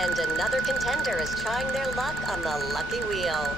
And another contender is trying their luck on the lucky wheel.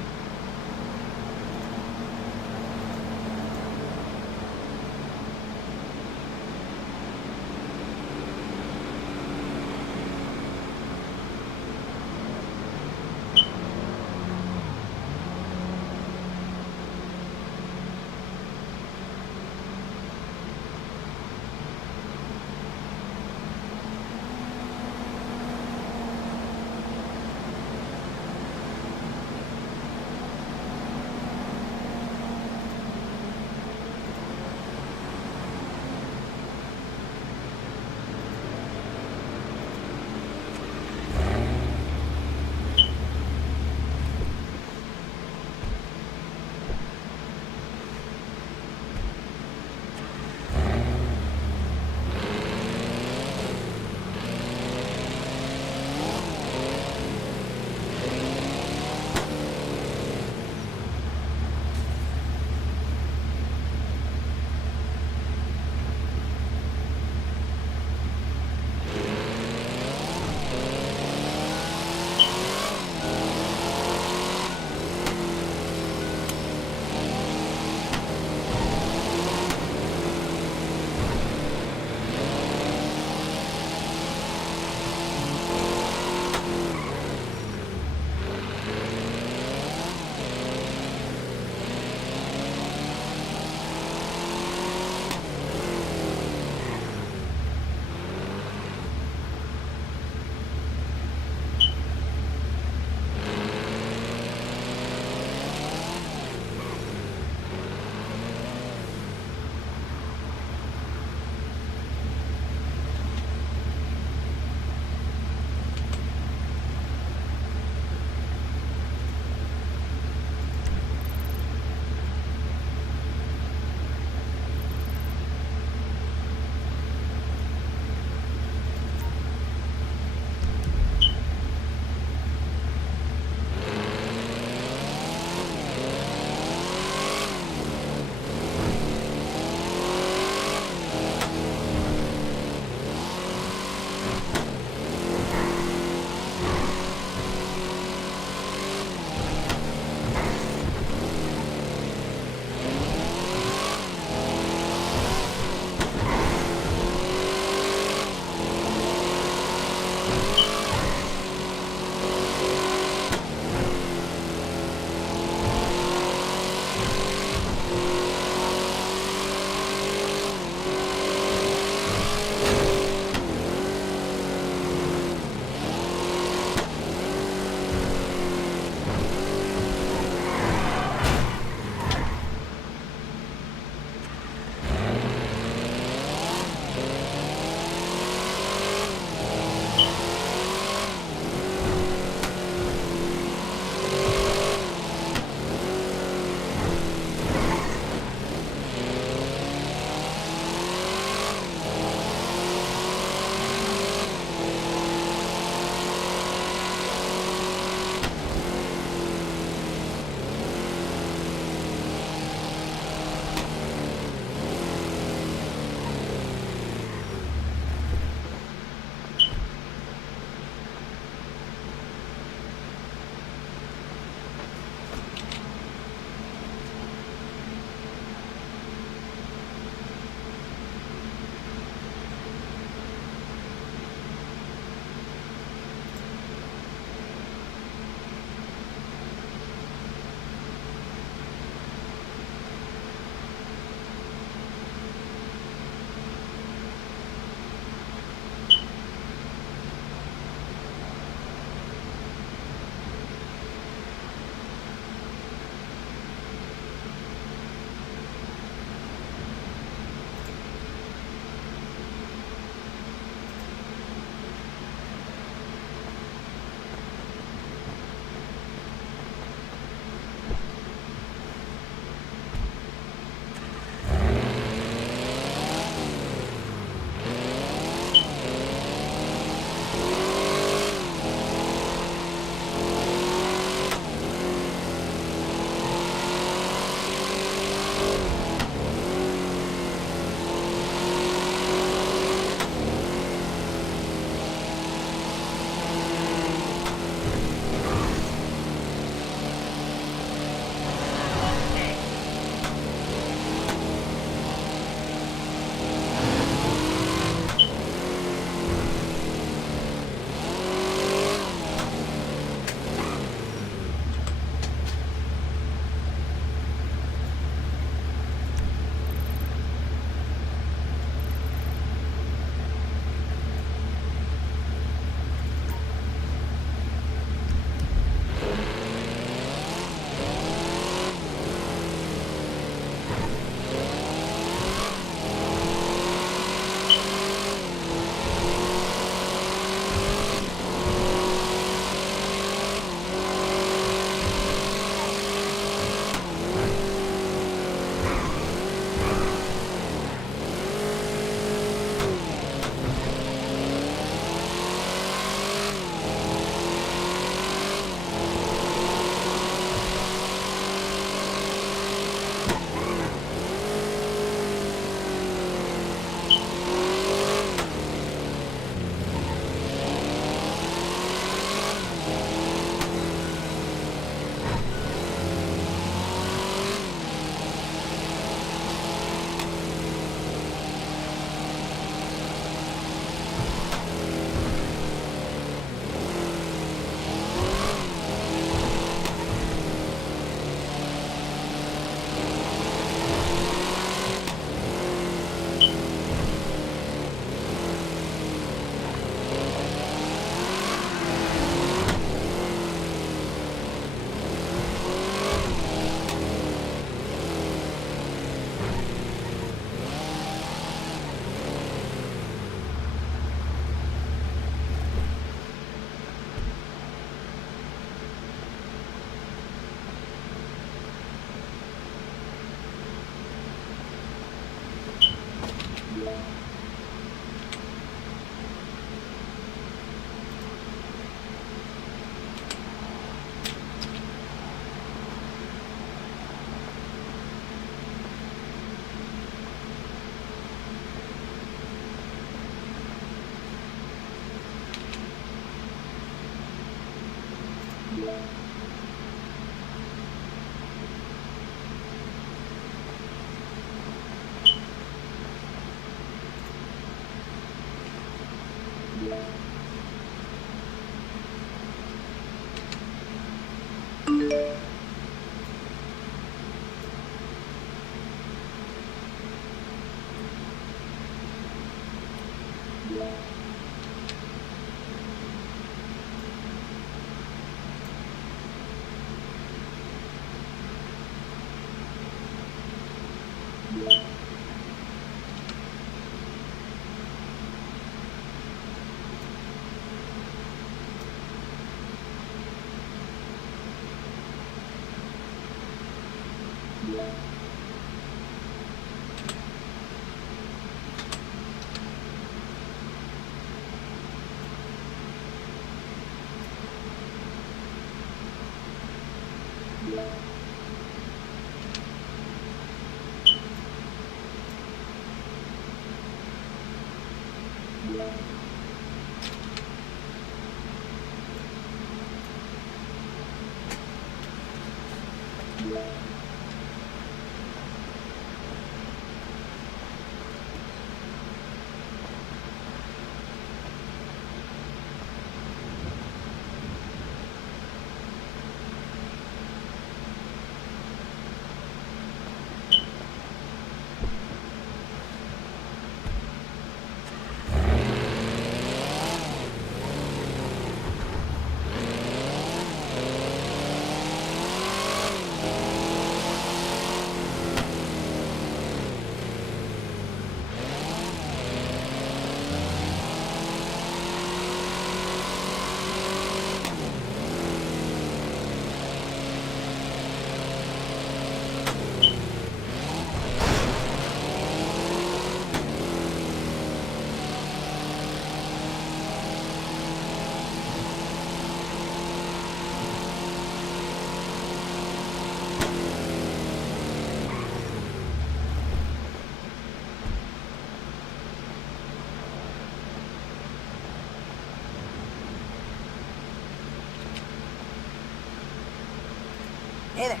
Hey there.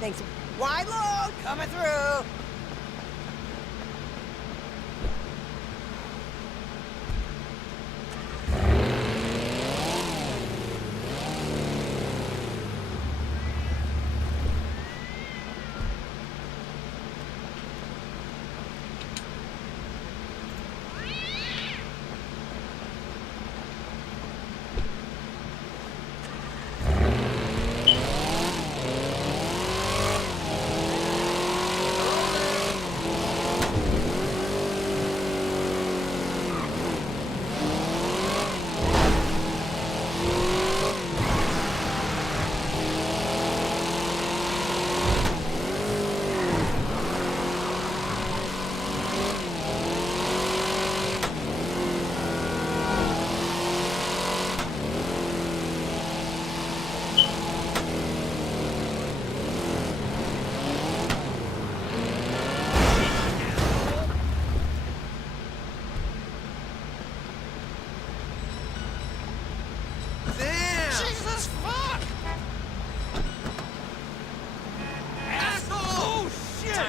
Thanks. Wide load coming through.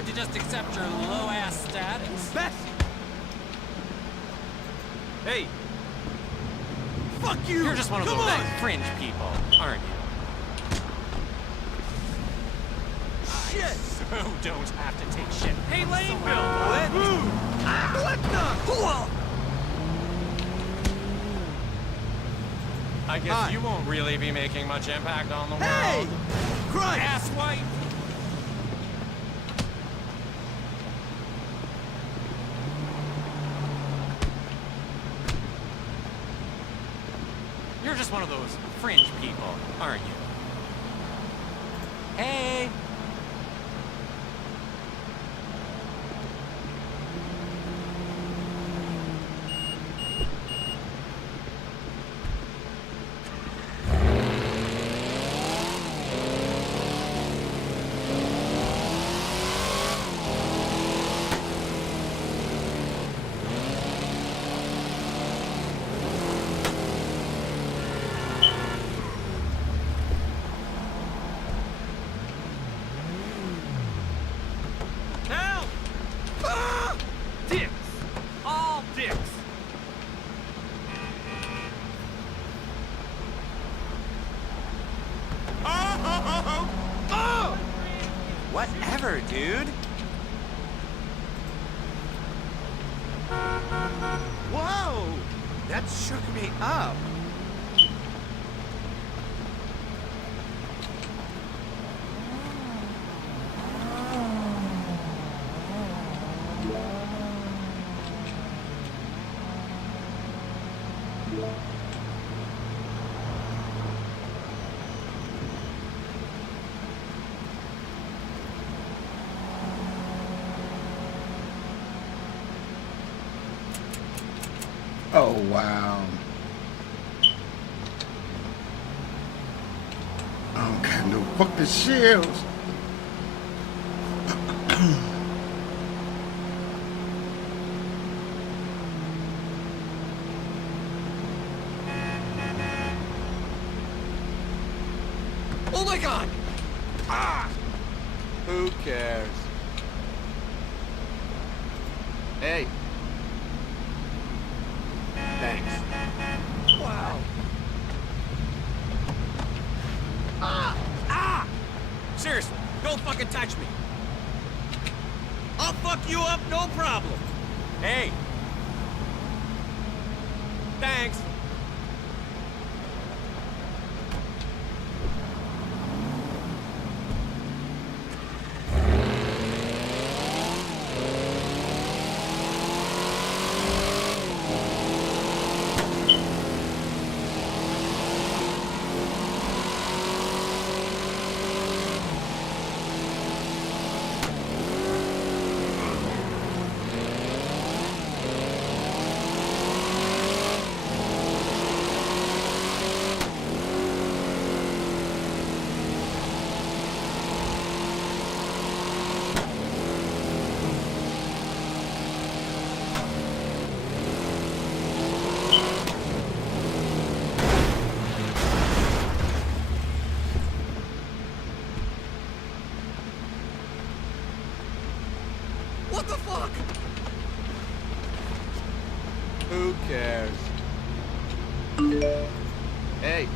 To just accept your low-ass status. Bessie! Hey! Fuck you! You're just one of Come those on! fringe people, aren't you? Shit! So don't have to take shit. Hey, Lane Bill! What? What the? I guess Hi. you won't really be making much impact on the Hey! world. Christ! Asswipe! You're just one of those fringe people, aren't you? Hey! Whatever, dude. Whoa! That shook me up. Oh, wow. I don't got no fucking shells. Oh my god! Ah! Who cares? Hey. Thanks. Wow. Ah! Seriously, don't fucking touch me. I'll fuck you up, no problem. Hey. Thanks. What the fuck? Who cares? Hey.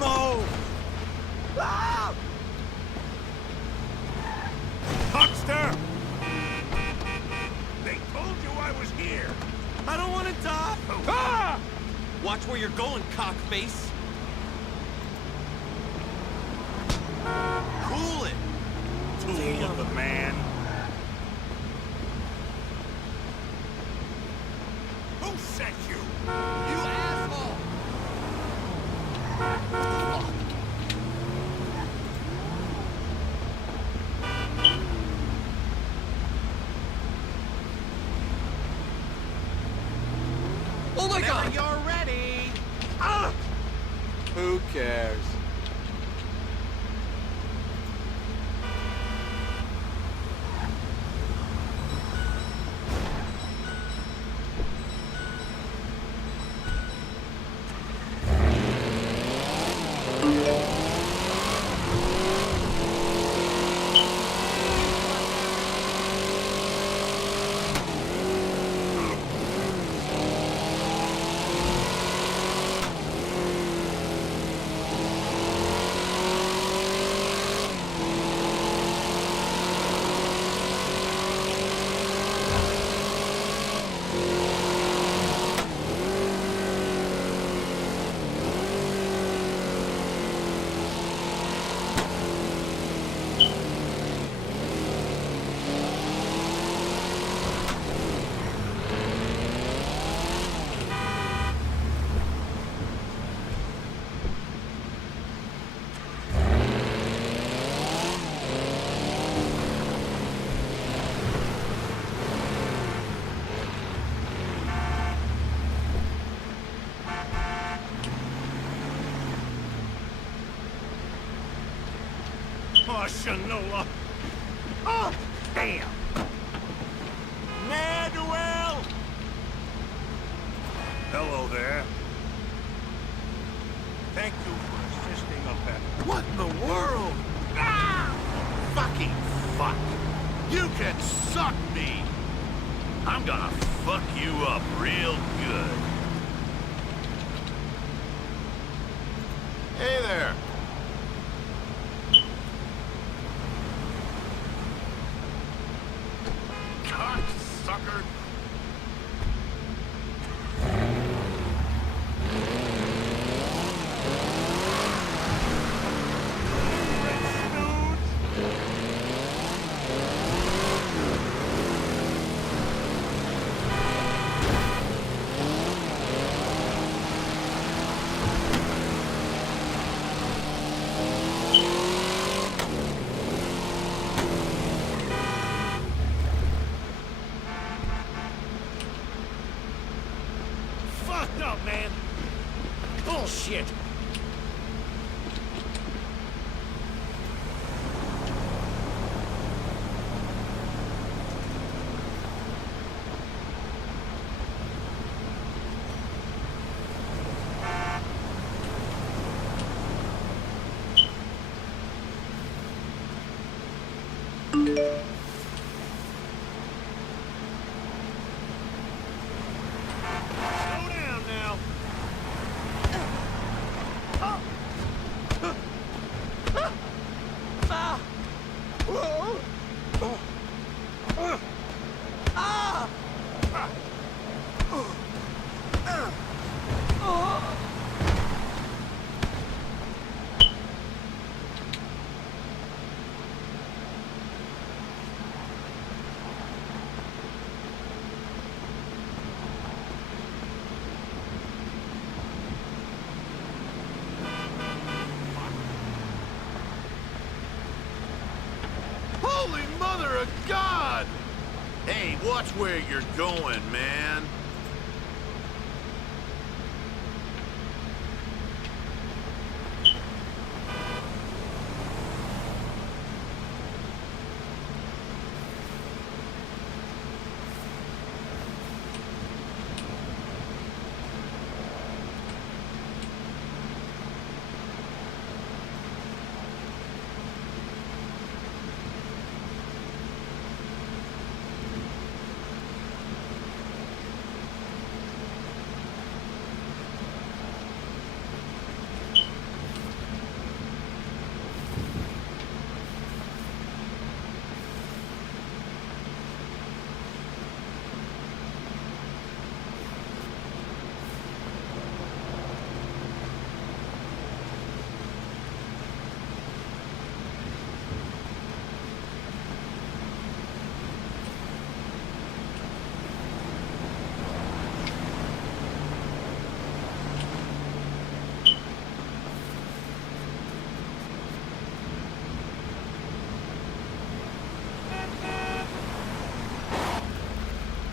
No! Ah! Huckster! They told you I was here. I don't want to die. Ah! Watch where you're going, cockface. Cool it. Tool of the man. Who sent you? You asshole. Oh my god! Whenever you're ready. Ah! Who cares? Oh, Shanola. Oh, damn. Manuel! Hello there. Thank you for assisting a pet. What in the world? Ah! Fucking fuck. You can suck me. I'm gonna fuck you up real good. Hey there. Cocksucker. Fucked up, man. Bullshit. Slow down now. Holy mother of God! Hey, watch where you're going, man.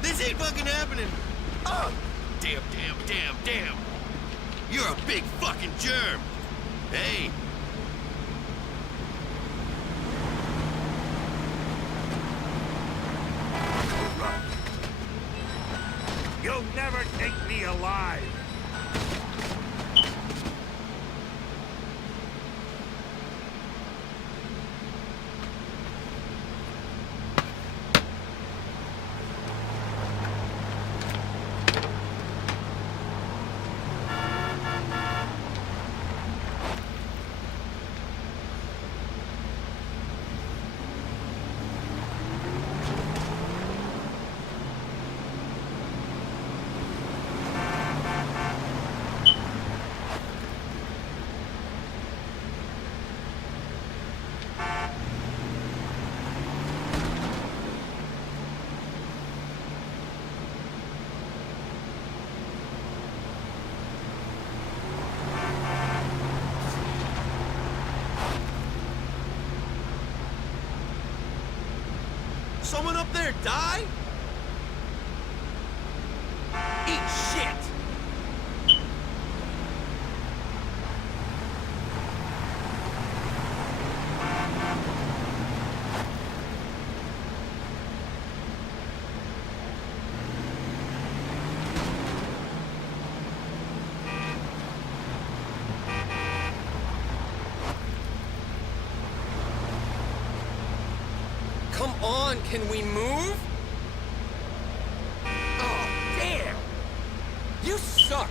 This ain't fucking happening. Oh, damn, damn, damn, damn. You're a big fucking germ. Hey. You'll never take me alive. Someone up there die? Eat shit! Come on, can we move? Oh, damn! You suck!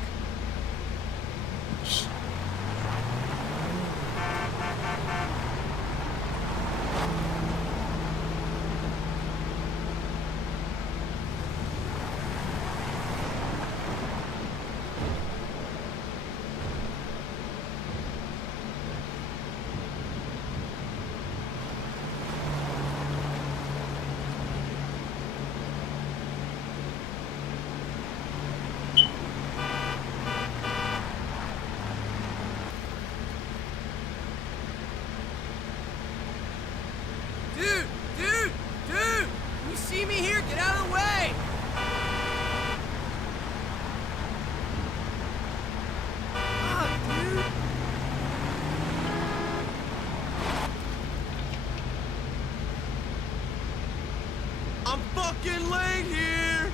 I'm fucking late here!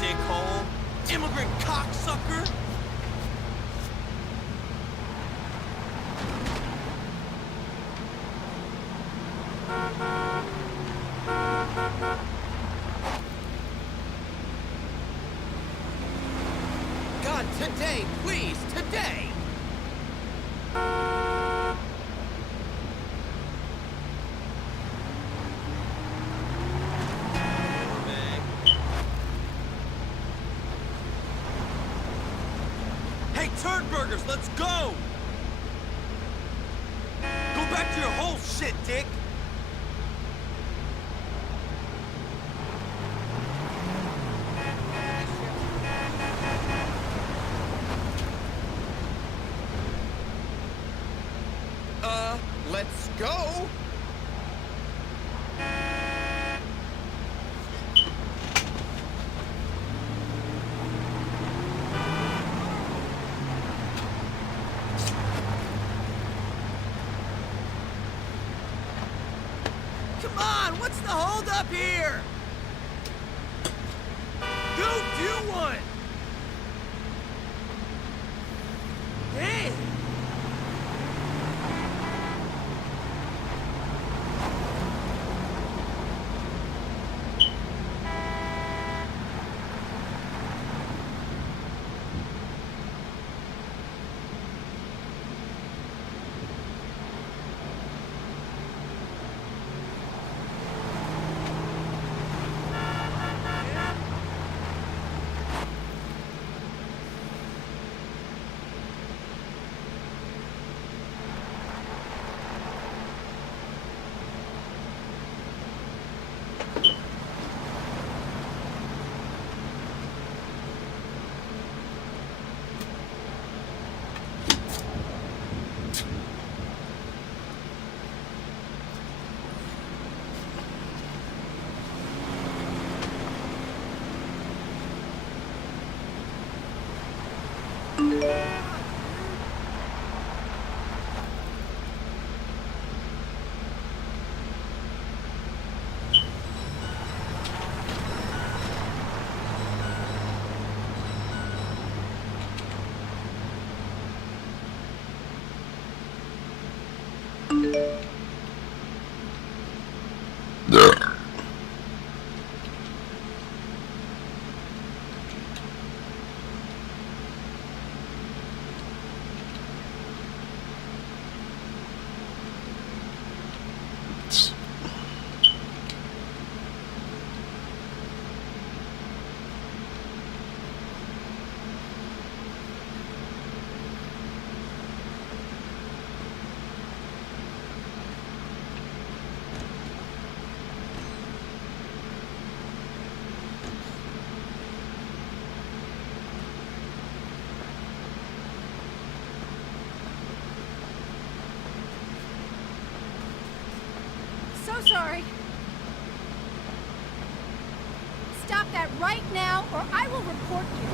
Dickhole. Immigrant cocksucker! God, today, please, today! Hey, turd burgers, let's go! Go back to your whole shit, dick! Let's go! Come on, what's the hold up here? Go do one! Hey! So sorry. Stop that right now, or I will report you.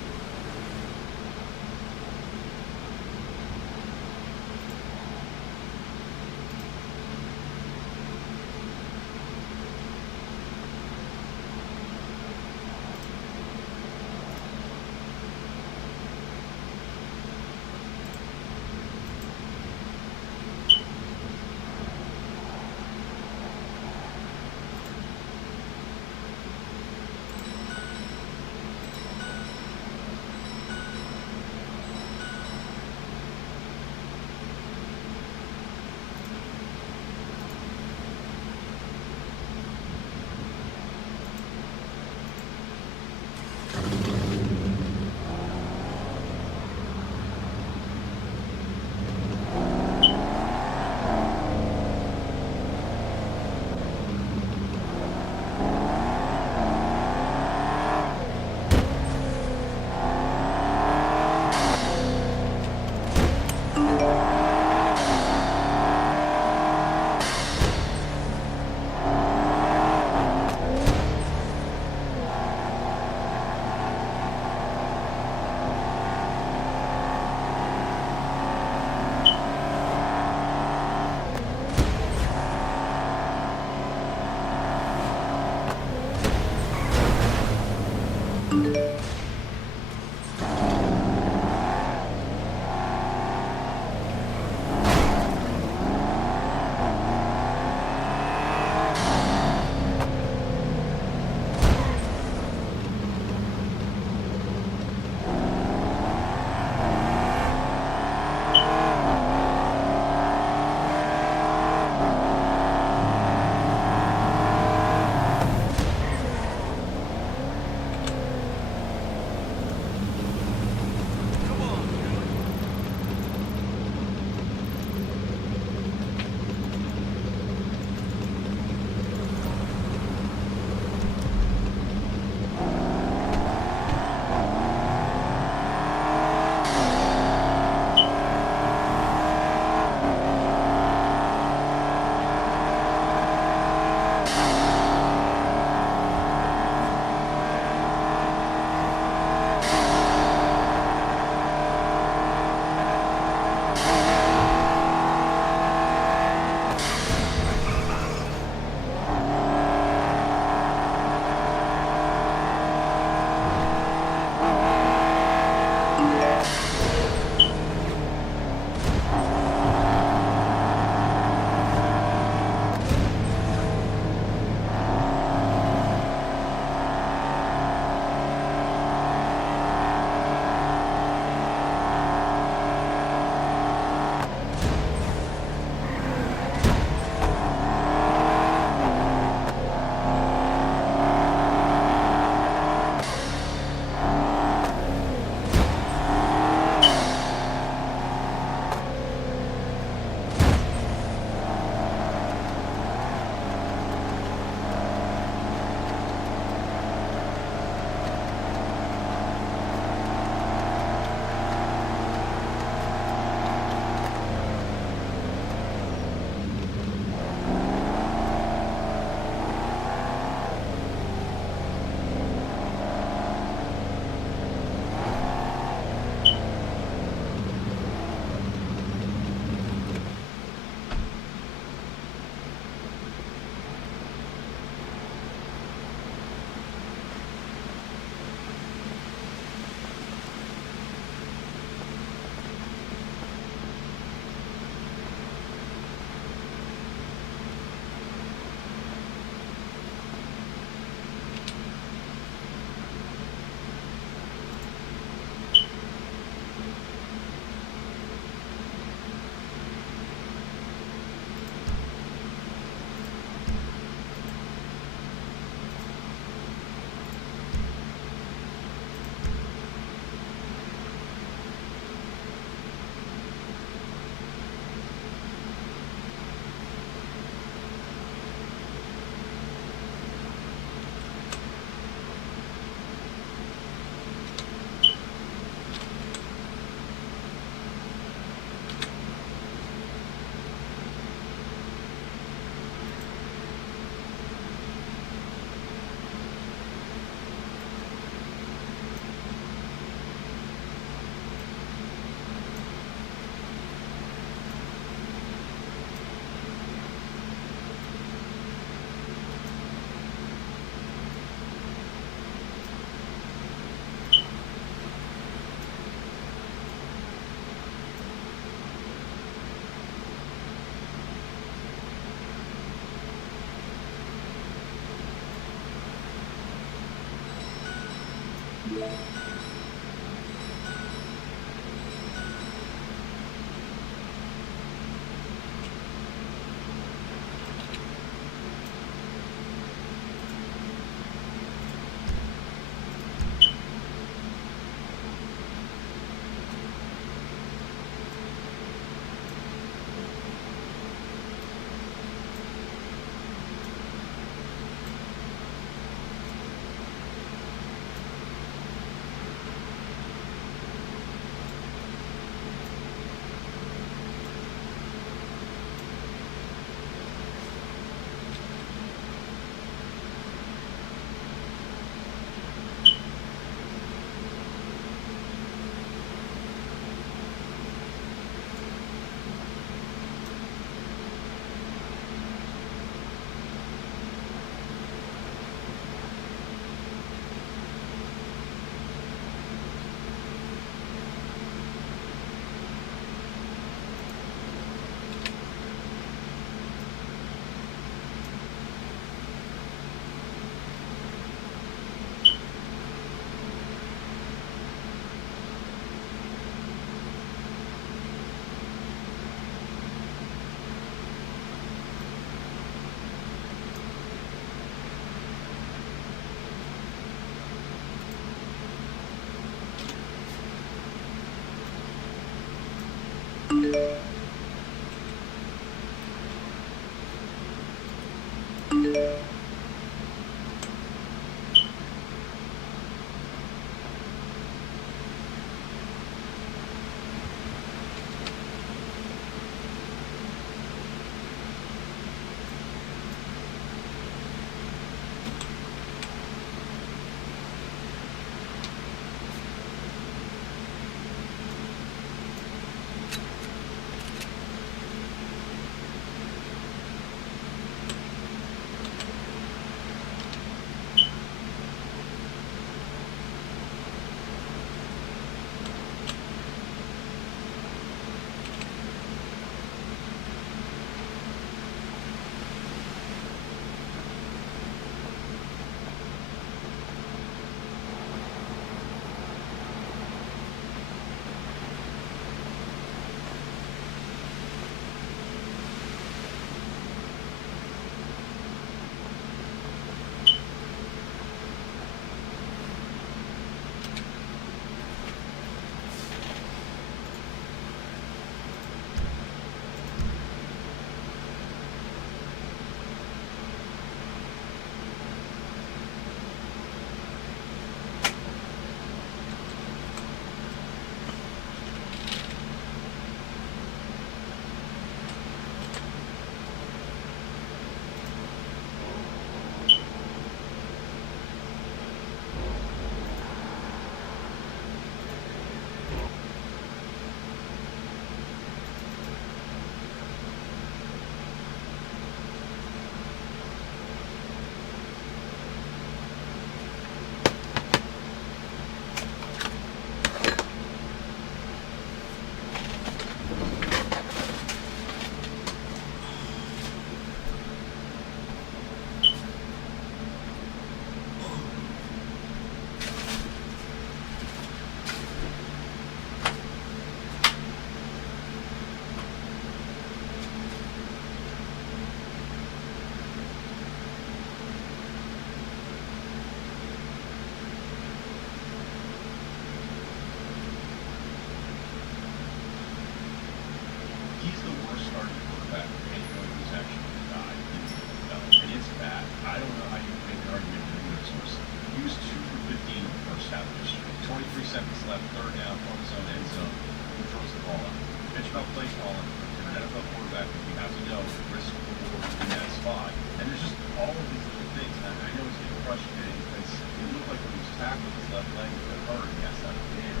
3 seconds left, third down, on his own end zone. Who throws the ball up? Pitch belt play calling. You're an NFL quarterback. You have to know risk reward in that spot. And there's just all of these little things. And I know it's getting frustrating because it looked like when he was tackling his left leg with the hurt, he has that damn,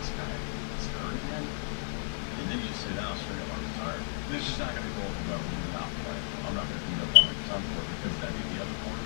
this guy is hurt again. And then you just say, no, straight up, I'm retired. This is just not going to go over well when you're not playing. I'm not going to beat up on my son for it because that'd be the other corner.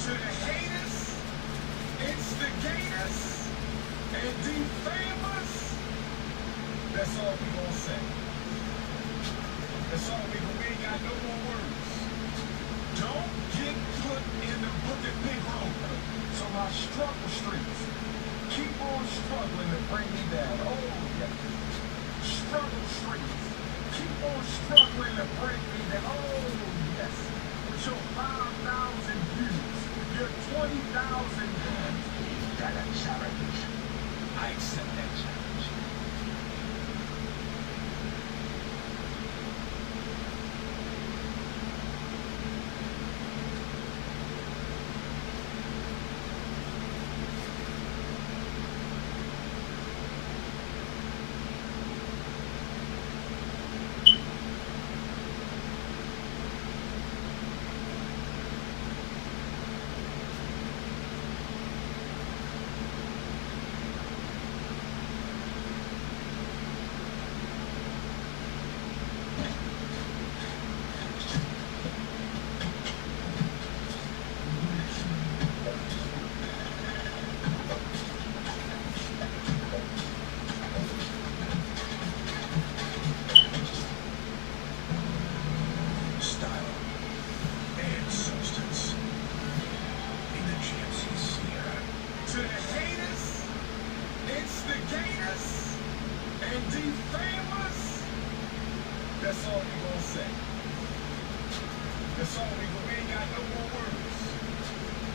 To the haters, instigators, and defamers, that's all we gonna say. That's all we ain't got no more words. Don't get put in the book of Negro. So my struggle streets keep on struggling to bring me down. Oh, yeah. Struggle streets keep on struggling to bring me down. Oh, yes. With your 5,000 views, your 20,000 views. That a challenge. I accept that challenge. That's all we gonna say. That's all we ain't got no more words.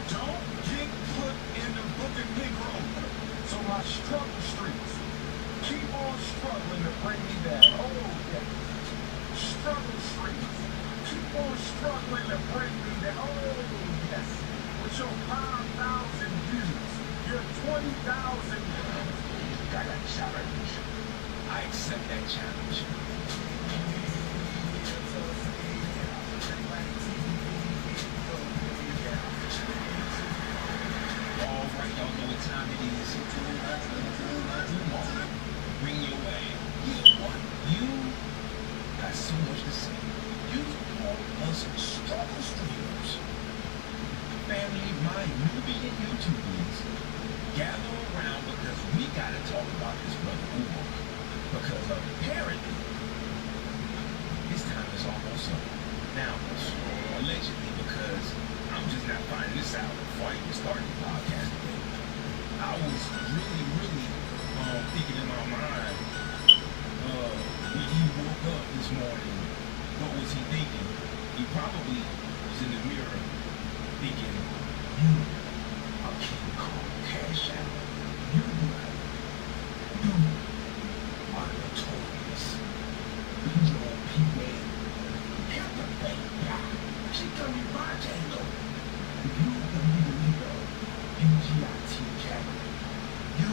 Don't get put in the book of Negro. So my struggle streets keep on struggling to bring me down. Oh, yeah. Struggle streets keep on struggling to bring me down. Oh, yes. With your 5,000 views, your 20,000 views. challenge. I accept that challenge. All right, y'all know what time it is. Bring your way. What? You got so much to say. You call us struggle streamers. Family, my Nubian YouTubers, gather around because we gotta talk about this brother Uber. Because apparently, his time is almost up. Now, allegedly, because I'm just not finding this out before I even started the podcast today. I was really thinking in my mind, when he woke up this morning, what was he thinking? He probably was in the mirror thinking, you are King Kong Cash Out. You are notorious. You know PA. Hit the bank guy. She coming by Django. You the leader. UGIT Capital. You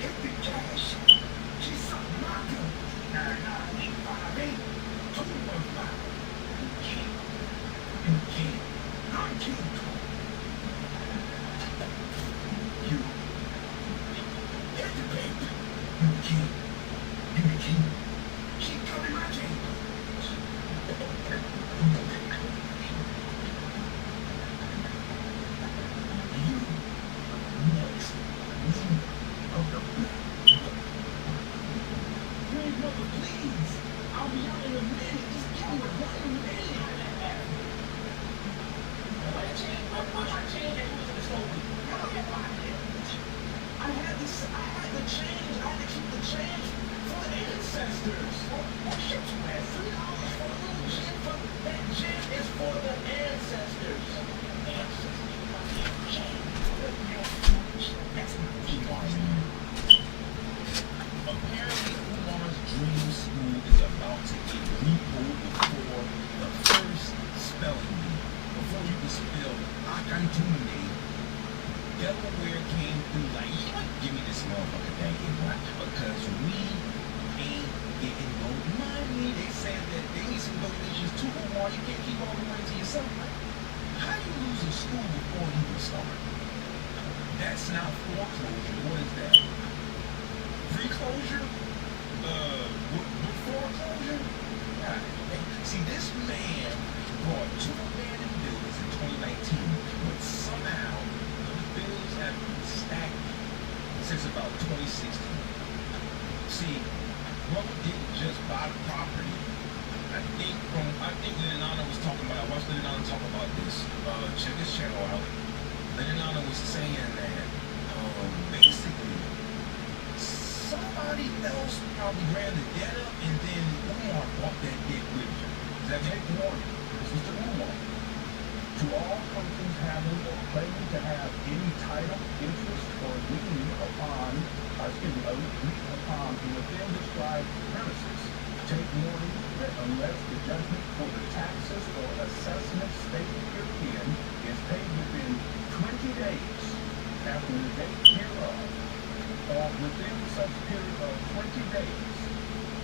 hit the cash. She sucked my gun. 99858 215. You can't. I'm King Kong. You hit the bank. You can't. You the king. She coming my Django. You next leader of the black. Green brother, please. I'll be out in a minute. Just give me 1 minute. What I changed and who's in the store with? I had the change. I had to keep the change for the ancestors. Shit, you had $3 for a little gin. That gin is for the ancestors. That's Umar's name. Apparently, Umar's dream school is about to get repulled before the first spelling bee. Before you can spell Akantunde, Delaware came through like, give me this motherfucker thing here, boy, because we ain't getting no money. They said that they need some donations too, Umar. You can't keep all the money to yourself. How you lose a school before you even start? That's not foreclosure. What is that? Pre-closure? Foreclosure? See, this man bought 2 abandoned buildings in 2019, but somehow the bills have been stagnant since about 2016. See, brother didn't just buy the property. I think Lenana was talking about, I watched Lenana talk about this. Check his channel out. Lenana was saying that basically somebody else probably ran the debt up and then Umar bought that debt with him. Is that right? This is the Umar. To all persons having or claiming to have any title, interest, or lien upon the within described premises, take warning that unless the judgment for the taxes or assessment stated herein is paid within 20 days after the date hereof, or within such period of 20 days,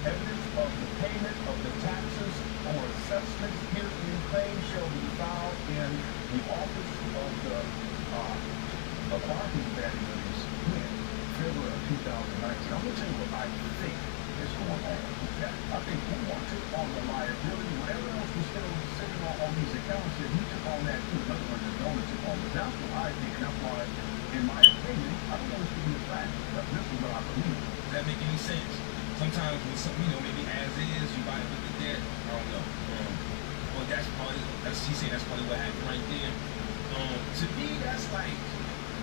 evidence of the payment of the taxes or assessments herein claimed shall be filed in the office of the parking values in February of 2019. I'm going to tell you what I think is going on. I think Umar took on the liability, whatever else was still sitting on these accounts, that he took on that too. In other words, the donor took on. But that's what I think, and that's why, in my opinion, I don't want to be a fact, but this is what I believe. Does that make any sense? Sometimes when something, maybe as is, you buy it with the debt, I don't know. Well, he's saying that's probably what happened right there. To me, that's like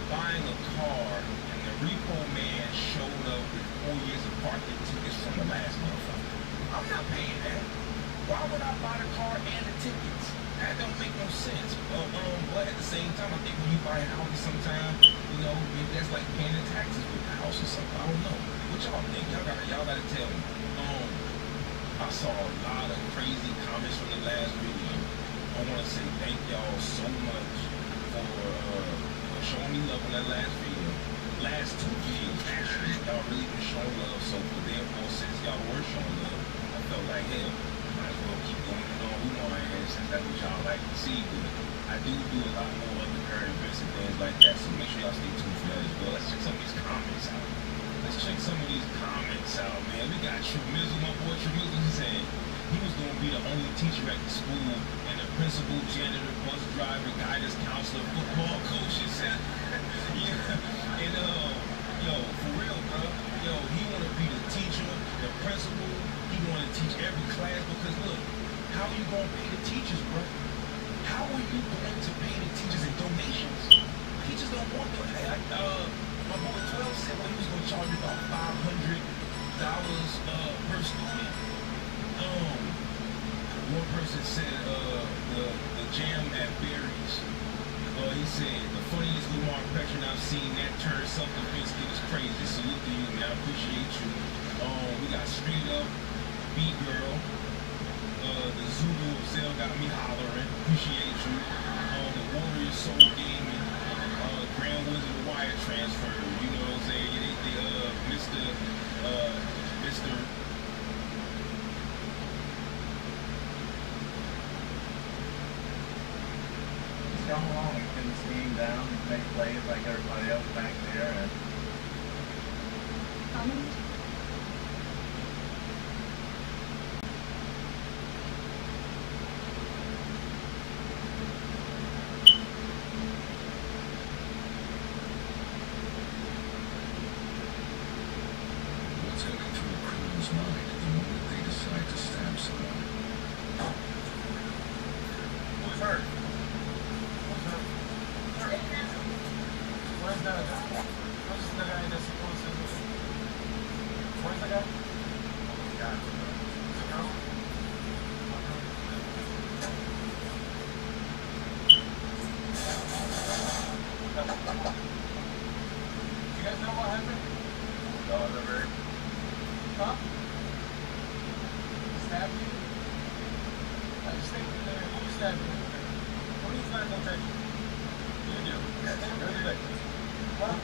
buying a car and the repo man showed up with 4 years of parking tickets from the last motherfucker. I'm not paying that. Why would I buy the car and the tickets? That don't make no sense. But at the same time, I think when you buy a house sometimes, maybe that's like paying the taxes with the house or something. I don't know. What y'all think? Y'all gotta tell me. I saw a lot of crazy comments from the last video. I want to say thank y'all so much for showing me love on that last video. Last 2 videos, actually. Y'all really love. So for therefore, since y'all were showing love, I felt like, hell, might as well keep going on who know I am, since that's what y'all like to see. But I do a lot more undercurrent events and things like that, so make sure y'all stay tuned for that as well. Let's check some of these comments out. Man. We got Tremizzle, my boy Tremizzle. He said he was going to be the only teacher at the school, and the principal, janitor, bus driver, guidance counselor, football coach. He said, yeah, and yo, for real, bro. Yo, he want to be the teacher, the principal. He want to teach every class because look, how are you going to pay the teachers, bro? How are you going to pay the teachers in donations? Teachers don't want the. My boy 12 said he was going to charge about $500 per student. One person said the jam at Barry's. He said the funniest Lamar impression I've seen. That turn self-defense kid is crazy. Salute to you, man. I appreciate you. We got Straight Up, Beat Girl. The Zulu of Zell got me hollering. Appreciate you. The Warriors Soul Gaming. Grand Wizard of Wire Transfer. You know what I'm saying? Mr. Just come along and pin the scheme down and make plays like everybody else back there. And How many? What's going through a criminal's mind the moment they decide to stab someone? Who's hurt? Who's hurt? Where's the guy that's supposed to? Where's the guy? Oh my God. Is it girl? You guys know what happened? Huh? Stabbed you? I just think who stabbed you? Police not gonna take you. You do. Yeah, what?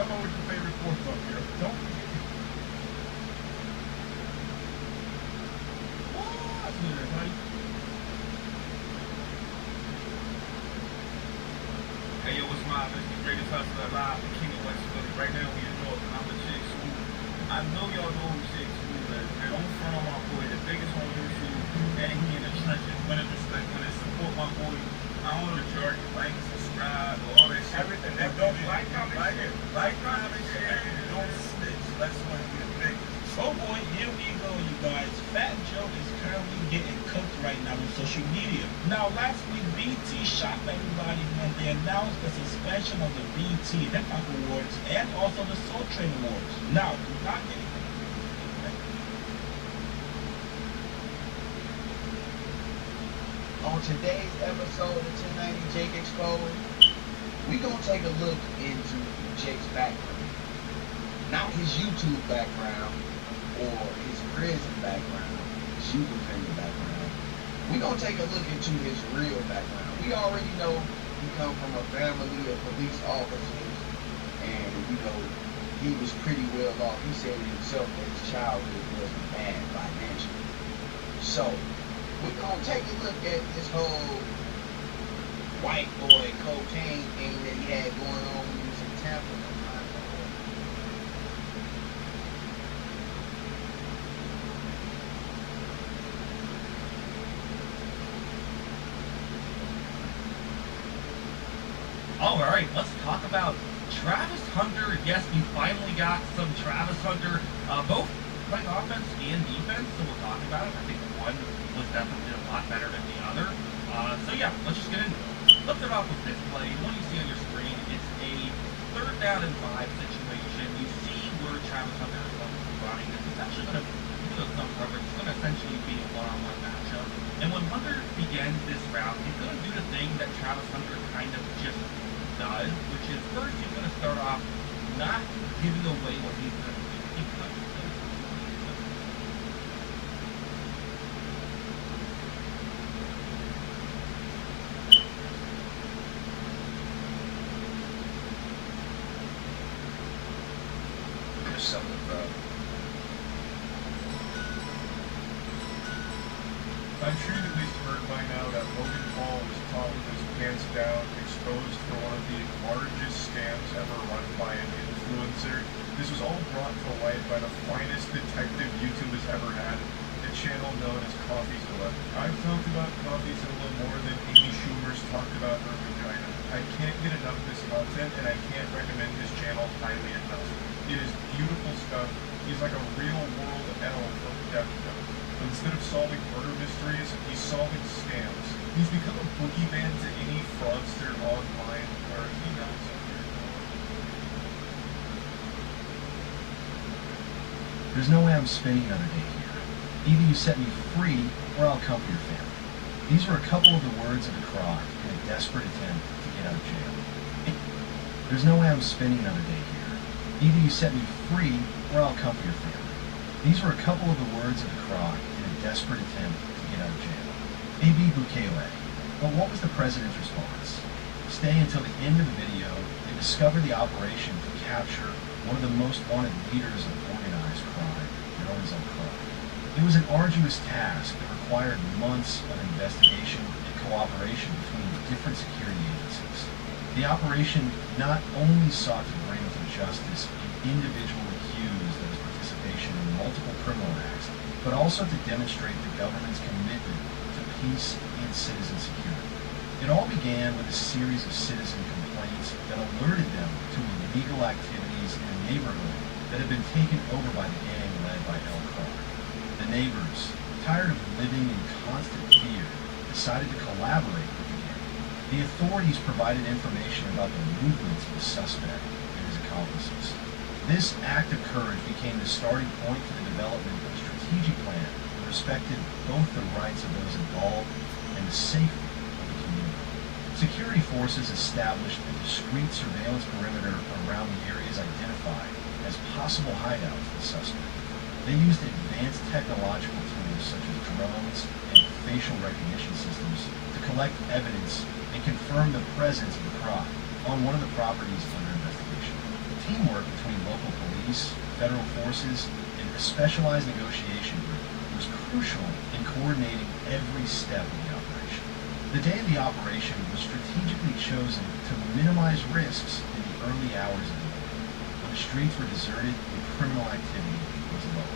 Come on with your favorite fourth up here. Don't forget. What's new there, buddy? Hey yo, what's my It's the greatest hustler alive in King of West Philly. Right now we in North and I'm with Shake Smooth. I know y'all know who Shake Smooth is. And I'm from my boy, the biggest on YouTube, and he in the trenches. When it support my boy, I don't know the jargon, like, subscribe, all that shit. Everything. And don't like, comment, share, and don't snitch. That's when we big. Oh boy, here we go, you guys. Fat Joe is currently getting cooked right now on social media. Now, last week, BT shocked everybody when they announced the suspension of the BT Hip Hop Awards and also the Soul Train Awards. Now, do not get it. On today's episode of 1090 Jake Exposed, we're going to take a look into Jake's background. Not his YouTube background or his prison background, his youth offender background. We're going to take a look into his real background. We already know he come from a family of police officers, and you know, he was pretty well off. He said it himself that his childhood wasn't bad financially. So, we're going to take a look at this whole white boy cocaine thing that he had going on when he was in Tampa. Alright, let's talk about Travis Hunter. Yes, we finally got some Travis Hunter, both like offense and defense, so we'll talk about it. I think one I'm sure you've at least heard by now that Logan Paul was caught with his pants down, exposed for one of the largest scams ever run by an influencer. This was all brought to light by the finest detective YouTube has ever had, the channel known as CoffeeZilla. I've talked about CoffeeZilla more than Amy Schumer's talked about her vagina. I can't get enough of this content, and I can't recommend his channel highly enough. It is beautiful stuff. He's like a real-world elf of Death Note. Instead of solving murder mysteries, he's solving scams. He's become a boogeyman to any fraudster online where he knocks on your door. There's no way I'm spending another day here. Either you set me free, or I'll come for your family. These were a couple of the words of the croc in a desperate attempt to get out of jail. There's no way I'm spending another day here. Either you set me free, or I'll come for your family. These were a couple of the words of the croc in a desperate attempt to get out of jail. A.B. Bukele. But what was the president's response? Stay until the end of the video and discover the operation to capture one of the most wanted leaders of organized crime, known as Al-Qaeda. It was an arduous task that required months of investigation and cooperation between different security agencies. The operation not only sought to bring to justice an individual accused of his participation in multiple criminal acts, but also to demonstrate the government's commitment to peace and citizen security. It all began with a series of citizen complaints that alerted them to illegal activities in a neighborhood that had been taken over by the gang led by El-Khar. The neighbors, tired of living in constant fear, decided to collaborate with the gang. The authorities provided information about the movements of the suspect and his accomplices. This act of courage became the starting point for the development of a strategic plan that respected both the rights of those involved and the safety of the community. Security forces established a discrete surveillance perimeter around the areas identified as possible hideouts of the suspect. They used advanced technological tools such as drones and facial recognition systems to collect evidence and confirm the presence of the croc on one of the properties under investigation. Teamwork between local police, federal forces, and a specialized negotiation group was crucial in coordinating every step of the operation. The day of the operation was strategically chosen to minimize risks in the early hours of the morning, when the streets were deserted and criminal activity was low.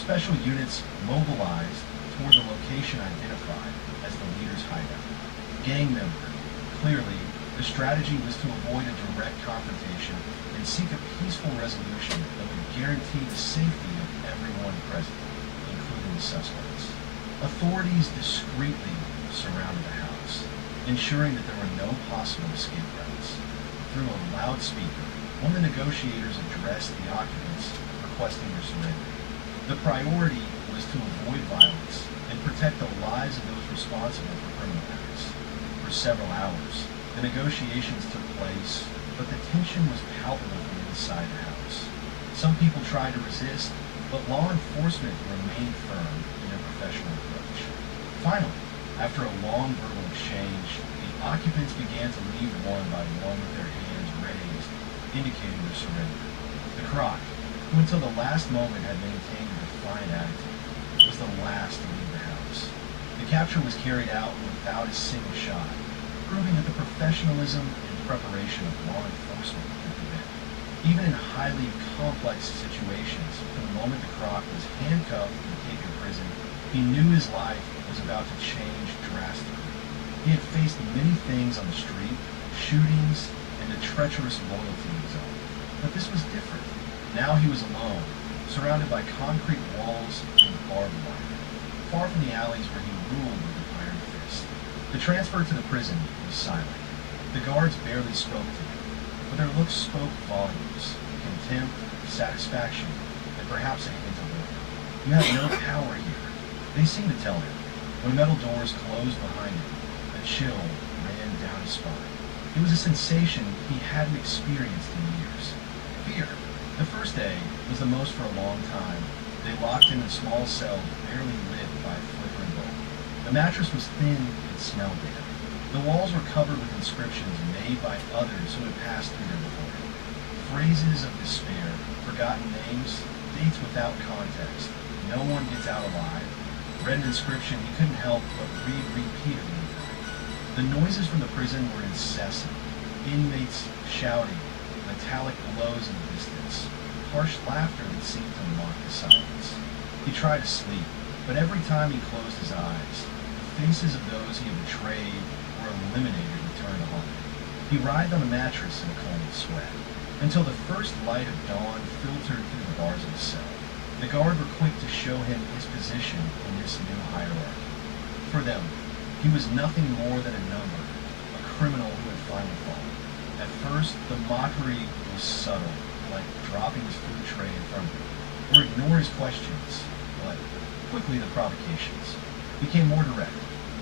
Special units mobilized toward the location identified as the leader's hideout. Gang member. Clearly, the strategy was to avoid a direct confrontation and seek a peaceful resolution that would guarantee the safety of everyone present, including the suspects. Authorities discreetly surrounded the house, ensuring that there were no possible escape routes. Through a loudspeaker, one of the negotiators addressed the occupants, requesting their surrender. The priority was to avoid violence and protect the lives of those responsible for criminal acts. For several hours, the negotiations took place, but the tension was palpable from inside the house. Some people tried to resist, but law enforcement remained firm in their professional approach. Finally, after a long verbal exchange, the occupants began to leave one by one with their hands raised, indicating their surrender. The croc, who until the last moment had maintained a defiant attitude, was the last to leave the house. The capture was carried out without a single shot, proving that the professionalism and preparation of law enforcement could prevent. Even in highly complex situations, from the moment the croc was handcuffed and taken to prison, he knew his life was about to change drastically. He had faced many things on the street, shootings, and the treacherous loyalty zone. But this was different. Now he was alone, surrounded by concrete walls and barbed wire, far from the alleys where he ruled with an iron fist. The transfer to the prison was silent. The guards barely spoke to him, but their looks spoke volumes: contempt, satisfaction, and perhaps a hint of hope. You have no power here, they seemed to tell him. When metal doors closed behind him, a chill ran down his spine. It was a sensation he hadn't experienced in years. Fear. The first day was the most for a long time. They locked him in a small cell barely lit by a flickering bulb. The mattress was thin and smelled bad. The walls were covered with inscriptions made by others who had passed through there before him. Phrases of despair, forgotten names, dates without context. No one gets out alive. read an inscription he couldn't help but read repeatedly. The noises from the prison were incessant. Inmates shouting, metallic blows in the distance, harsh laughter that seemed to mock the silence. He tried to sleep, but every time he closed his eyes, the faces of those he had betrayed were eliminated and returned to home. He writhed on a mattress in a cold sweat, until the first light of dawn filtered through the bars of his cell. The guard were quick to show him his position in this new hierarchy. For them, he was nothing more than a number, a criminal who had finally fallen. At first, the mockery was subtle, like dropping his food tray in front of him, or ignore his questions, but quickly the provocations became more direct.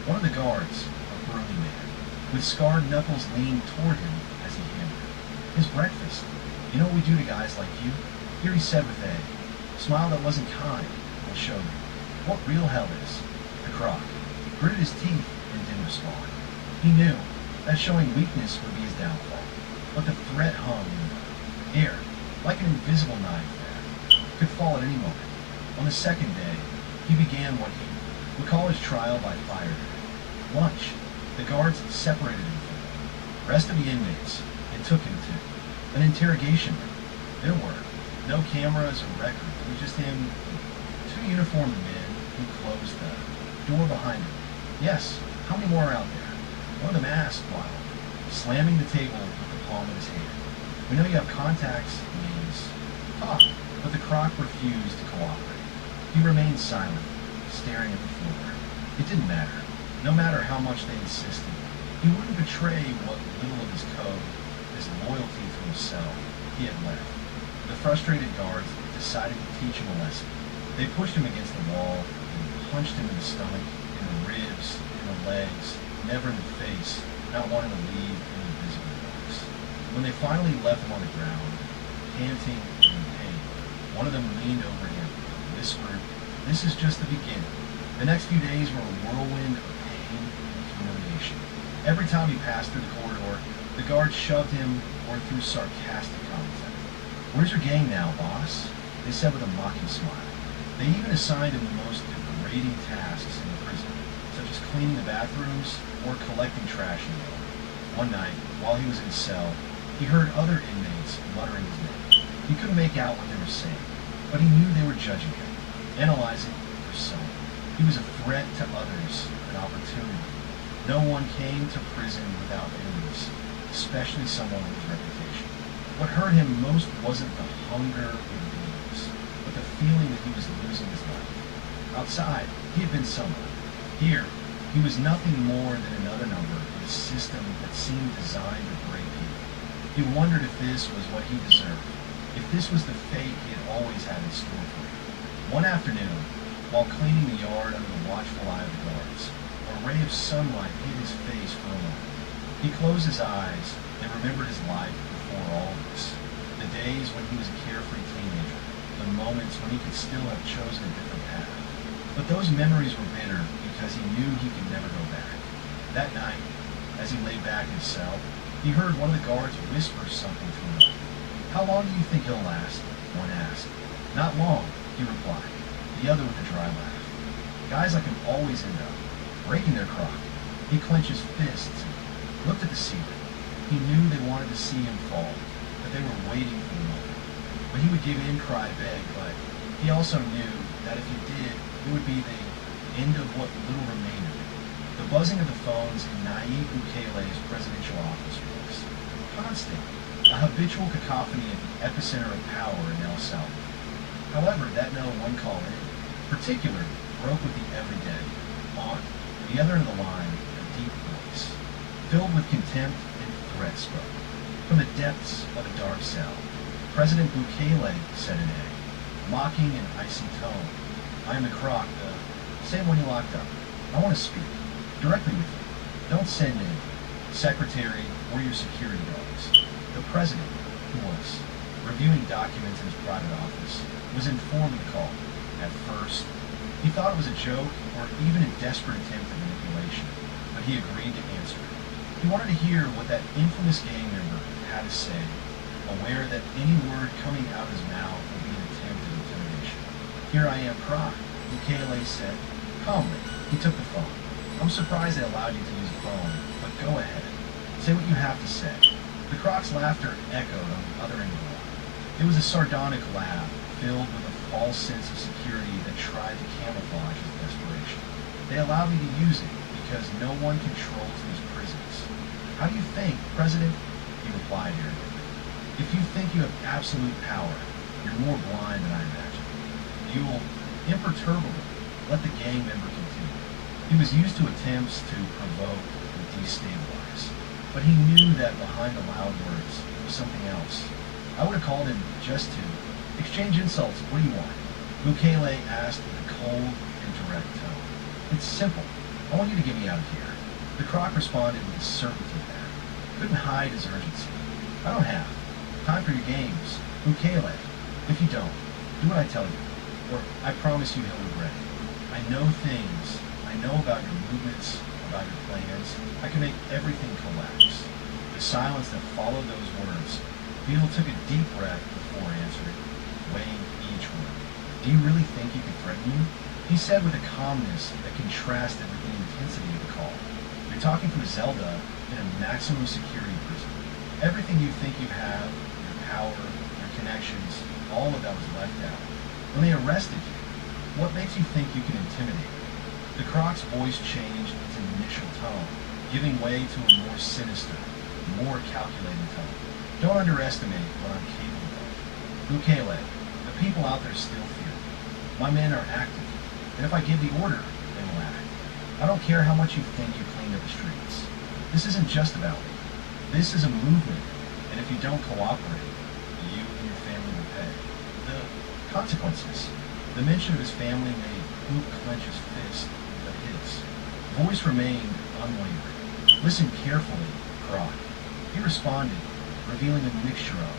One of the guards, a burly man, with scarred knuckles, leaned toward him as he hammered him. His breakfast. You know what we do to guys like you? Here he said with a smile that wasn't kind. I'll show you. What real hell is. The croc gritted his teeth and didn't respond. He knew that showing weakness would be his downfall. But the threat hung in the air, like an invisible knife that could fall at any moment. On the second day, he began what he would call his trial by fire. Lunch. The guards separated him from the rest of the inmates and took him to an interrogation room. There were no cameras or records. It was just him, two uniformed men who closed the door behind him. Yes, how many more are out there? One of them asked while slamming the table with the palm of his hand. We know you have contacts, names. Talk. But the croc refused to cooperate. He remained silent, staring at the floor. It didn't matter. No matter how much they insisted, he wouldn't betray what little of his code, his loyalty to himself, he had left. The frustrated guards decided to teach him a lesson. They pushed him against the wall and punched him in the stomach, in the ribs, in the legs, never in the face, not wanting to leave any visible marks. When they finally left him on the ground, panting and in pain, one of them leaned over him and whispered, "This is just the beginning." The next few days were a whirlwind of pain and humiliation. Every time he passed through the corridor, the guards shoved him or threw sarcastic comments at him. "Where's your gang now, boss?" they said with a mocking smile. They even assigned him the most degrading tasks in the prison, such as cleaning the bathrooms or collecting trash in the yard. One night, while he was in his cell, he heard other inmates muttering his name. He couldn't make out what they were saying, but he knew they were judging him, analyzing for some. He was a threat to others, an opportunity. No one came to prison without enemies, especially someone with his reputation. What hurt him most wasn't the hunger or the beatings, but the feeling that he was losing his life. Outside, he had been someone. Here, he was nothing more than another number in a system that seemed designed to break people. He wondered if this was what he deserved, if this was the fate he had always had in store for him. One afternoon, while cleaning the yard under the watchful eye of the guards, a ray of sunlight hit his face for a moment. He closed his eyes and remembered his life before all this. The days when he was a carefree teenager, the moments when he could still have chosen a different path. But those memories were bitter because he knew he could never go back. That night, as he lay back in his cell, he heard one of the guards whisper something to him. "How long do you think he'll last?" one asked. "Not long," he replied, the other with a dry laugh. "Guys like him always end up breaking their crock." He clenched his fists and looked at the ceiling. He knew they wanted to see him fall, that they were waiting for the moment. When he would give in, cry, beg, but he also knew that if he did, it would be the end of what little remained of him. The buzzing of the phones in Nayib Bukele's presidential office was constant, a habitual cacophony at the epicenter of power in El Salvador. However, that no one call in particular broke with the everyday. On the other end of the line, a deep voice, filled with contempt and threat, spoke. From the depths of a dark cell, President Bukele said in a mocking and icy tone, "I am the croc, the same one you locked up. I want to speak directly with you. Don't send in secretary or your security guards." The president, who was reviewing documents in his private office, was informed of the call. At first, he thought it was a joke or even a desperate attempt at manipulation, but he agreed to answer. He wanted to hear what that infamous gang member had to say, aware that any word coming out of his mouth would be an attempt at intimidation. "Here I am, Croc," Bukele said, Calmly, he took the phone. I'm surprised they allowed you to use a phone, but go ahead. Say what you have to say. The Croc's laughter echoed on the other end of the line. It was a sardonic laugh, filled with a false sense of security that tried to camouflage his desperation. They allowed me to use it because no one controls these prisons. How do you think, President? He replied arrogantly. If you think you have absolute power, you're more blind than I imagine. You will imperturbably let the gang member continue. He was used to attempts to provoke and destabilize, but he knew that behind the loud words was something else. I would have called him just to exchange insults. What do you want? Bukele asked with a cold and direct tone. It's simple. I want you to get me out of here. The Croc responded with a certainty that couldn't hide his urgency. I don't have time for your games. Bukele, if you don't, do what I tell you, or I promise you he'll regret it. I know things. I know about your movements, about your plans. I can make everything collapse. The silence that followed those words, Beetle took a deep breath before answering, weighing each word. Do you really think you can threaten me? He said with a calmness that contrasted with the intensity of the call. You're talking from Zelda in a maximum security prison. Everything you think you have, your power, your connections, all of that was left out. When they arrested you, what makes you think you can intimidate me? The Croc's voice changed its initial tone, giving way to a more sinister, more calculating tone. Don't underestimate what I'm capable of. Bukele, the people out there still fear me. My men are active, and if I give the order, they will act. I don't care how much you think you cleaned up the streets. This isn't just about me. This is a movement, and if you don't cooperate, you and your family will pay. The consequences. The mention of his family made Book clench his fist, but his voice remained unwavering. Listen carefully, Croc. He responded, revealing a mixture of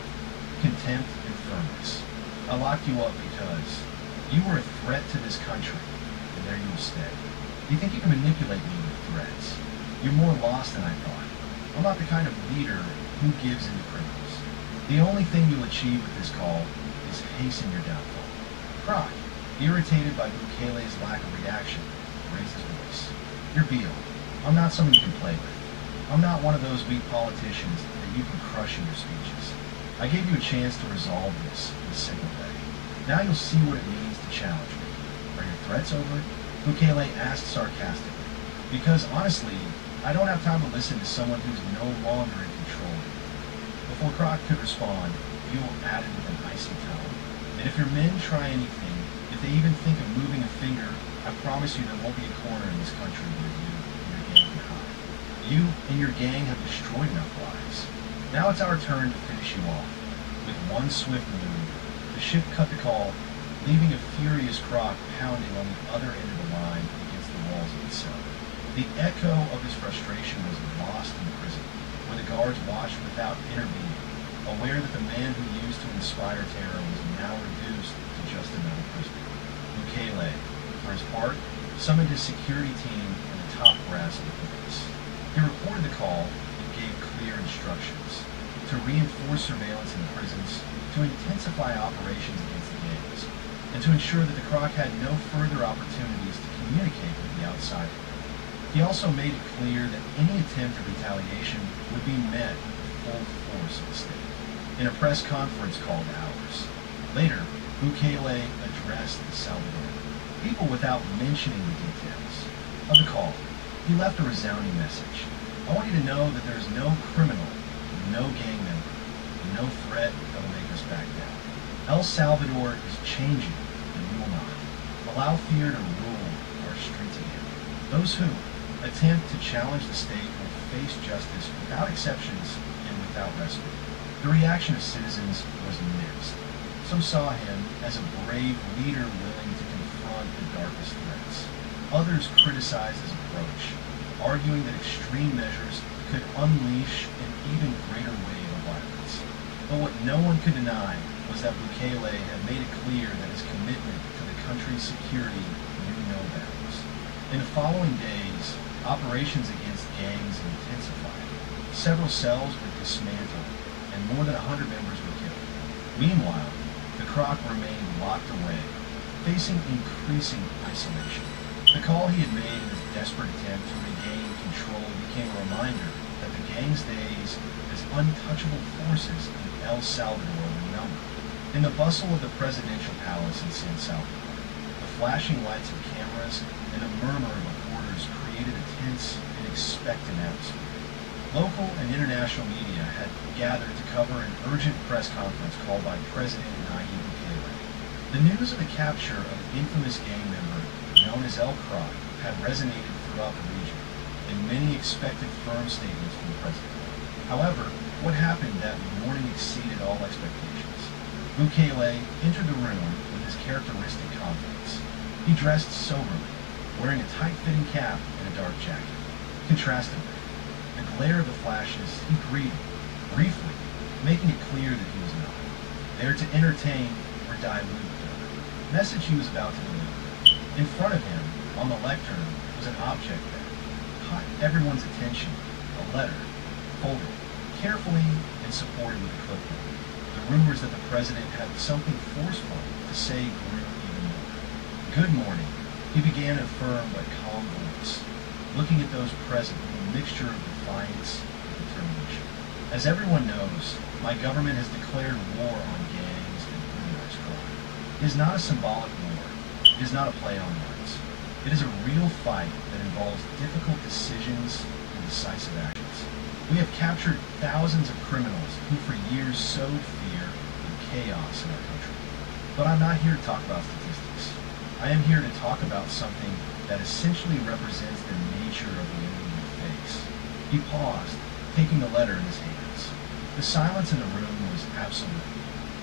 contempt and firmness. I locked you up because you were a threat to this country, and there you will stay. You think you can manipulate me with threats? You're more lost than I thought. I'm not the kind of leader who gives in to criminals. The only thing you'll achieve with this call is hasten your downfall. Croc, irritated by Bukele's lack of reaction, raised his voice. You're Beale. I'm not someone you can play with. I'm not one of those weak politicians that you can crush in your speeches. I gave you a chance to resolve this in a single day. Now you'll see what it means to challenge me. Are your threats over? Bukele asked sarcastically. Because honestly, I don't have time to listen to someone who's no longer in control. Before Croc could respond, Buell added with an icy tone. And if your men try anything, if they even think of moving a finger, I promise you there won't be a corner in this country where you and your gang can hide. You and your gang have destroyed enough lives. Now it's our turn to finish you off. With one swift move, the ship cut the call, leaving a furious Croc pounding on the other end of the line against the walls of the cell. The echo of his frustration was lost in the prison, where the guards watched without intervening, aware that the man who used to inspire terror was now reduced to just another prisoner. Bukele, for his part, summoned his security team and the top brass of the police. He reported the call and gave clear instructions to reinforce surveillance in the prisons, to intensify operations against the gangs, and to ensure that the Croc had no further opportunities to communicate with the outside world. He also made it clear that any attempt at retaliation would be met with full force of the state. In a press conference called Hours. Later, Bukele addressed the Salvadoran people without mentioning the details of the call. He left a resounding message. I want you to know that there is no criminal, no gang member, no threat that will make us back down. El Salvador is changing, and we will not allow fear to rule our streets again. Those who attempt to challenge the state will face justice without exceptions and without respite. The reaction of citizens was mixed. Some saw him as a brave leader willing to confront the darkest threats. Others criticized his approach, arguing that extreme measures could unleash an even greater wave of violence. But what no one could deny was that Bukele had made it clear that his commitment to the country's security knew no bounds. In the following days, operations against gangs intensified. Several cells were dismantled, and more than 100 members were killed. Meanwhile, the Croc remained locked away, facing increasing isolation. The call he had made in his desperate attempt to regain control became a reminder that the gang's days as untouchable forces in El Salvador were numbered. In the bustle of the presidential palace in San Salvador, the flashing lights of cameras and the murmur of reporters created a tense and expectant atmosphere. Local and international media had gathered to cover an urgent press conference called by President Nayib Bukele. The news of the capture of an infamous gang member known as El Croc had resonated throughout the region, and many expected firm statements from the president. However, what happened that morning exceeded all expectations. Bukele entered the room with his characteristic confidence. He dressed soberly, wearing a tight-fitting cap and a dark jacket. Contrastingly, the glare of the flashes, he greeted, briefly, making it clear that he was not there to entertain or dilute the message he was about to deliver. In front of him, on the lectern, was an object that caught everyone's attention, a letter, folded, carefully and supported with a clipboard. The rumors that the president had something forceful to say grew even more. Good morning, he began in a firm but calm voice, looking at those present with a mixture of defiance and determination. As everyone knows, my government has declared war on gangs and organized crime. It is not a symbolic war. It is not a play on words. It is a real fight that involves difficult decisions and decisive actions. We have captured thousands of criminals who for years sowed fear and chaos in our country. But I'm not here to talk about statistics. I am here to talk about something that essentially represents the nature of the enemy we face. He paused, taking the letter in his hands. The silence in the room was absolute.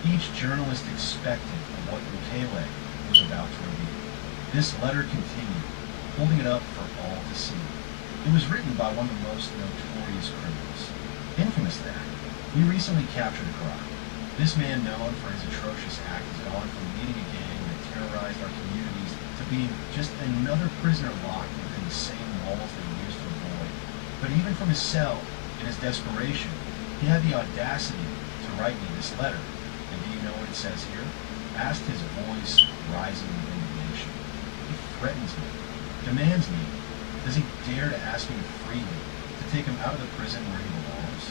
Each journalist expected what Bukele was about to reveal. This letter continued, holding it up for all to see. It was written by one of the most notorious criminals. Infamous that. We recently captured Croc. This man, known for his atrocious act, has gone from leading a gang that terrorized our communities to being just another prisoner locked within the same walls that he used to avoid. But even from his cell, in his desperation, he had the audacity to write me this letter. And do you know what it says here? Asked his voice rising with indignation. He threatens me, demands me. Does he dare to ask me to free him, to take him out of the prison where he belongs?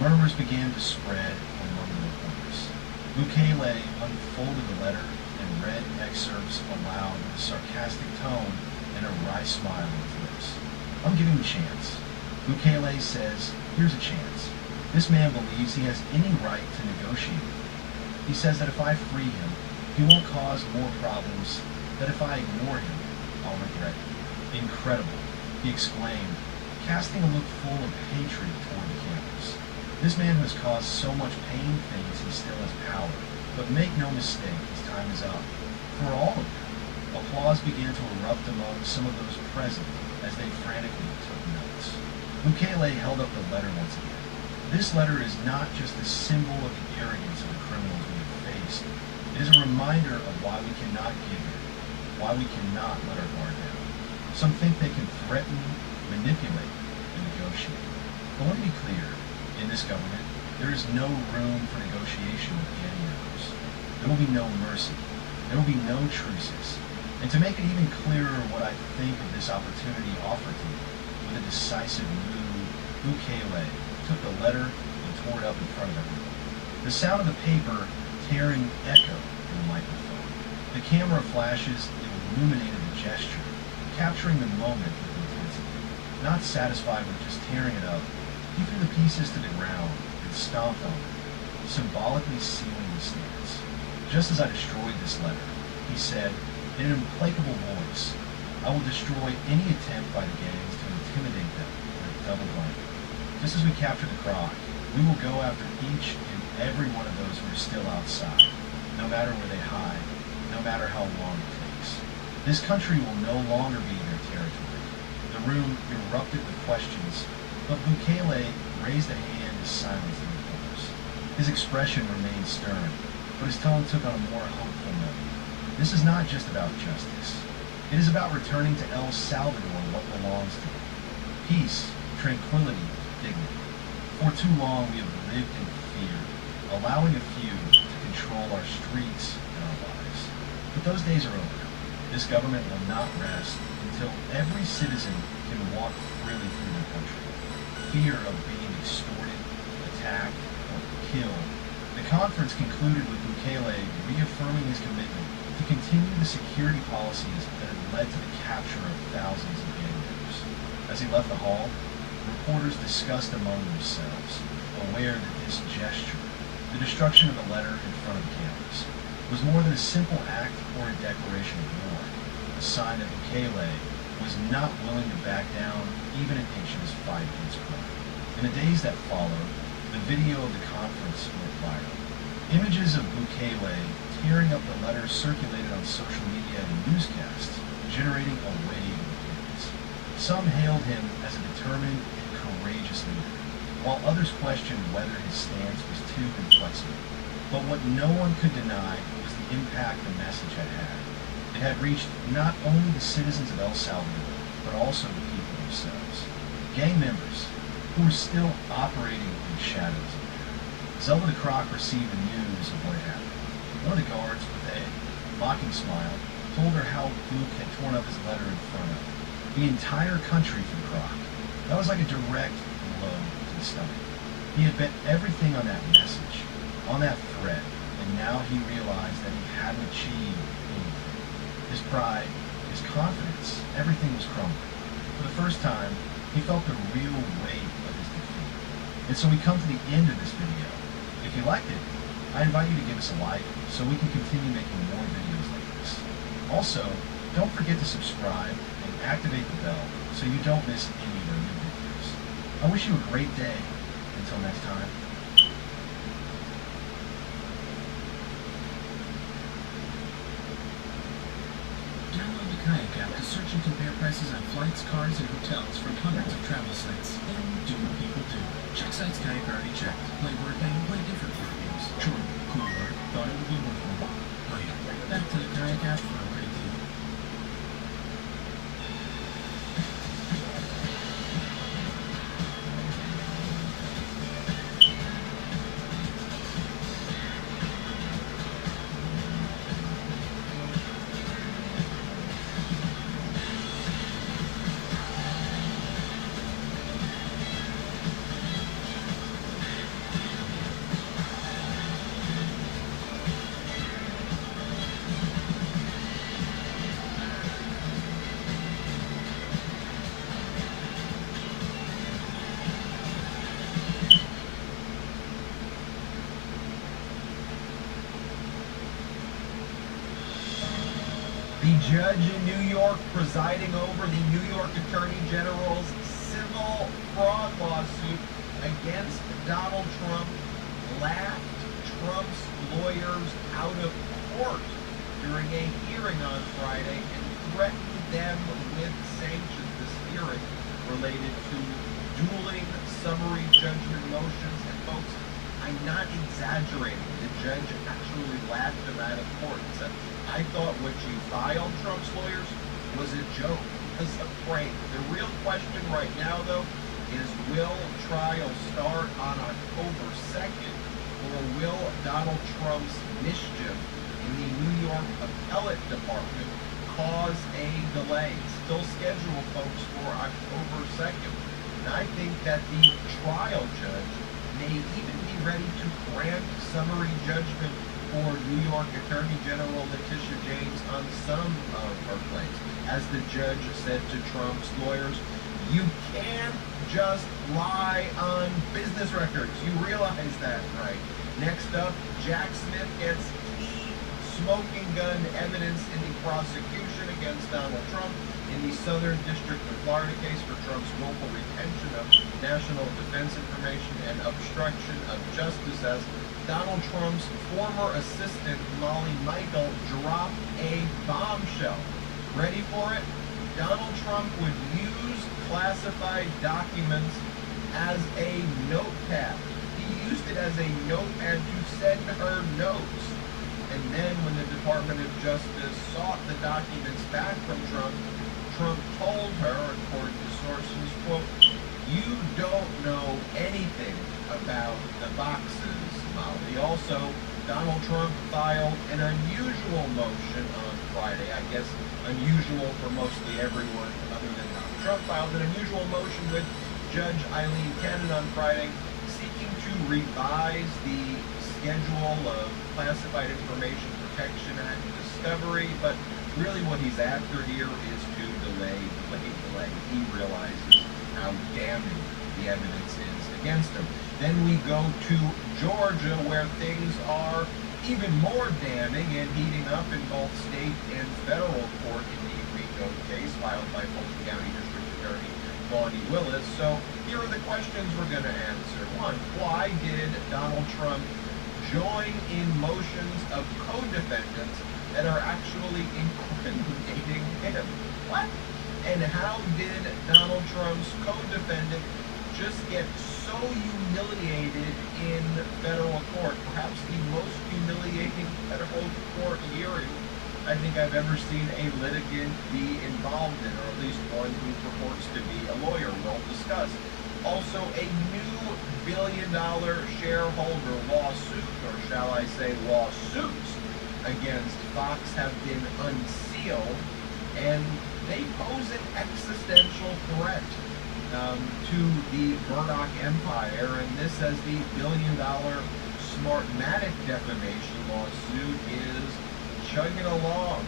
Murmurs began to spread among the reporters. Bukele unfolded the letter and read excerpts aloud with a sarcastic tone and a wry smile on his lips. I'm giving him a chance. Bukele says, here's a chance. This man believes he has any right to negotiate. He says that if I free him, he won't cause more problems, that if I ignore him, I'll regret it. Incredible, he exclaimed, casting a look full of hatred toward the campus. This man who has caused so much pain thinks he still has power, but make no mistake, his time is up. For all of them, applause began to erupt among some of those present as they frantically took notes. Bukele held up the letter once again. This letter is not just a symbol of the arrogance of the criminals we have faced. It is a reminder of why we cannot give in, why we cannot let our guard down. Some think they can threaten, manipulate, and negotiate. But let me be clear, in this government, there is no room for negotiation with gang members. There will be no mercy. There will be no truces. And to make it even clearer what I think of this opportunity offered to me, with a decisive move, Bukele took the letter and tore it up in front of everyone. The sound of the paper tearing echoed in the microphone. The camera flashes illuminated the gesture, capturing the moment with intensity. Not satisfied with just tearing it up, he threw the pieces to the ground and stomped on them, symbolically sealing the stance. Just as I destroyed this letter, he said, in an implacable voice, I will destroy any attempt by the gangs to intimidate them with a double blanket. Just as we captured the Croc, we will go after each and every one of those who are still outside, no matter where they hide, no matter how long it takes. This country will no longer be their territory. The room erupted with questions, but Bukele raised a hand to silence the reporters. His expression remained stern, but his tone took on a more hopeful note. This is not just about justice. It is about returning to El Salvador what belongs to it. Peace, tranquility, dignity. For too long we have lived in fear, allowing a few to control our streets and our lives. But those days are over. This government will not rest until every citizen can walk freely through their country. Fear of being extorted, attacked, or killed. The conference concluded with Bukele reaffirming his commitment to continue the security policies that had led to the capture of thousands of gang members. As he left the hall, reporters discussed among themselves, aware that this gesture, the destruction of the letter in front of the campus, was more than a simple act or a declaration of war, a sign that Bukele was not willing to back down even in Haitians' fight against crime. In the days that followed, the video of the conference went viral. Images of Bukele tearing up the letters circulated on social media and newscasts, generating a wave of opinions. Some hailed him as a determined and courageous leader, while others questioned whether his stance was too inflexible. But what no one could deny was the impact the message had had. It had reached not only the citizens of El Salvador, but also the people themselves. Gang members who were still operating in the shadows of there. Zelda the Croc received the news of what had happened. One of the guards, with a mocking smile, told her how Luke had torn up his letter in front of the entire country for the Croc. That was like a direct blow to the stomach. He had bet everything on that message, on that threat, and now he realized that he hadn't achieved anything. His pride, his confidence, everything was crumbling. For the first time, he felt the real weight of his defeat. And so we come to the end of this video. If you liked it, I invite you to give us a like so we can continue making more videos like this. Also, don't forget to subscribe and activate the bell so you don't miss any of our new videos. I wish you a great day. Until next time. Download the Kayak app to search and compare prices on flights, cars, and hotels from hundreds of travel sites. And do what people do. Check sites Kayak already checked. Play word and play different reviews. True, cool word. Thought it would be worth it. Oh yeah, back to the Kayak app for a great deal. The judge in New York presiding over the New York Attorney General's civil fraud lawsuit against Donald Trump laughed Trump's lawyers out of court during a hearing on Friday and threatened them with sanctions this hearing related to dueling summary judgment motions. And folks, I'm not exaggerating. The judge actually laughed him out of court and said, I thought what you filed, Trump's lawyers, was a joke, was a prank. The real question right now, though, is will trial start on October 2nd, or will Donald Trump's mischief in the New York Appellate Department cause a delay? Still scheduled, folks, for October 2nd. And I think that the trial judge may even be ready to grant summary judgment for New York Attorney General Letitia James on some of her claims. As the judge said to Trump's lawyers, you can't just lie on business records. You realize that, right? Next up, Jack Smith gets key smoking gun evidence in the prosecution against Donald Trump in the Southern District of Florida case for Trump's willful retention of national defense information and obstruction of justice, as Donald Trump's former assistant, Molly Michael, dropped a bombshell. Ready for it? Donald Trump would use classified documents as a notepad. He used it as a notepad to send her notes. And then when the Department of Justice sought the documents back from Trump, Trump told her, according to sources, quote, you don't know anything about the boxes, Molly. Also, Donald Trump filed an unusual motion on Friday, I guess unusual for mostly everyone other than Donald Trump, filed an unusual motion with Judge Eileen Cannon on Friday, seeking to revise the schedule of Classified Information Protection Act discovery, but really what he's after here is to delay. He realizes how damning the evidence is against him. Then we go to Georgia, where things are even more damning and heating up in both state and federal court in the RICO case filed by Fulton County District Attorney Bonnie Willis. So here are the questions we're going to answer. One, why did Donald Trump join in motions of co-defendants that are actually incriminating him? What? And how did Donald Trump's co-defendant just get so humiliated in federal court? Perhaps the most humiliating federal court hearing I think I've ever seen a litigant be involved in, or at least one who purports to be a lawyer. We'll discuss. Also, a new billion-dollar shareholder lawsuit, or shall I say lawsuits, against Fox have been unsealed, and they pose an existential threat to the Murdoch empire, and this, as the billion-dollar Smartmatic defamation lawsuit, is chugging along.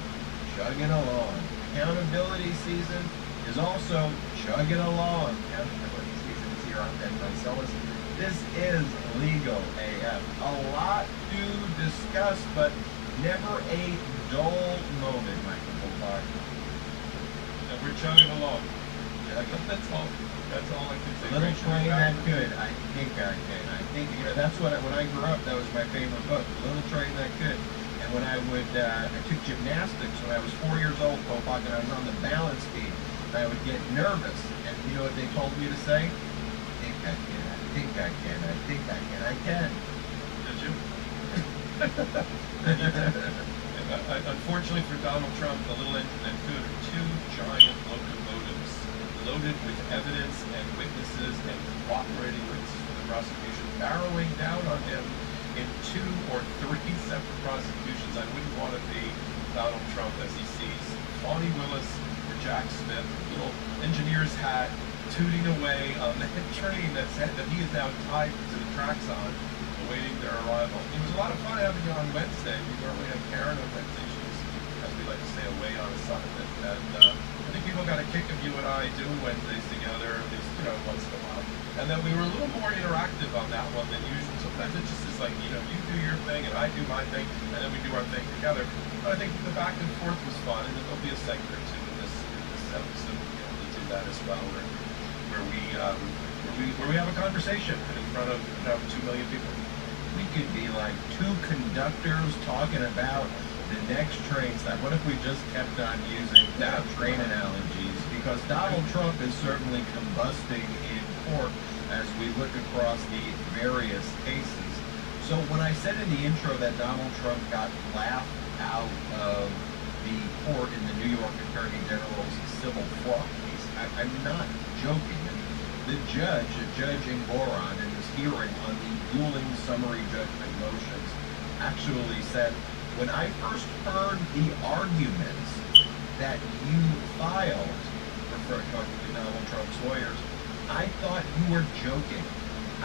Accountability season is also chugging along. Accountability season is here on Ben Marcellus. This is legal AF. A lot to discuss, but never a dull moment, Michael Bullard. And we're chugging along. That's all I can say. A little train that could. I think I can. I think, that's what, when I grew up, that was my favorite book, A Little Train That Could. And when I took gymnastics when I was 4 years old, Popak, and I was on the balance beam, and I would get nervous. And you know what they told me to say? I think I can, I think I can, I think I can, I can. Did you? Unfortunately for Donald Trump, the little engine that could are two giant locomotives loaded with evidence and witnesses and cooperating witnesses for the prosecution, barrowing down on him in 2 or 3 separate prosecutions. I wouldn't want to be Donald Trump as he sees Bonnie Willis or Jack Smith, little engineer's hat, tooting away on the train that said that he is now tied to the tracks on, awaiting their arrival. It was a lot of fun having you on Wednesday. We normally have Karen on Wednesday. She was, as we like to say, away on assignment. And I think people got a kick of you and I doing Wednesdays together, at least, once in a while. And then we were a little more interactive on that one than usual. Sometimes it just is like, you do your thing and I do my thing, and then we do our thing together. But I think the back and forth was fun, and there'll be a segment or two in this episode to do that as well, where we have a conversation in front of 2 million people. We could be like 2 conductors talking about the next train stop. What if we just kept on using train analogies? Because Donald Trump is certainly combusting in court as we look across the various cases. So when I said in the intro that Donald Trump got laughed out of the court in the New York Attorney General's civil fraud case, I'm not joking. The judge, Judge Engoron, in his hearing on the dueling summary judgment motions, actually said, when I first heard the arguments that you filed, referring to Donald Trump's lawyers, I thought you were joking.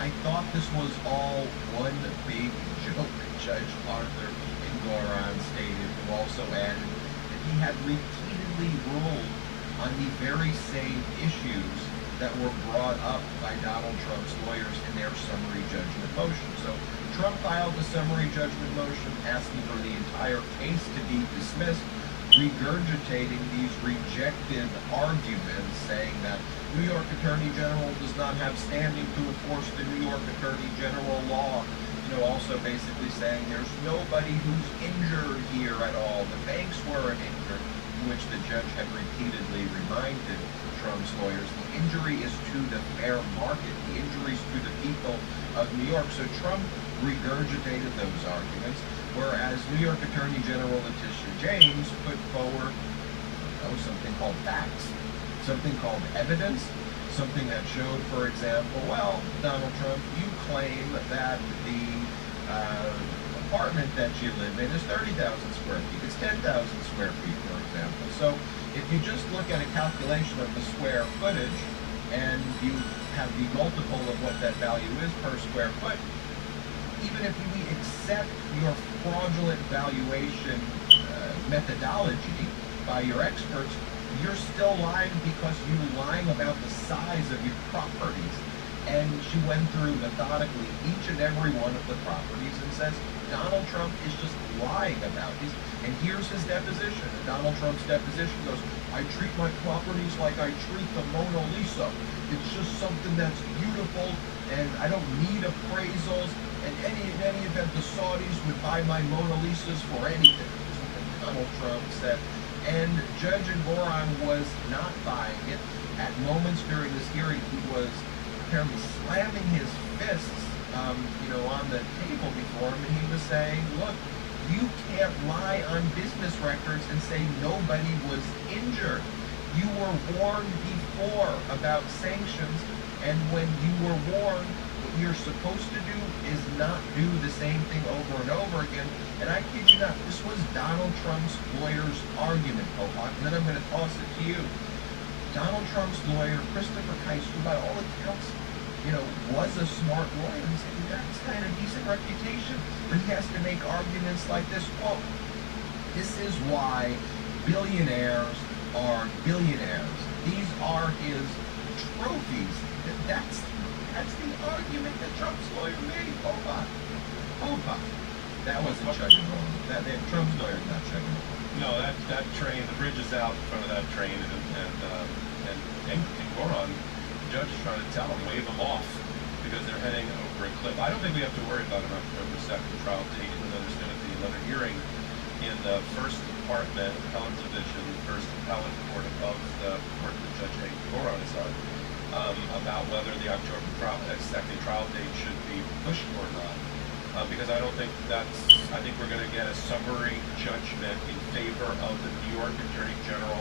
I thought this was all one big joke, Judge Arthur Engoron stated, who also added that he had repeatedly ruled on the very same issues that were brought up by Donald Trump's lawyers in their summary judgment motion. So Trump filed a summary judgment motion asking for the entire case to be dismissed, regurgitating these rejected arguments, saying that New York Attorney General does not have standing to enforce the New York Attorney General law. Also basically saying there's nobody who's injured here at all. The banks weren't injured, which the judge had repeatedly reminded Trump's lawyers. The injury is to the fair market. The injury is to the people of New York. So Trump regurgitated those arguments, whereas New York Attorney General Letitia James put forward something called facts, something called evidence, something that showed, for example, well, Donald Trump, you claim that the apartment that you live in is 30,000 square feet. It's 10,000 square feet, for example. example. So if you just look at a calculation of the square footage and you have the multiple of what that value is per square foot, even if we accept your fraudulent valuation methodology by your experts, you're still lying because you're lying about the size of your properties. And she went through methodically each and every one of the properties and says Donald Trump is just lying about these. And here's his deposition. And Donald Trump's deposition goes, I treat my properties like I treat the Mona Lisa. It's just something that's beautiful, and I don't need appraisals. And in any event, the Saudis would buy my Mona Lisas for anything. Is what Donald Trump said. And Judge Engoron was not buying it. At moments during this hearing, he was apparently slamming his fists, on the table before him, and he was saying, look, you can't lie on business records and say nobody was injured. You were warned before about sanctions, and when you were warned, what you're supposed to do is not do the same thing over and over again. And I kid you not, this was Donald Trump's lawyer's argument, Pohawk, and then I'm going to toss it to you. Donald Trump's lawyer, Christopher Kise, who by all accounts, was a smart lawyer. He's got this kind of decent reputation, but he has to make arguments like this. Well, this is why billionaires are billionaires. These are his trophies. That's the argument that Trump's lawyer made. Pohawk. That wasn't chugging along. Trump's lawyer not chugging along. No, that train, the bridge is out in front of that train, and Goron, the judge is trying to tell them, wave them off, because they're heading over a cliff. I don't think we have to worry about an October 2nd trial date, even though there's going to be another hearing in the First Department Appellate Division, First Appellate Court above the court that Judge Goron is on, about whether the October 2nd trial date should be pushed or not. Because I think we're going to get a summary judgment in favor of the New York Attorney General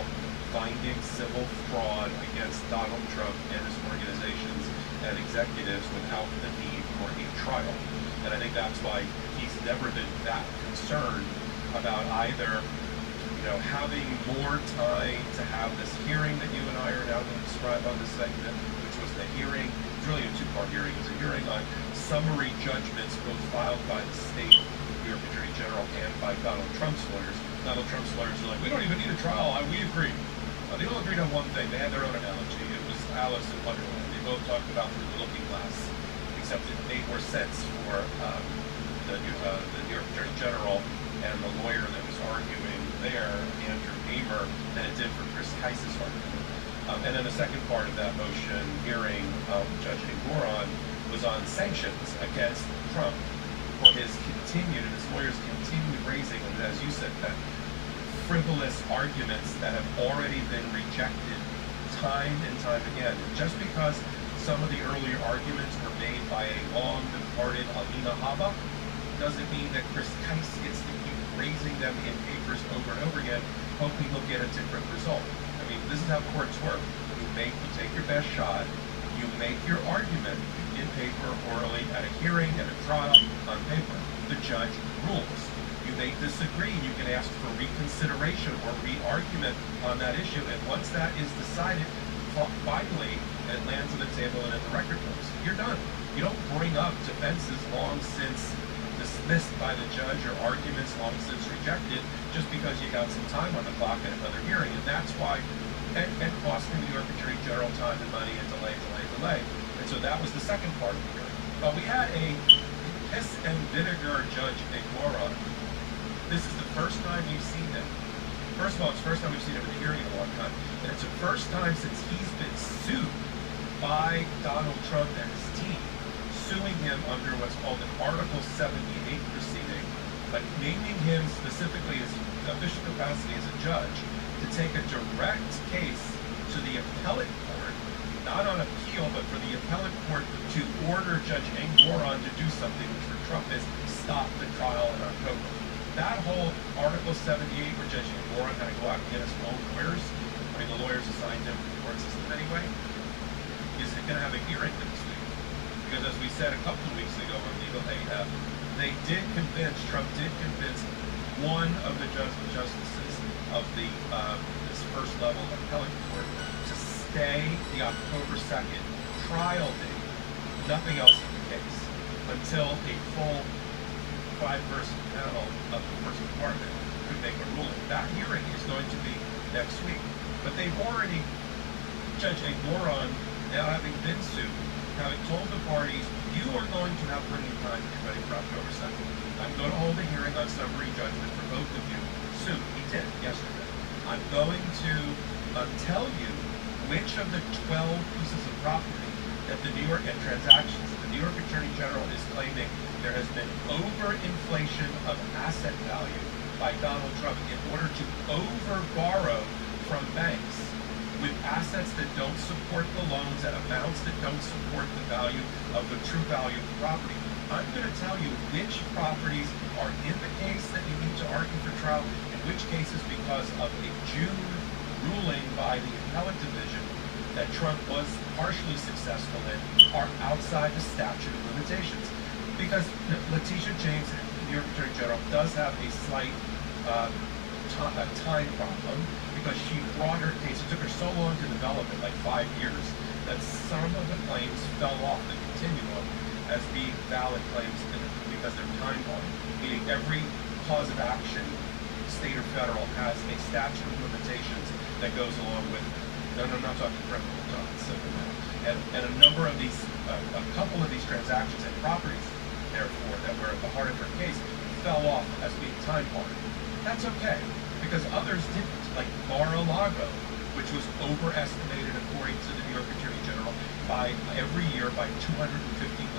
finding civil fraud against Donald Trump and his organizations and executives without the need for a trial. And I think that's why he's never been that concerned about either, having more time to have this hearing that you and I are now going to describe on this segment, which was the hearing. It's really a two-part hearing. It was a hearing on summary judgments both filed by the state New York Attorney General and by Donald Trump's lawyers. Donald Trump's lawyers are like, we don't even need a trial. We agree. They all agreed on one thing. They had their own analogy. It was Alice in Wonderland. They both talked about through the looking glass, except it made more sense for the New York Attorney General and the lawyer that was arguing there, Andrew Hamer, than it did for Chris Kice's argument. And then the second part of that motion hearing Judge Engoron was on sanctions against Trump for his lawyers continued raising, as you said, that frivolous arguments that have already been rejected time and time again. And just because some of the earlier arguments were made by a long-departed Alina Habba doesn't mean that Chris Kise gets to keep raising them in papers over and over again, hoping he'll get a different result. I mean, this is how courts work. You take your best shot, you make your argument in paper, orally, at a hearing, at a trial, on paper. The judge rules. You may disagree, you can ask for reconsideration or re-argument on that issue, and once that is decided, finally, it lands on the table and in the record books. You're done. You don't bring up defenses long since dismissed by the judge or arguments long since rejected just because you got some time on the clock at another hearing, and that's why, and costing the New York Attorney General time and money and delay. And so that was the second part of the hearing. But we had a piss and vinegar Judge Engoron. This is the first time we've seen him. First of all, it's the first time we've seen him in a hearing in a long time. And it's the first time since he's been sued by Donald Trump and his team, suing him under what's called an Article 78 proceeding, but naming him specifically as official capacity as a judge to take a direct case to the appellate court, not on appeal, but for the appellate court to order Judge Engoron to do something which for Trump is stop the trial in October. That whole Article 78 where Judge Engoron had to go out and get his own lawyers, the lawyers assigned him to the court system anyway, is going to have a hearing this week. Because as we said a couple of weeks ago on Legal AF, Trump did convince one of the justices of the this first level appellate court to stay the October 2nd trial date, nothing else in the case, until a full 5-person panel of the First Department could make a ruling. That hearing is going to be next week. But they've already, Judge a moron, now having been sued, having told the parties, you are going to have plenty of time to get ready for October 2nd. I'm going to hold a hearing on summary judgment for both of you soon. He did yesterday. I'm going to tell you which of the 12 pieces of property that the New York and transactions that the New York Attorney General is claiming there has been overinflation of asset value by Donald Trump in order to over-borrow from banks with assets that don't support the loans at amounts that don't support the value of the true value of the property. I'm going to tell you which properties are in the case that you need to argue for trial, in which cases, because of a June ruling by the appellate division that Trump was partially successful in, are outside the statute of limitations. Because Letitia James, New York Attorney General, does have a slight time problem, because she brought her case. It took her so long to develop it, like 5 years, that some of the claims fell off the continuum as being valid claims because they're time bound. Meaning every cause of action, state or federal, has a statute of limitations that goes along with it. No, I'm not talking criminal, I'm talking civil now. And a number of these, a couple of these transactions and properties, therefore, that were at the heart of her case, fell off as being time barred. That's okay, because others didn't, like Mar-a-Lago, which was overestimated according to the New York Attorney General by every year by $250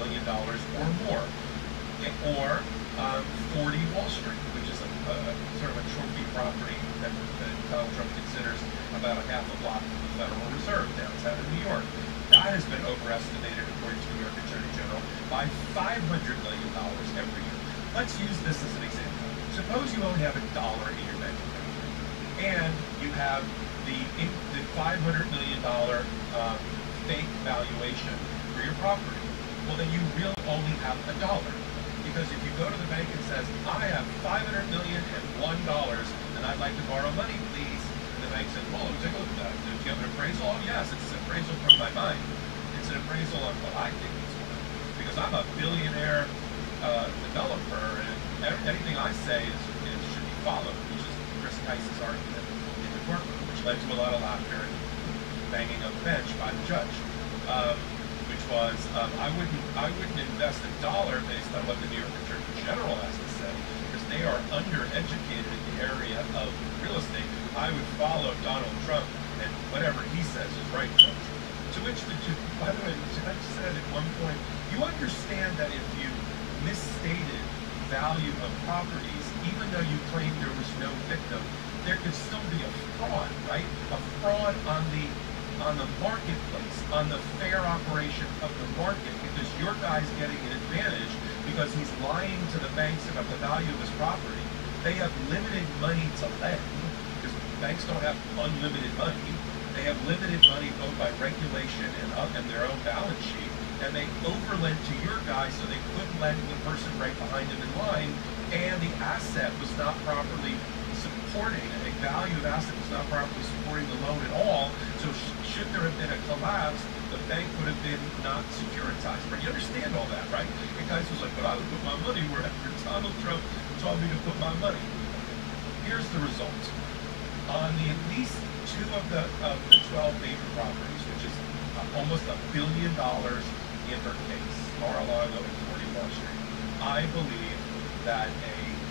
million or more, or 40 Wall Street, which is a sort of a trophy property that Donald Trump considers about a half a block from the Federal Reserve downtown in New York. That has been overestimated according to the New York Attorney General by $500 million every year. Let's use this as an example. Suppose you only have $1 in your bank account, and you have the $500 million fake valuation for your property. Well, then you really only have $1. Because if you go to the bank and says, I have $500 million and $1, and I'd like to borrow money, please. And the bank says, well, take a look at that. Do you have an appraisal? Oh, yes, it's an appraisal from my mind. It's an appraisal on what I think it's worth. Because I'm a billionaire developer, and anything I say should be followed, which is Chris Tice's argument in the courtroom, which led to a lot of laughter and banging of the bench by the judge. Which was, I wouldn't invest $1 based on what the New York Attorney General has to say, because they are undereducated in the area of real estate. I would follow Donald Trump, and whatever he says is right, Judge. To which by the way, the judge said at one point, you understand that if you misstated value of properties, even though you claimed there was no victim, there could still be a fraud, right? A fraud on the marketplace, on the fair operation of the market, because your guy's getting an advantage because he's lying to the banks about the value of his property. They have limited money to lend, because banks don't have unlimited money. They have limited money both by regulation and their own balance sheet, and they overlent to your guy so they couldn't lend to the person right behind them in line, and the asset was not properly supporting, a value of asset was not properly supporting the loan at all. So should there have been a collapse, the bank would have been not securitized. But you understand all that, right? The guy was like, but I would put my money wherever Donald Trump told me to put my money. Here's the result. On at least 2 of the 12 major properties, which is almost $1 billion in her case, Mar-a-Lago and 40 Wall Street, I believe that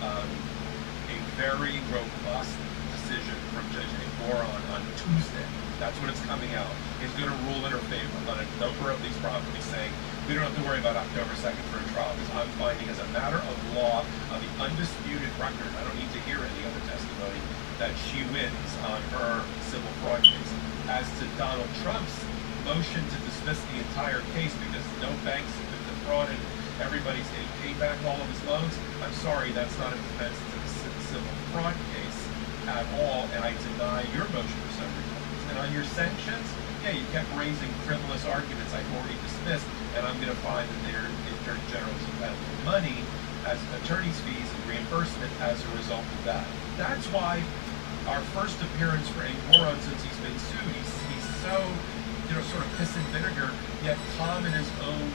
a very robust decision from Judge Moron on Tuesday, that's when it's coming out, is going to rule in her favor on a number of these properties, saying we don't have to worry about October 2nd for a trial, because I'm finding as a matter of law, on the undisputed record, I don't need to hear any other testimony, that she wins on her civil fraud case. As to Donald Trump's motion to dismiss the entire case because no banks have been defrauded, everybody's getting paid back all of his loans, I'm sorry, that's not a defense to the civil fraud case at all, and I deny your motion for summary judgment. And on your sanctions, yeah, you kept raising frivolous arguments I've already dismissed, and I'm going to find that their Attorney General is entitled to money as attorney's fees and reimbursement as a result of that. That's why our first appearance for Hank Moron since he's been sued. He's so, sort of piss and vinegar, yet calm in his own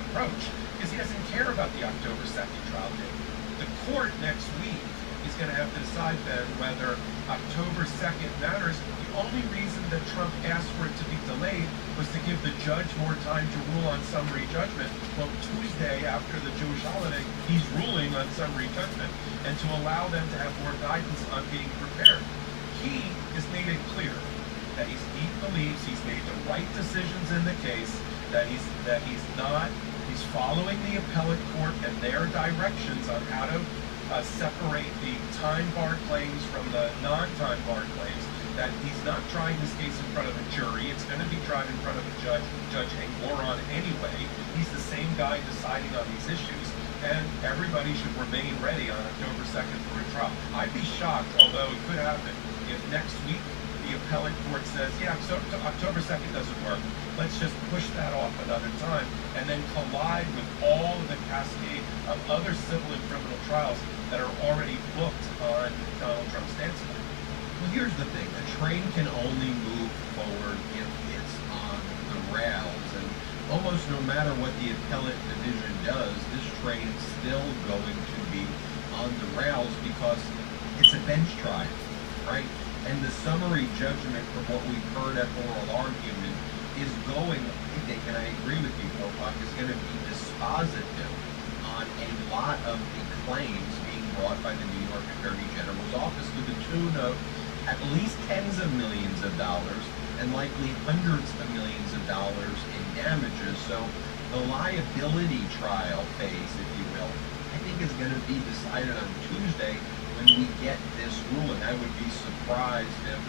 approach, because he doesn't care about the October 2nd trial date. The court next week is going to have to decide then whether October 2nd matters. The only reason that Trump asked for it to be delayed was to give the judge more time to rule on summary judgment. Well, Tuesday, after the Jewish holiday, he's ruling on summary judgment, and to allow them to have more guidance on being prepared. He has made it clear that he believes he's made the right decisions in the case, that he's following the appellate court and their directions on how to separate the time-barred claims from the non-time barred claims, that he's not trying this case in front of a jury. It's going to be tried in front of a judge, Judge Hank Moron anyway. He's the same guy deciding on these issues, and everybody should remain ready on October 2nd for a trial. I'd be shocked, although it could happen, if next week the appellate court says, yeah, so October 2nd doesn't work. Let's just push that off another time, and then collide with all of the cascade of other civil and criminal trials that are already booked on Donald Trump's dance floor. Well, here's the thing. The train can only move forward if it's on the rails, and almost no matter what the appellate division does, this train's still going to be on the rails because it's a bench trial, right? And the summary judgment from what we've heard at oral argument is going, I think, and I agree with you, Popak, is going to be dispositive on a lot of the claims being brought by the New York Attorney General's office to the tune of at least tens of millions of dollars and likely hundreds of millions of dollars in damages. So the liability trial phase, if you will, I think is going to be decided on Tuesday when we get this ruling. I would be surprised if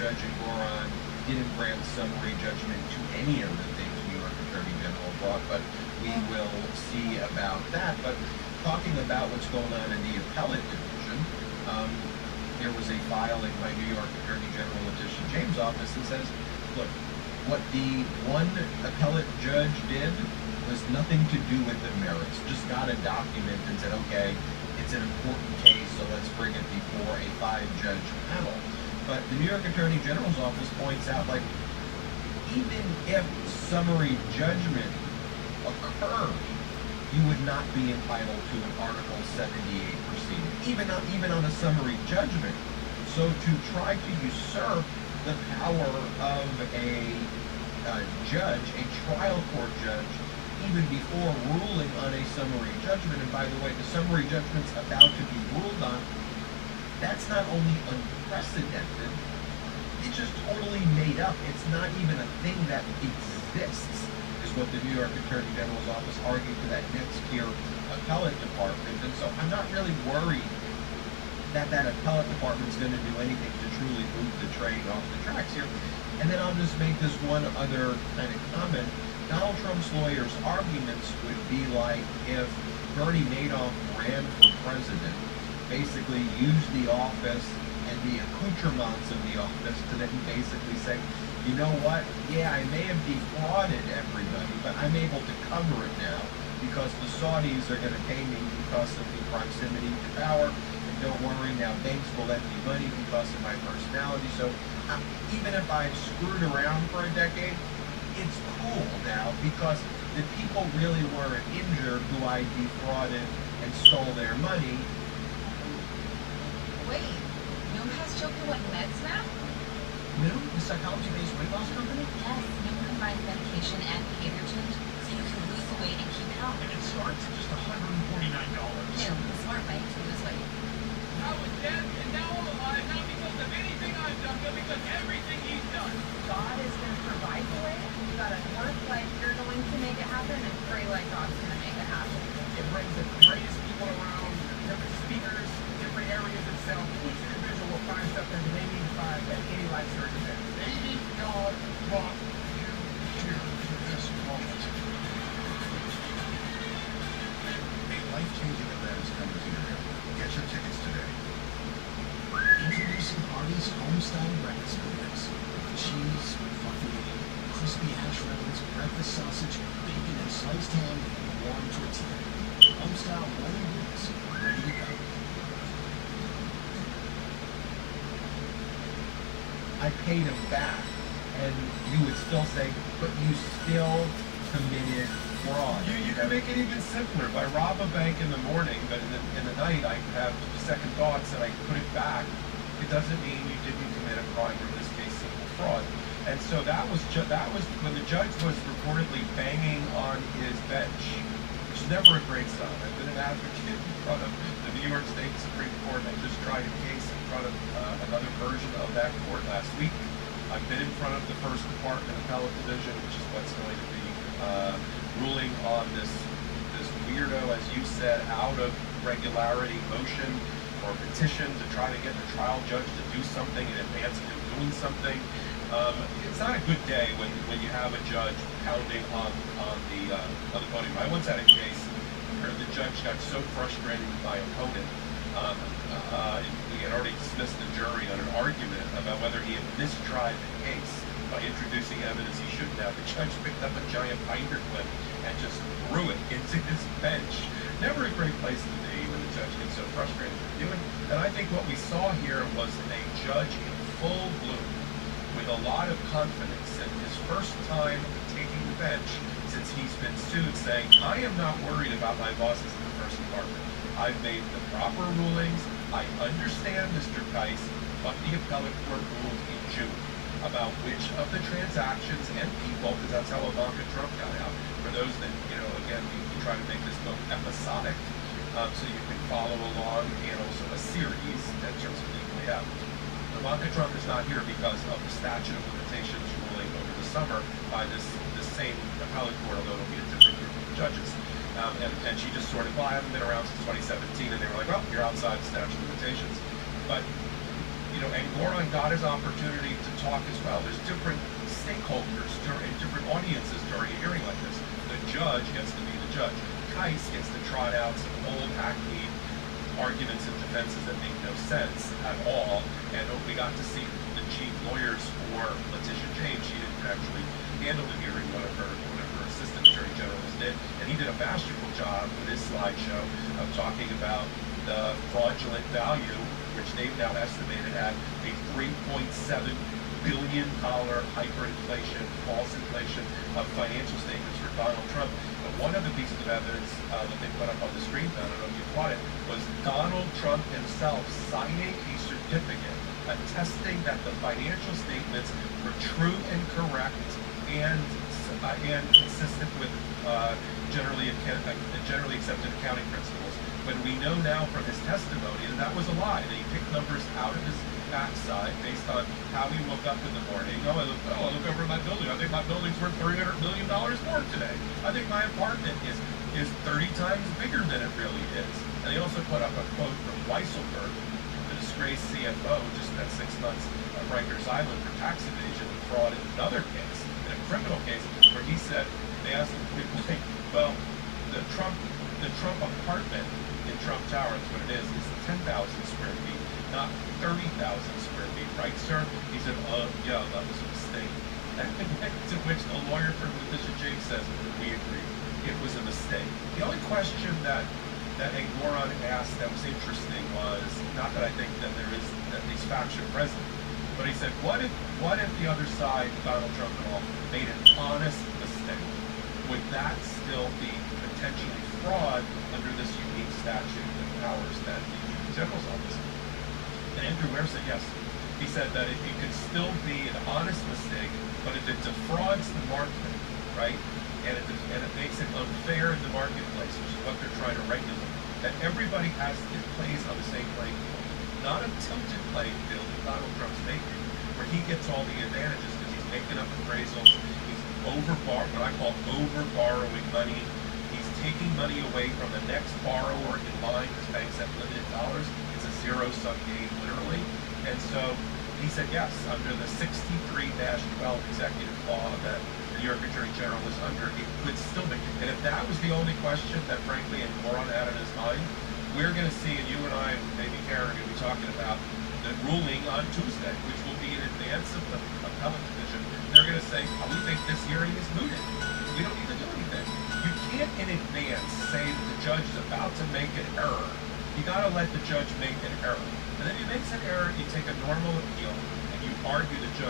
Judge Moron didn't grant summary judgment to any of the things New York Attorney General brought, but we will see about that. But talking about what's going on in the appellate division, there was a filing by New York Attorney General Letitia James' office that says, look, what the one appellate judge did was nothing to do with the merits, just got a document and said, okay, it's an important case, so let's bring it before a 5-judge panel. But the New York Attorney General's office points out, like, even if summary judgment occurred, you would not be entitled to an Article 78 proceeding, even on a summary judgment. So to try to usurp the power of a judge, a trial court judge, even before ruling on a summary judgment, and by the way, the summary judgment's about to be ruled on, that's not only unprecedented, it's just totally made up. It's not even a thing that exists, is what the New York Attorney General's office argued to that next-tier appellate department. And so I'm not really worried that appellate department's going to do anything to truly move the train off the tracks here. And then I'll just make this one other kind of comment. Donald Trump's lawyers' arguments would be like if Bernie Madoff ran for president, basically used the office and the accoutrements of the office to then basically say, you know what, yeah, I may have defrauded everybody, but I'm able to cover it now because the Saudis are going to pay me because of the proximity to power. And don't worry, now banks will lend me money because of my personality. So even if I've screwed around for a decade, it's cool now because the people really weren't injured who I defrauded and stole their money. Wait, Noom has children with meds now? Noom, the psychology-based weight loss company? Yes, Noom combines medication and behavior change so you can lose the weight and keep it off. And it starts at just $149. Noom, the smart way to lose weight. I was dead and now I'm alive, not because of anything I've done, but because everything he's done. God is going to provide the way. You gotta work like you're going to make it happen and pray like God's going to make it happen. It brings the greatest people around, different speakers, different areas itself. Each individual will find something they need to find at any life circumstance. Maybe God brought you here to this I paid him back. And you would still say, but you still committed fraud. You can make it even simpler. If I rob a bank in the morning, but in the night I have second thoughts and I put it back, it doesn't mean you didn't commit a crime, or in this case, simple fraud. And so that was when the judge was reportedly banging on his bench, which is never a great sign. I've been an advocate in front of the New York State Supreme Court. I just tried a case in front of another version of that court last week. I've been in front of the First Department Appellate Division, which is what's going to be ruling on this weirdo, as you said, out of regularity motion or petition to try to get the trial judge to do something in advance of him doing something. It's not a good day when you have a judge pounding on the podium. I once had a case where the judge got so frustrated with my opponent. We had already dismissed the jury on an argument about whether he had mistried the case by introducing evidence he shouldn't have. The judge picked up a giant binder clip and just threw it into his bench. Never a great place to be when the judge gets so frustrated with you. And I think what we saw here was a judge in full bloom with a lot of confidence, and his first time taking the bench since he's been sued, saying, I am not worried about my bosses in the First Department. I've made the proper rulings. I understand, Mr. Tice, what the appellate court ruled in June about which of the transactions and people, because that's how Ivanka Trump got out. For those that, again, we try to make this book episodic, so you can follow along, and also a series in terms of legally out. Ivanka Trump is not here because of the statute of limitations ruling over the summer by this same appellate court, although it'll be a different group of judges. And she just sort of, well, I haven't been around since 2017, and they were like, well, you're outside the statute of limitations. But, and Goran got his opportunity to talk as well. There's different stakeholders and different audiences during a hearing like this. The judge gets to be the judge. Tice gets to trot out some old hackneyed arguments and defenses that make no sense at all. And we got to see the chief lawyers for Letitia James. She didn't actually handle the hearing, one of her assistant attorney generals did. And he did a masterful job with his slideshow of talking about the fraudulent value, which they've now estimated at a $3.7 billion hyperinflation, false inflation of financial statements for Donald Trump. But one of the pieces of evidence that they put up on the screen, I don't know if you caught it, was Donald Trump himself signing a certificate attesting that the financial statements were true and correct and consistent with generally accepted accounting principles. When we know now from his testimony that was a lie, that he picked numbers out of his backside based on how he woke up in the morning. I look over at my building. I think my building's worth $300 million more today. I think my apartment is 30 times bigger than it really is. And they also put up a quote from Weisselberg, the disgraced CFO, just spent 6 months on Rikers Island for tax evasion and fraud in another case, in a criminal case, where he said, they asked him, well, the Trump apartment in Trump Tower, that's what it is 10,000 square feet, not 30,000 square feet, right, sir? He said, yeah, that was a mistake. To which the lawyer for Letitia James says, we agree. It was a mistake. The only question that Goran asked that was interesting was, not that I think that these facts are present, but he said, what if the other side, Donald Trump and all, made an honest mistake? Would that still be potentially fraud under this unique statute and powers that the Attorney General's office? And Andrew Ware said yes. He said that it could still be an honest mistake, but if it defrauds the market, right, and it makes it unfair in the marketplace, which is what they're trying to regulate, that everybody plays on the same playing field, not a tilted playing field that Donald Trump's making, where he gets all the advantages because he's making up appraisals, he's what I call over-borrowing money. He's taking money away from the next borrower in line because banks have limited dollars. It's a zero-sum game, literally. And so he said yes, under the 63-12 executive law that the New York Attorney General was under, it could still be. And if that was the only question that, frankly, and Goran had in his mind, we're going to see, and you and I, maybe Karen, are going to be talking about the ruling on Tuesday, which will be in advance of the appellate division. They're going to say, we think this hearing is mooted. We don't need to do anything. You can't in advance say that the judge is about to make an error. You got to let the judge make an error. And then he makes an error, you take a normal appeal, and you argue the judge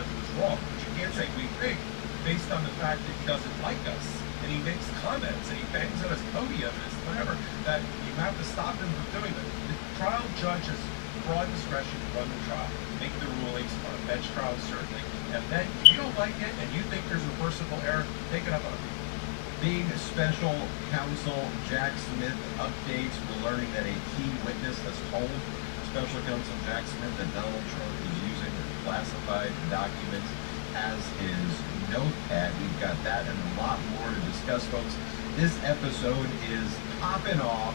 fact that he doesn't like us, and he makes comments, and he bangs on his podium and his whatever, that you have to stop him from doing that. The trial judge has broad discretion to run the trial, make the rulings on a bench trial, certainly, and then if you don't like it and you think there's reversible error, take it up on him. Being special counsel Jack Smith updates, we're learning that a key witness has told special counsel Jack Smith that Donald Trump is using classified documents as his notepad. We've got that and a lot more to discuss, folks. This episode is popping off.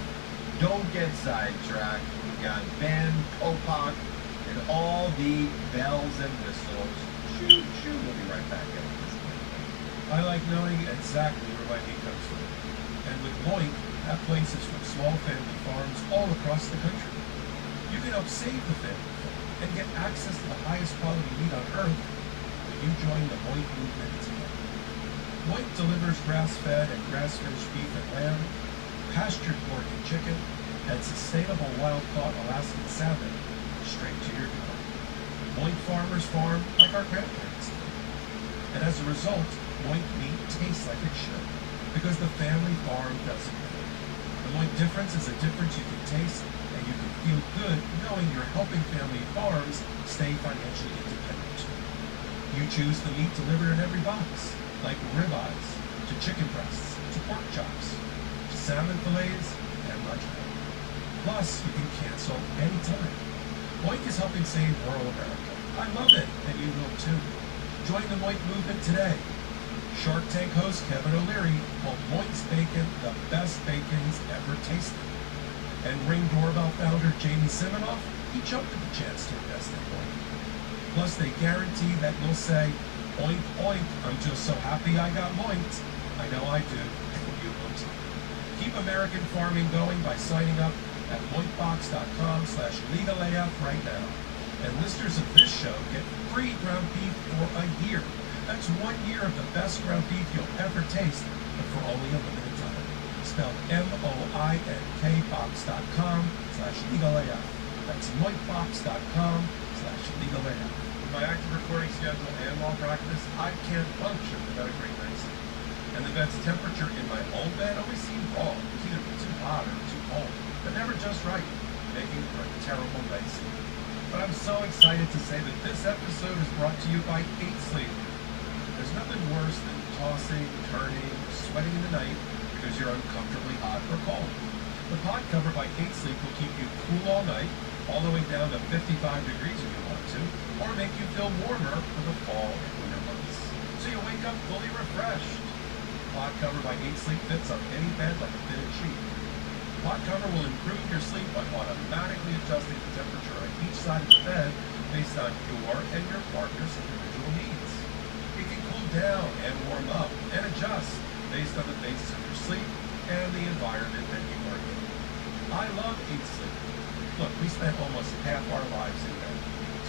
Don't get sidetracked. We've got Ben, Popak, and all the bells and whistles. Shoot, shoot. We'll be right back after this. I like knowing exactly where my meat comes from. And with Moink, that place is from small family farms all across the country. You can help save the family farm and get access to the highest quality meat on earth when you join the Moink movement today. Moink delivers grass-fed and grass-finished beef and lamb, pastured pork and chicken, and sustainable wild-caught Alaskan salmon straight to your door. Moink farmers farm like our grandparents did. And as a result, Moink meat tastes like it should, because the family farm does it right. The Moink difference is a difference you can taste, and you can feel good knowing you're helping family farms stay financially independent. You choose the meat delivered in every box, like ribeyes, to chicken breasts, to pork chops, to salmon fillets, and much more. Plus, you can cancel anytime. Moink is helping save rural America. I love it, and you will too. Join the Moink movement today. Shark Tank host Kevin O'Leary called Moink's bacon the best bacon's ever tasted. And Ring Doorbell founder Jamie Siminoff, he jumped at the chance to invest in Moink. Plus, they guarantee that you'll say, oink, oink, I'm just so happy I got moinked. I know I do, and you will too. Keep American farming going by signing up at moinkbox.com/legalaf right now. And listeners of this show get free ground beef for a year. That's 1 year of the best ground beef you'll ever taste, but for only a limited time. Spelled moinkbox.com/legalaf. That's moinkbox.com/legalaf. With my active recording schedule and law practice, I can't function without a great night's sleep. And the bed's temperature in my old bed always seemed wrong. It was either too hot or too cold, but never just right, making for a terrible night's sleep. But I'm so excited to say that this episode is brought to you by 8 Sleep. There's nothing worse than tossing, turning, sweating in the night because you're uncomfortably hot or cold. The pod cover by 8 Sleep will keep you cool all night, all the way down to 55 degrees if you want to, or make you feel warmer for the fall and winter months. So you wake up fully refreshed. Pod cover by 8 Sleep fits on any bed like a fitted sheet. Pod cover will improve your sleep by automatically adjusting the temperature on each side of the bed based on your and your partner's individual needs. It can cool down and warm up and adjust based on the phases of your sleep and the environment that you are in. I love 8 Sleep. Look, we spend almost half our lives in bed,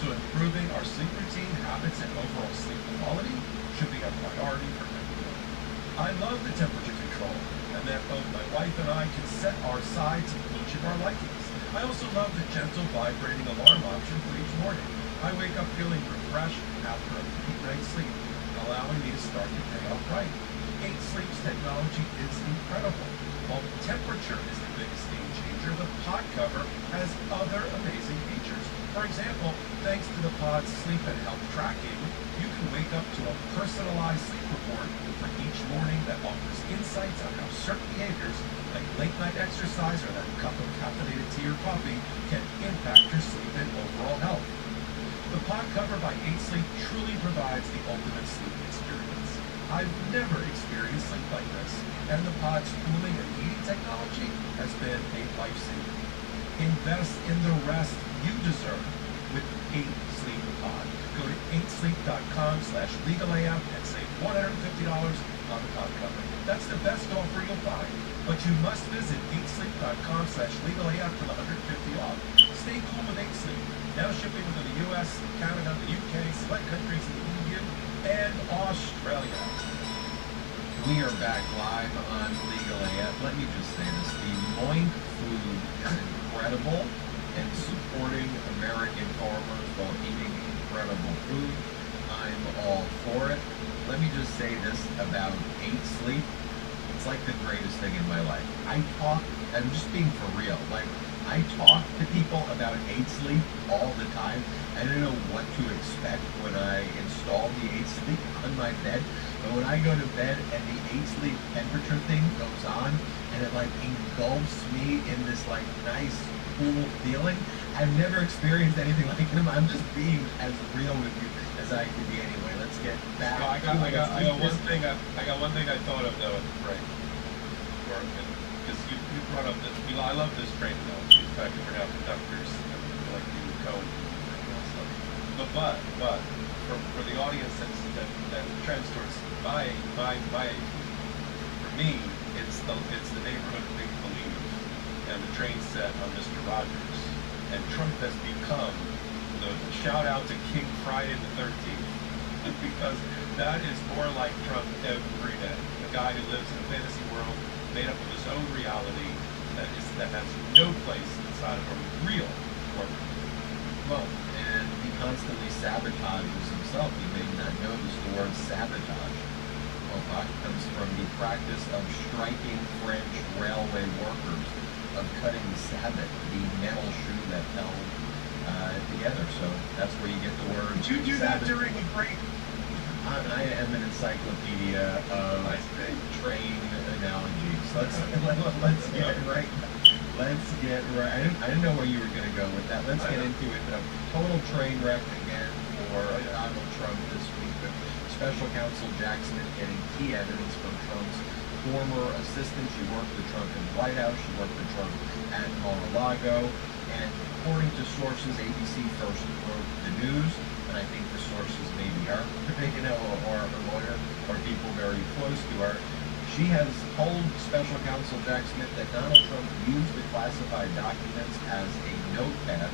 so improving our sleep routine, habits, and overall sleep quality should be a priority for everyone. I love the temperature control, and that both my wife and I can set our sides to each of our likings. I also love the gentle vibrating alarm option for each morning. I wake up feeling refreshed after a deep night's sleep, allowing me to start the day off right. 8 Sleep's technology is incredible. While temperature is the biggest game changer, the pod cover has other amazing features. For example, thanks to the pod's sleep and health tracking, you can wake up to a personalized sleep report for each morning that offers insights on how certain behaviors, like late night exercise or that cup of caffeinated tea or coffee, can impact your sleep and overall health. The pod cover by 8 Sleep truly provides the ultimate sleep experience. I've never experienced sleep like this, and the pod's cooling and heating technology has been a lifesaver. Invest in the rest you deserve with 8 Sleep Pod. Go to 8sleep.com/legalaf and save $150 on the pod cover. That's the best offer you'll find, but you must visit 8sleep.com/legalaf for the $150 off. Stay cool with 8 Sleep. Now shipping within the U.S., Canada, the UK, select countries in the EU, and Australia. We are back live on Legal AF. Let me just say this. The Moink food is incredible, and supporting American farmers while eating incredible food, I'm all for it. let me just say this about 8 sleep. It's like the greatest thing in my life. I'm just being for real. Like, I talk to people about 8 sleep all the time. I don't know what to expect when I install the 8 sleep on my bed. But when I go to bed and the 8 sleep temperature thing goes on and it like engulfs me in this like nice, cool feeling, I've never experienced anything like it. I'm just being as real with you as I can be anyway. Let's get back. I got one thing. I got one thing I thought of though, right? Because you brought up this. I love this train analogy. In fact, we're now conductors like you code and stuff. But for the audience that trends towards my age, for me, it's the neighborhood of Make Believe and the train set on Mr. Rogers. And Trump has become the shout out to King Friday the 13th because that is more like Trump every day. The guy who lives in a fantasy world made up of his own reality that has no place inside of a real world. Well, and he constantly sabotages himself. You may not notice the word sabotage. Well, comes from the practice of striking French railway workers, of cutting the sabot, the metal shoe that held together. So that's where you get the word. Did you do that during the break? I am an encyclopedia of train analogies. Let's get right. Let's get right. I didn't know where you were going to go with that. Let's get into it. A total train wreck again for Donald Trump this week. With Special Counsel Jack Smith getting key evidence from Trump's former assistant. She worked with Trump in the White House. She worked with Trump at Mar-a-Lago. And according to sources, ABC first broke the news. And I think the sources maybe are, or a lawyer, or people very close to her. She has told Special Counsel Jack Smith that Donald Trump used the classified documents as a notepad.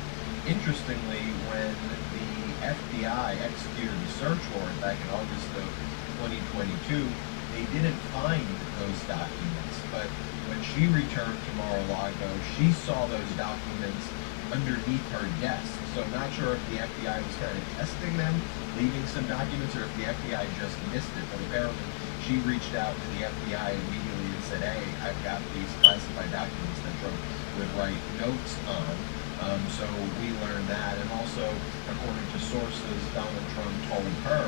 Interestingly, when the FBI executed the search warrant back in August of 2022, they didn't find those documents. But when she returned to Mar-a-Lago, she saw those documents underneath her desk. So I'm not sure if the FBI was kind of testing them, leaving some documents, or if the FBI just missed it. But apparently she reached out to the FBI immediately and said, hey, I've got these classified documents that Trump would write notes on. So we learned that. And also, according to sources, Donald Trump told her,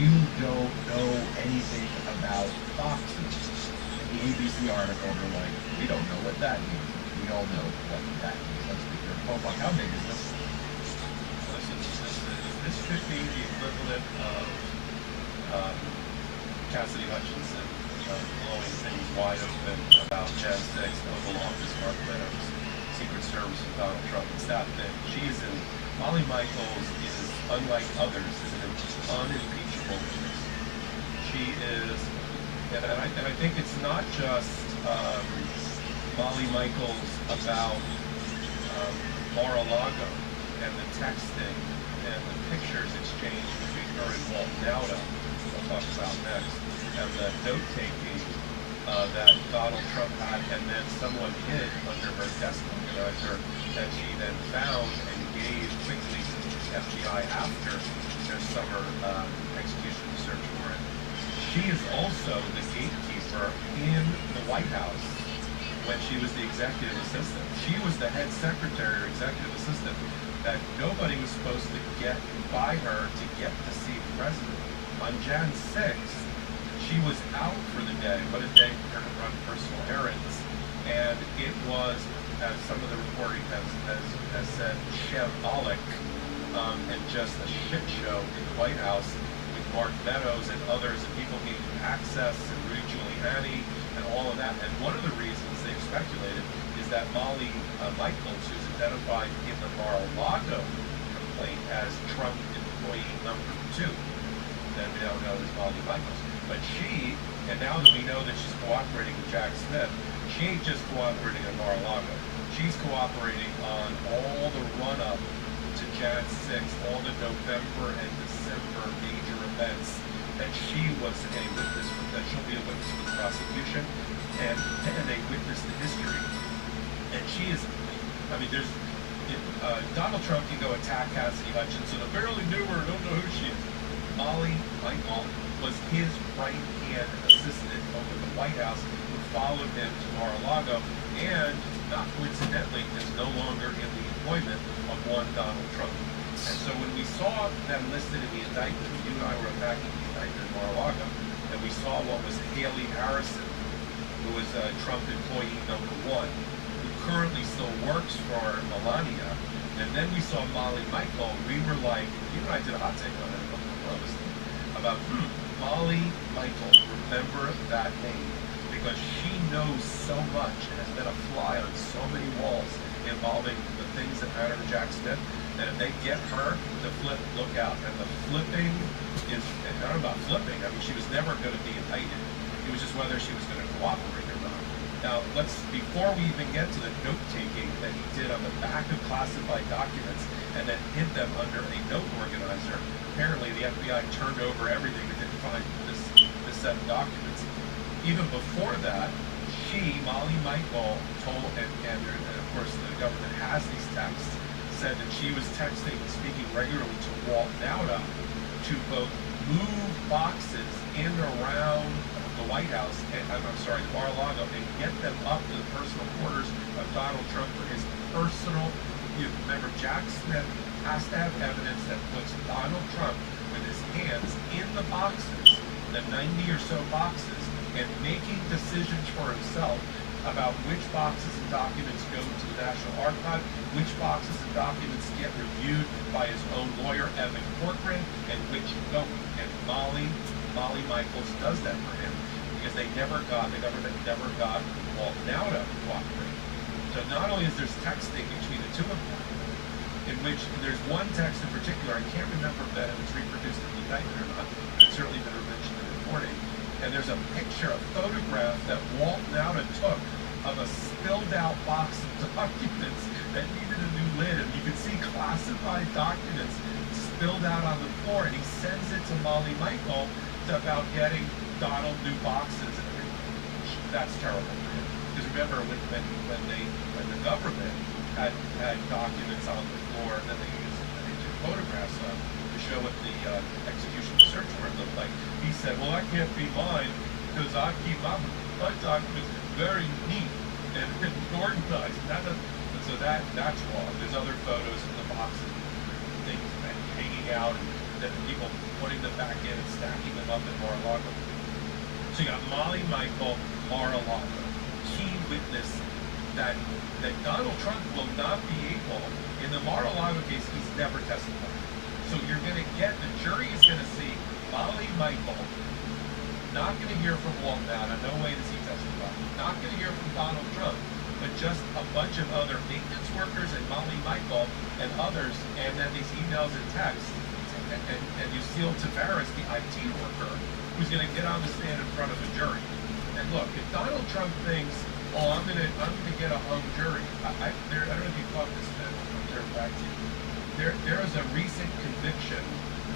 you don't know anything about foxes. In the ABC article, they're like, we don't know what that means. We all know what that means. Let's be careful. How big is this? This could be the equivalent of Cassidy Hutchinson blowing things wide open about Jan 6, Oval Office, Mark Meadows, Secret Service with Donald Trump. It's that thing. Molly Michaels is, unlike others, is an unimpeachable witness. She is, and I think it's not just Molly Michaels about Mar-a-Lago and the texting and the pictures exchanged between her and Walt Nauta, we'll talk about next, and the note-taking that Donald Trump had, and then someone hid under her desk organizer that she then found and gave quickly to the FBI after their summer execution search warrant. She is also the gatekeeper in the White House when she was the executive assistant. She was the head secretary or executive assistant that nobody was supposed to get by her to get to see the president. On Jan 6th, she was out for the day. What a day for her to run personal errands. And it was, as some of the reporting has said, shambolic and just a shit show in the White House with Mark Meadows and others and people getting access and Rudy Giuliani and all of that. And one of the reasons they've speculated is that Molly Michaels, who's identified in the Mar-a-Lago complaint as Trump employee number 2, that we now know as Molly Michaels. But she, and now that we know that she's cooperating with Jack Smith, she ain't just cooperating in Mar-a-Lago. She's cooperating on all the run-up to Jan 6th, all the November and December major events that she was a witness for, that she'll be a witness for the prosecution, and a witness to history. And she is, I mean, Donald Trump can go attack Cassidy Hutchinson. I barely knew her, don't know who she is. Molly Michael was his right-hand assistant over at the White House who followed him to Mar-a-Lago and, not coincidentally, is no longer in the employment of one Donald Trump. And so when we saw them listed in the indictment, you and I were unpacking the indictment in Mar-a-Lago, and we saw what was Haley Harrison, who was Trump employee number one, who currently still works for Melania. And then we saw Molly Michael. We were like, you and I did a hot take on it about Molly Michael. Remember that name because she knows so much and has been a fly on so many walls involving the things that matter to Jack Smith. And if they get her to flip, look out. And the flipping is, I don't know about flipping. I mean, she was never going to be indicted. It was just whether she was going to cooperate or not. Now, before we even get to the note-taking that he did on the back of classified documents and then hid them under a note organizer, apparently the FBI turned over everything and didn't find this set of documents. Even before that, Molly Michael, told, and of course the government has these texts, said that she was texting and speaking regularly to Walt Nauta to both move boxes in and around the White House, Mar-a-Lago, and get them up to the personal quarters of Donald Trump for his personal use. Remember, Jack Smith has to have evidence that puts Donald Trump with his hands in the boxes, the 90 or so boxes, and making decisions for himself about which boxes and documents go to the National Archive, which boxes and documents get reviewed by his own lawyer, Evan Corcoran, and which don't. And Molly Michaels does that for him because the government never got Walt Nauta to cooperate. So not only is there texting between the two of them, in which there's one text in particular, I can't remember if it was reproduced in the indictment or not, but it's certainly been mentioned in the reporting. And there's a picture, a photograph that Walt Nauta took of a spilled out box of documents that needed a new lid. And you can see classified documents spilled out on the floor. And he sends it to Molly Michael about getting Donald new boxes. And that's terrible for him. Because remember, when the government had documents on the floor that they took photographs of to show what the execution search warrant looked like, he said, well, that can't be mine because I keep my documents very neat and organized. And so that's wrong. There's other photos of the boxes, things hanging out, and then people putting them back in and stacking them up in Mar-a-Lago. So you got Molly Michael, Mar-a-Lago, key witness that Donald Trump will not be able, in the Mar-a-Lago case, he's never testified. So you're going to get, the jury is going to see Molly Michael, not going to hear from Walt Nauta, no way does he testify. Not going to hear from Donald Trump, but just a bunch of other maintenance workers and Molly Michael and others, and then these emails and texts, and Lucille Tavares, the IT worker, who's going to get on the stand in front of a jury. And look, if Donald Trump thinks, oh, I'm going to get a hung jury, I don't know if you caught this, Ben, I'll turn it back to you. There was a recent conviction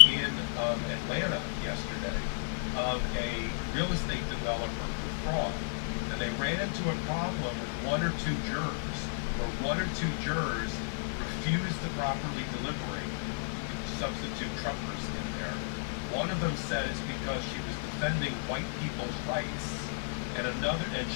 in Atlanta yesterday of a real estate developer for fraud. And they ran into a problem with one or two jurors, where one or two jurors refused to properly deliberate, substitute Trumpers in there. One of them said it's because she was defending white people's rights, and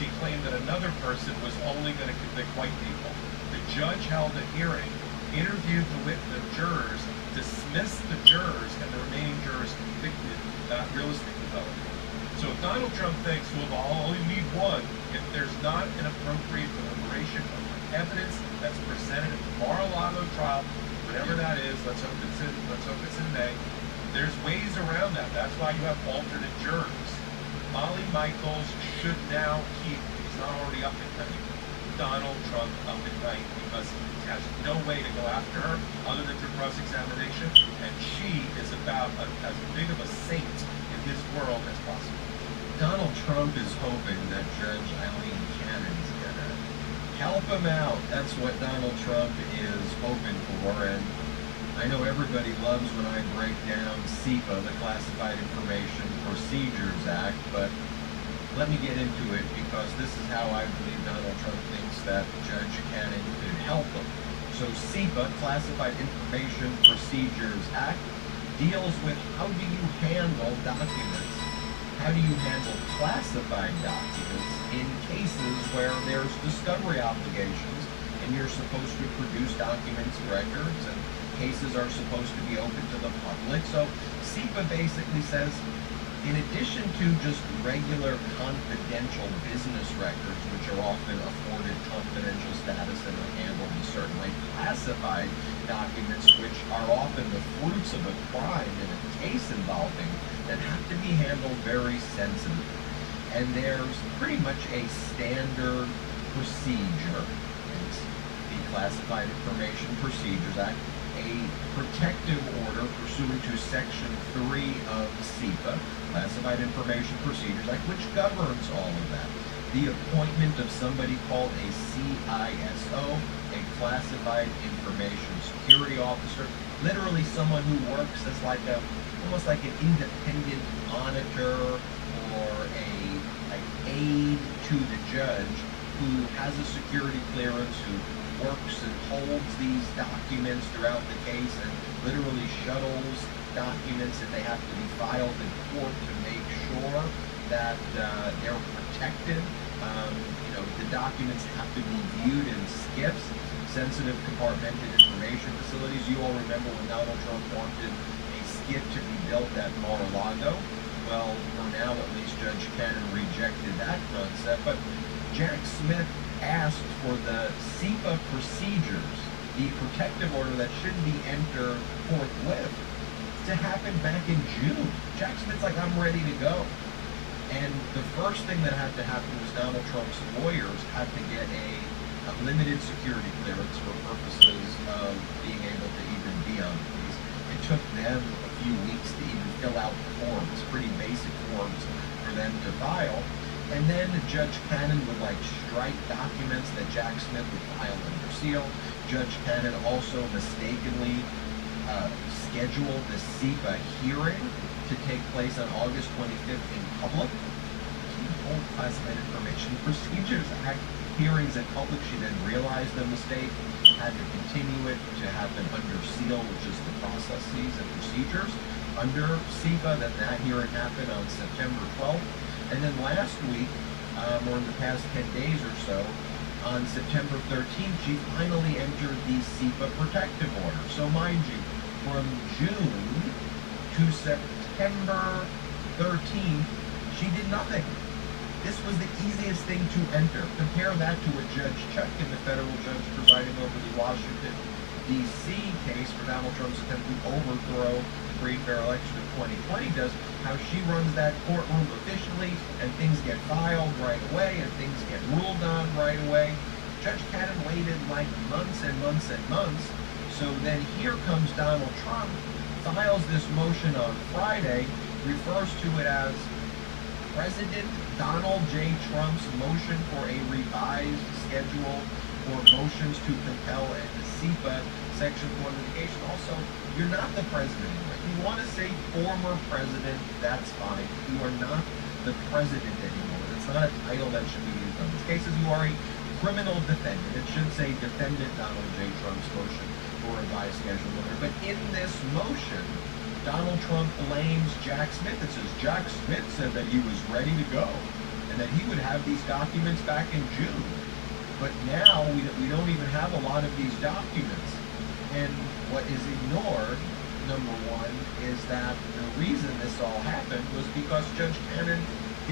she claimed that another person was only going to convict white people. The judge held a hearing, interviewed the jurors, dismissed the jurors, and the remaining jurors convicted that real estate developer. So if Donald Trump thinks, well, I'll only need one, if there's not an appropriate deliberation of evidence that's presented at the Mar-a-Lago trial, whatever that is, let's hope it's in May, there's ways around that. That's why you have alternate jurors. Molly Michaels should now keep, he's not already up at night, Donald Trump up at night because he has no way to go after her other than through cross-examination, and she is about as big of a saint in his world as possible. Donald Trump is hoping that Judge Eileen Cannon's gonna help him out. That's what Donald Trump is hoping for, and I know everybody loves when I break down CIPA, the Classified Information Procedures Act, but let me get into it because this is how I believe Donald Trump thinks that Judge Cannon could help him. So CIPA, Classified Information Procedures Act, deals with how do you handle documents how do you handle classified documents in cases where there's discovery obligations and you're supposed to produce documents, records, and cases are supposed to be open to the public? So SEPA basically says, in addition to just regular confidential business records, which are often afforded confidential status and are handled a certain way, classified documents, which are often the fruits of a crime in a case involving, that have to be handled very sensitively. And there's pretty much a standard procedure. It's the Classified Information Procedures Act, a protective order pursuant to Section 3 of SEPA, Classified Information Procedures Act, which governs all of that. The appointment of somebody called a CISO, a Classified Information Security Officer, literally someone who works as like a, almost like an independent monitor or a aide to the judge who has a security clearance, who works and holds these documents throughout the case and literally shuttles documents if they have to be filed in court to make sure that they're protected. The documents have to be viewed in SCIFs, sensitive compartmented information facilities. You all remember when Donald Trump wanted a SCIF to be built at Mar-a-Lago. Well, for now at least, Judge Cannon rejected that concept. But Jack Smith asked for the SEPA procedures, the protective order that should be entered forthwith, to happen back in June. Jack Smith's like, I'm ready to go. And the first thing that had to happen was Donald Trump's lawyers had to get a limited security clearance for purposes of being able to even be on the case. It took them a few weeks to even fill out the forms, pretty basic forms for them to file. And then Judge Cannon would strike documents that Jack Smith would file under seal. Judge Cannon also mistakenly scheduled the SEPA hearing to take place on August 25th in public. The whole Classified Information Procedures Act hearings in public, she then realized the mistake, had to continue it to happen under seal, which is the processes and procedures under SEPA. Then that hearing happened on September 12th. And then last week, or in the past 10 days or so, on September 13th, she finally entered the SEPA protective order. So mind you, from June to September 13th, she did nothing. This was the easiest thing to enter. Compare that to what Judge Chutkan, the federal judge presiding over the Washington, D.C. case for Donald Trump's attempt to overthrow the free and fair election of 2020 does, how she runs that courtroom efficiently, and things get filed right away, and things get ruled on right away. Judge Cannon waited months and months and months. So then here comes Donald Trump, files this motion on Friday, refers to it as President Donald J. Trump's motion for a revised schedule for motions to compel a SEPA Section 4 litigation. Also, you're not the president anymore. If you want to say former president, that's fine. You are not the president anymore. It's not a title that should be used on these cases. You are a criminal defendant. It should say defendant Donald J. Trump's motion for a revised schedule order. But in this motion, Donald Trump blames Jack Smith. It says Jack Smith said that he was ready to go and that he would have these documents back in June. But now we don't even have a lot of these documents. And what is ignored, number one, is that the reason this all happened was because Judge Cannon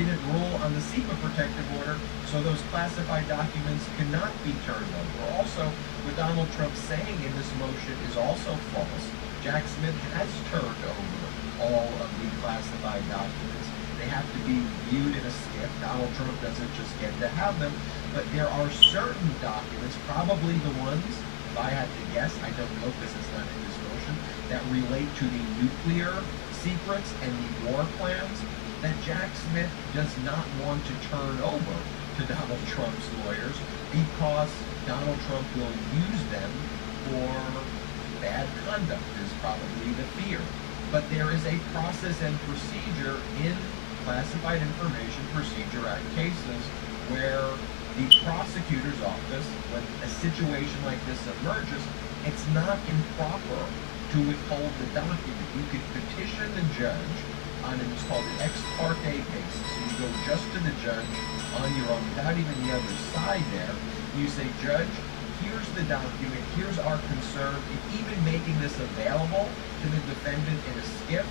didn't rule on the SEPA protective order, so those classified documents cannot be turned over. Also, what Donald Trump saying in this motion is also false. Jack Smith has turned over all of the classified documents. They have to be viewed in a SCIF. Donald Trump doesn't just get to have them, but there are certain documents, probably the ones, if I had to guess, I don't know because it's not in this motion, that relate to the nuclear secrets and the war plans that Jack Smith does not want to turn over to Donald Trump's lawyers because Donald Trump will use them for bad conduct is probably the fear. But there is a process and procedure in Classified Information Procedure Act cases where the prosecutor's office, when a situation like this emerges, it's not improper to withhold the document. You could petition the judge on it's called an ex parte basis. go just to the judge on your own without even the other side there. You say, Judge, here's the document, here's our concern in even making this available to the defendant in a skiff.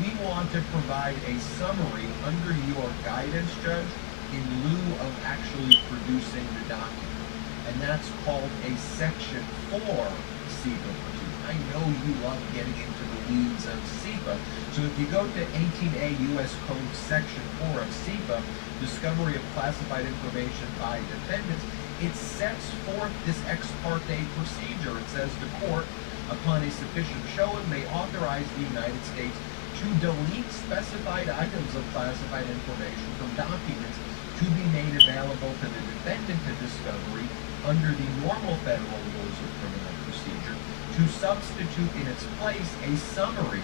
We want to provide a summary under your guidance, Judge, in lieu of actually producing the document. And that's called a Section 4 SEPA procedure. I know you love getting into the weeds of SEPA. So if you go to 18A U.S. Code Section 4 of SEPA, discovery of classified information by defendants, it sets forth this ex parte procedure. It says the court, upon a sufficient showing, may authorize the United States to delete specified items of classified information from documents to be made available to the defendant to discovery under the normal federal rules of criminal procedure, to substitute in its place a summary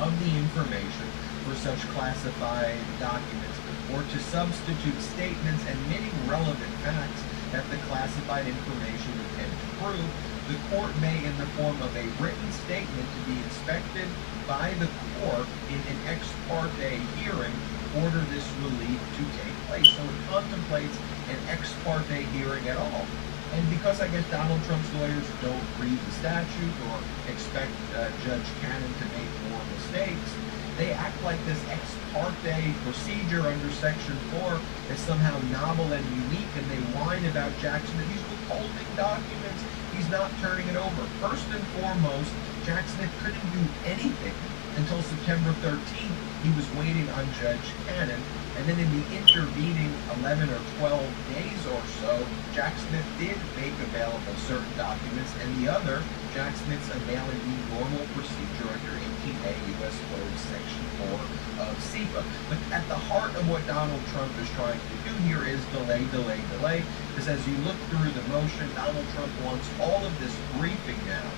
of the information for such classified documents, or to substitute statements admitting relevant facts that the classified information would tend to prove. The court may, in the form of a written statement to be inspected by the court in an ex parte hearing, order this relief to take place. So it contemplates an ex parte hearing at all. And because I guess Donald Trump's lawyers don't read the statute or expect Judge Cannon to make more mistakes, they act like this ex parte procedure under Section 4 is somehow novel and unique, and they whine about Jackson that he's withholding documents, he's not turning it over. First and foremost, Jack Smith couldn't do anything until September 13th. He was waiting on Judge Cannon, and then in the intervening 11 or 12 days or so, Jack Smith did make available certain documents, and the other, Jack Smith's availing the normal procedure under 18A U.S. Code Section 4 of SEPA. But at the heart of what Donald Trump is trying to do here is delay, delay, delay. Because as you look through the motion, Donald Trump wants all of this briefing now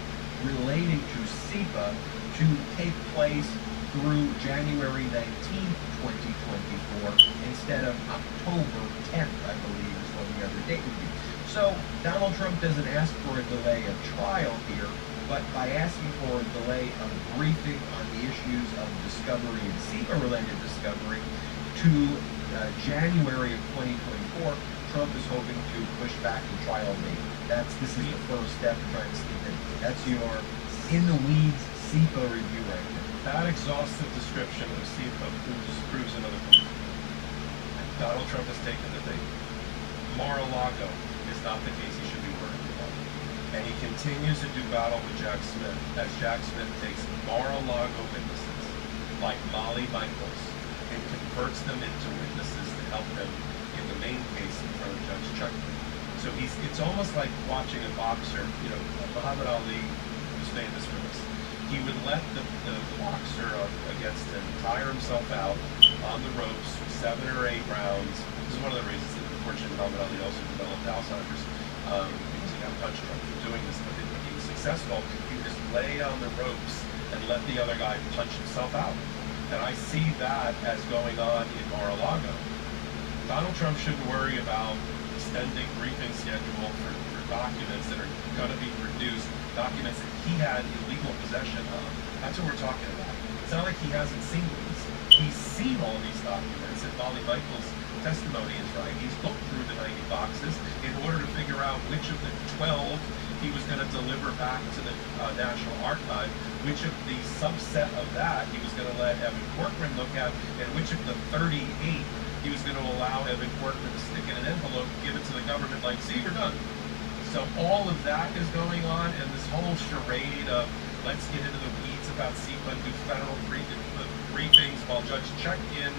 relating to SEPA to take place through January 19th, 2024, instead of October 10th, I believe, is when the other date would be. So Donald Trump doesn't ask for a delay of trial here, but by asking for a delay of briefing on the issues of discovery and SEPA-related discovery to January of 2024, Trump is hoping to push back the trial date. This is the first step in trying to sneak in. That's your in-the-weeds SEPA review right now. That exhaustive description of SEPA proves another point. Donald Trump has taken the bait. Mar-a-Lago is not the case he should be worried about. And he continues to do battle with Jack Smith as Jack Smith takes Mar-a-Lago witnesses like Molly Michaels and converts them into witnesses to help them in the main case in front of Judge Chuck. So it's almost like watching a boxer. Muhammad Ali was famous for this. He would let the boxer against him tire himself out on the ropes for 7 or 8 rounds. This is one of the reasons that, unfortunately, Muhammad Ali also developed Alzheimer's, because he got punched from doing this. But when he was successful, he would just lay on the ropes and let the other guy punch himself out. And I see that as going on in Mar-a-Lago. Donald Trump shouldn't worry about extending briefing schedule for documents that are going to be produced, documents that he had illegal possession of. That's what we're talking about. It's not like he hasn't seen these. He's seen all these documents, and Molly Michaels' testimony is right. He's looked through the 90 boxes in order to figure out which of the 12 he was going to deliver back to the National Archive, which of the subset of that he was going to let Evan Corcoran look at, and which of the 38 he was going to allow Evan Corcoran to stick in an envelope, give it to the government like, see, we're done. So all of that is going on, and this whole charade of let's get into the weeds about SEPA, do federal briefings while Judge Check-In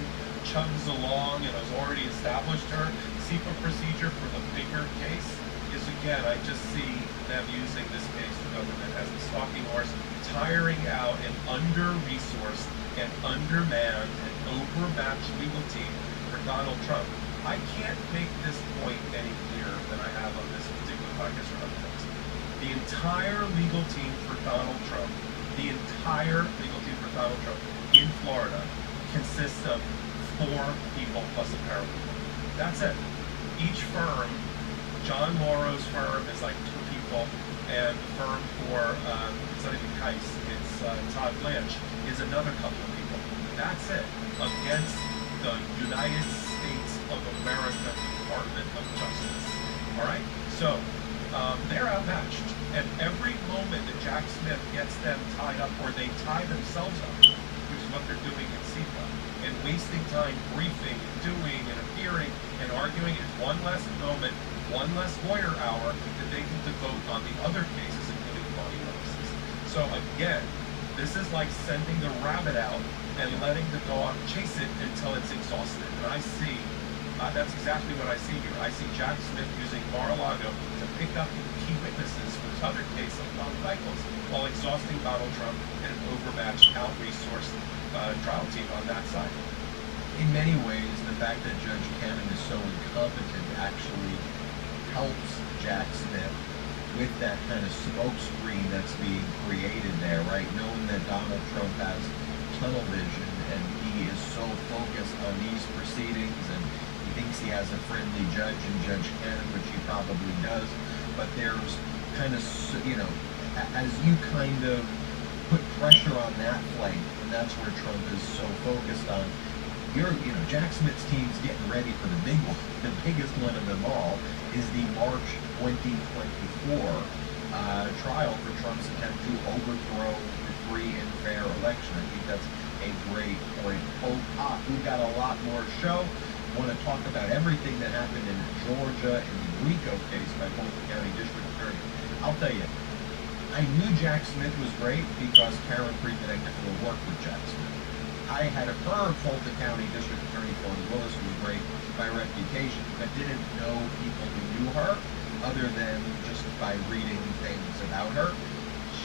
chugs along and has already established her SEPA procedure for the bigger case is, again, I just see them using this case, the government, as the stalking horse, tiring out an under-resourced and undermanned and overmatched legal team for Donald Trump. I can't make this point any clearer than I have on this particular podcast or other things. The entire legal team for Donald Trump, in Florida consists of 4 people plus a paralegal. That's it. Each firm, John Morrow's firm is like 2 people, and the firm for, it's not even Keiss, it's Todd Blanche, is another couple of people. That's it. Against the United States of America Department of Justice. All right? So, they're outmatched. And every moment that Jack Smith gets them tied up, or they tie themselves up, which is what they're doing in CEPA, and wasting time briefing and doing and appearing and arguing, is one less moment, one less lawyer hour that they can devote on the other cases, including money notices. So again, this is like sending the rabbit out and letting the dog chase it until it's exhausted. And I see, that's exactly what I see here. I see Jack Smith using Mar-a-Lago to pick up key witnesses for his other case of non-cycles while exhausting Donald Trump and an overmatched, out-resourced trial team on that side. In many ways, the fact that Judge Cannon is so incompetent actually helps Jack Smith with that kind of smoke screen that's being created there, right? Knowing that Donald Trump has tunnel vision and he is so focused on these proceedings and he thinks he has a friendly judge in Judge Cannon, which he probably does, but there's kind of, you know, as you kind of put pressure on that flank, and that's where Trump is so focused on, Jack Smith's team's getting ready for the big one. The biggest one of them all is the March 2024 trial for Trump's attempt to overthrow the free and fair election. I think that's a great point. We've got a lot more show. Want to talk about everything that happened in Georgia in the RICO case by Fulton County District Attorney. I'll tell you, I knew Jack Smith was great because Karen Friedman will work with Jack Smith. I had heard Fulton County District Attorney Phyllis Willis was great by reputation, but didn't know people who knew her other than just by reading things about her.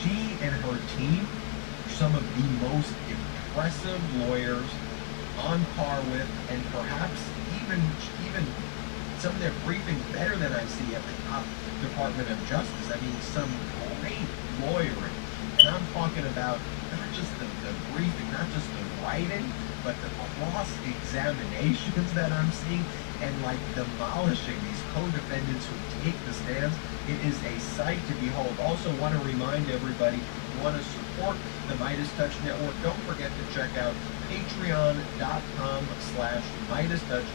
She and her team are some of the most impressive lawyers on par with, and perhaps even some of their briefings better than I see at the top Department of Justice. I mean, some great lawyering. And I'm talking about not just the briefing, not just the writing, but the cross-examinations that I'm seeing, and like demolishing these co-defendants who take the stands. It is a sight to behold. Also want to remind everybody, if you want to support the Midas Touch Network, don't forget to check out patreon.com/MidasTouch, patreon.com/MidasTouch, MeidasTouch.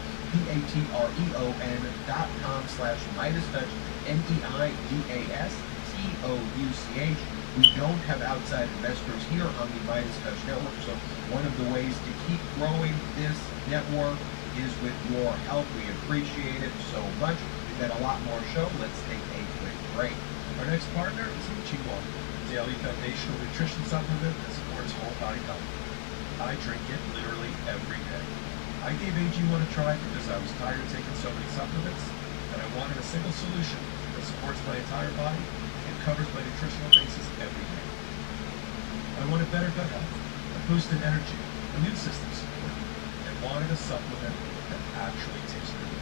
We don't have outside investors here on the Midas Touch Network, so one of the ways to keep growing this network is with your help. We appreciate it so much. We've got a lot more show. Let's take a quick break. Our next partner is AG1, daily foundational nutrition supplement that supports whole body health. I drink it literally every day. I gave AG1 a try because I was tired of taking so many supplements, and I wanted a single solution that supports my entire body and covers my nutritional basis every day. I wanted better gut health, a boost in energy, immune system support, and wanted a supplement that actually tastes good.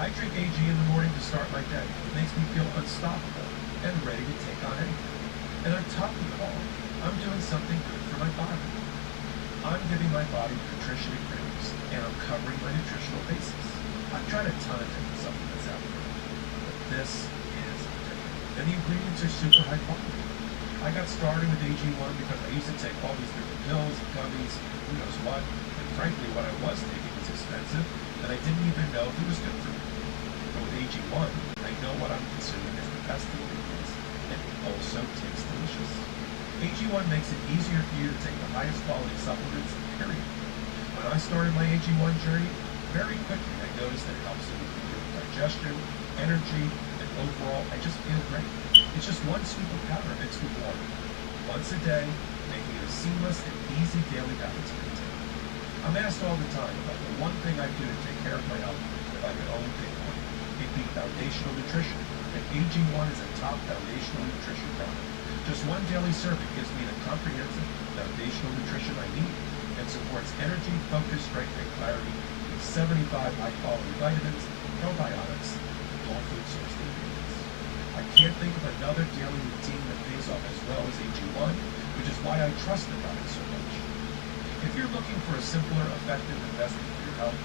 I drink AG in the morning to start my day. It makes me feel unstoppable and ready to take on anything. And on top of it all, I'm doing something good for my body. I'm giving my body the nutrition it craves, and I'm covering my nutritional basis. I've tried a ton of different supplements out there, but this is different. And the ingredients are super high quality. I got started with AG1 because I used to take all these different pills, gummies, who knows what, and frankly what I was taking was expensive, and I didn't even know if it was good for me. But with AG1, I know what I'm consuming is the best ingredients, and it also tastes delicious. AG1 makes it easier for you to take the highest quality supplements, period. When I started my AG1 journey, very quickly I noticed that it helps with digestion, energy, and overall, I just feel great. It's just one scoop of powder mixed with water, once a day, making it a seamless and easy daily habit to maintain. I'm asked all the time about the one thing I do to take care of my health if I could only pick one. It'd be foundational nutrition, and AG1 is a top foundational nutrition product. Just one daily serving gives me the comprehensive foundational nutrition I need and supports energy, focus, strength, and clarity with 75 high-quality vitamins, probiotics, and whole food source ingredients. I can't think of another daily routine that pays off as well as AG1, which is why I trust the product so much. If you're looking for a simpler, effective investment for your health,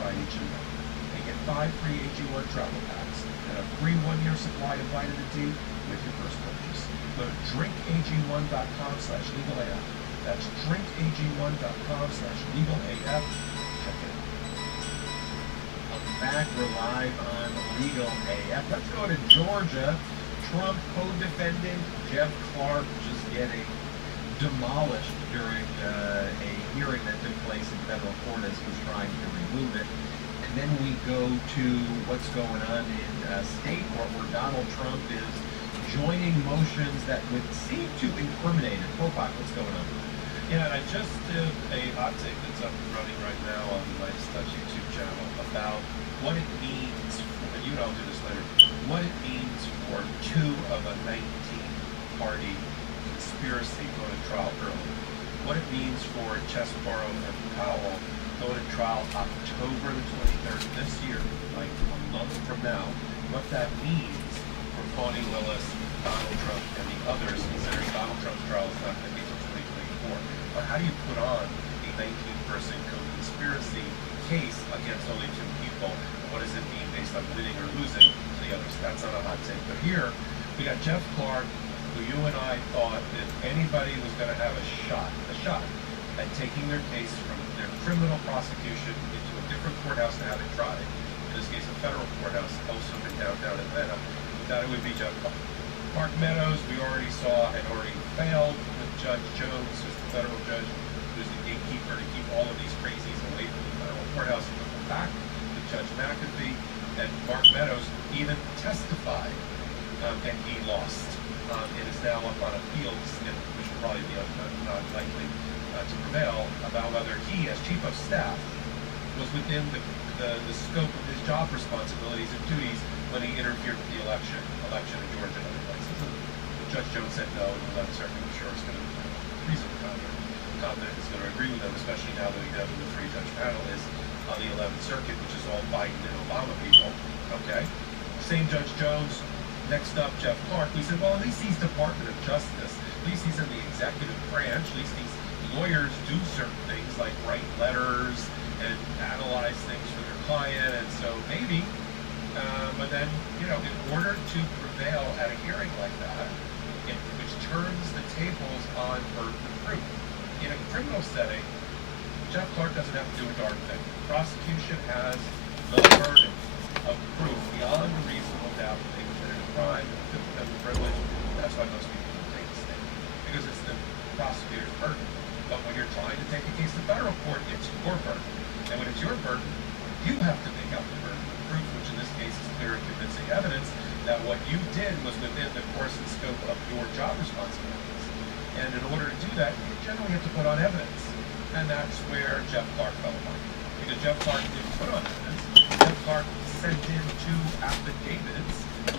try AG1 and get 5 free AG1 travel packs and a free 1-year supply of vitamin D with your first purchase. Go to drinkag1.com/legalaf. That's drinkag1.com/legalaf. Check it back. We're live on Legal AF. Let's go to Georgia. Trump co-defendant Jeff Clark just getting demolished during a hearing that took place in federal court as he was trying to remove it. And then we go to what's going on in state court, where Donald Trump is joining motions that would seem to incriminate him. Popak, what's going on? Yeah, and I just did a hot take that's up and running right now on the Midas Touch YouTube channel about what it means, and you know I'll do this later, what it means for 2 of a 19-party conspiracy going to trial early. What it means for Chesborough and Powell going to trial October the 23rd this year, like a month from now. What that means for Fani Willis, Donald Trump, and the others, considering Donald Trump's trial is not going to be until 2024. But how do you put on a 19-person co-conspiracy case against only 2 people? What does it mean based on winning or losing to the others? That's not a hot take. But here, we got Jeff Clark, who you and I thought if anybody was going to have a shot at taking their case from their criminal prosecution into a different courthouse to have it tried, in this case a federal courthouse, also in downtown Atlanta, we thought it would be Jeff Clark. Mark Meadows, we already saw, had already failed with Judge Jones, who's the federal judge, who's the gatekeeper to keep all of these crazies away from the federal courthouse, and put them back with Judge McAfee. And Mark Meadows even testified, and he lost. It is now up on appeals, which will probably be not likely to prevail, about whether he, as chief of staff, was within the scope of his job responsibilities and duties when he interfered with the election in Georgia and other places. Judge Jones said no, and the 11th Circuit, I'm sure, is going to reasonably confident is going to agree with him, especially now that we know who the 3-judge panel is on the 11th Circuit, which is all Biden and Obama people. Okay? Same Judge Jones. Next up, Jeff Clark. We said, well, at least he's Department of Justice. At least he's in the executive branch. At least these lawyers do certain things like write letters and analyze things for their client. And so maybe, but then, you know, in order to prevail at a hearing like that, which turns the tables on burden of proof. In a criminal setting, Jeff Clark doesn't have to do a darn thing. The prosecution has the burden of proof beyond a reasonable doubt that they committed a crime, Fifth Amendment privilege. That's why most people don't take the stand, because it's the prosecutor's burden. But when you're trying to take a case to federal court, it's your burden. And when it's your burden, you have to make out the burden of proof, which in this case is clear and convincing evidence that what you did was within the course and scope of your job responsibilities. And in order to do that, you generally have to put on evidence. And that's where Jeff Clark fell apart. Because Jeff Clark didn't put on evidence. Jeff Clark sent in 2 affidavits,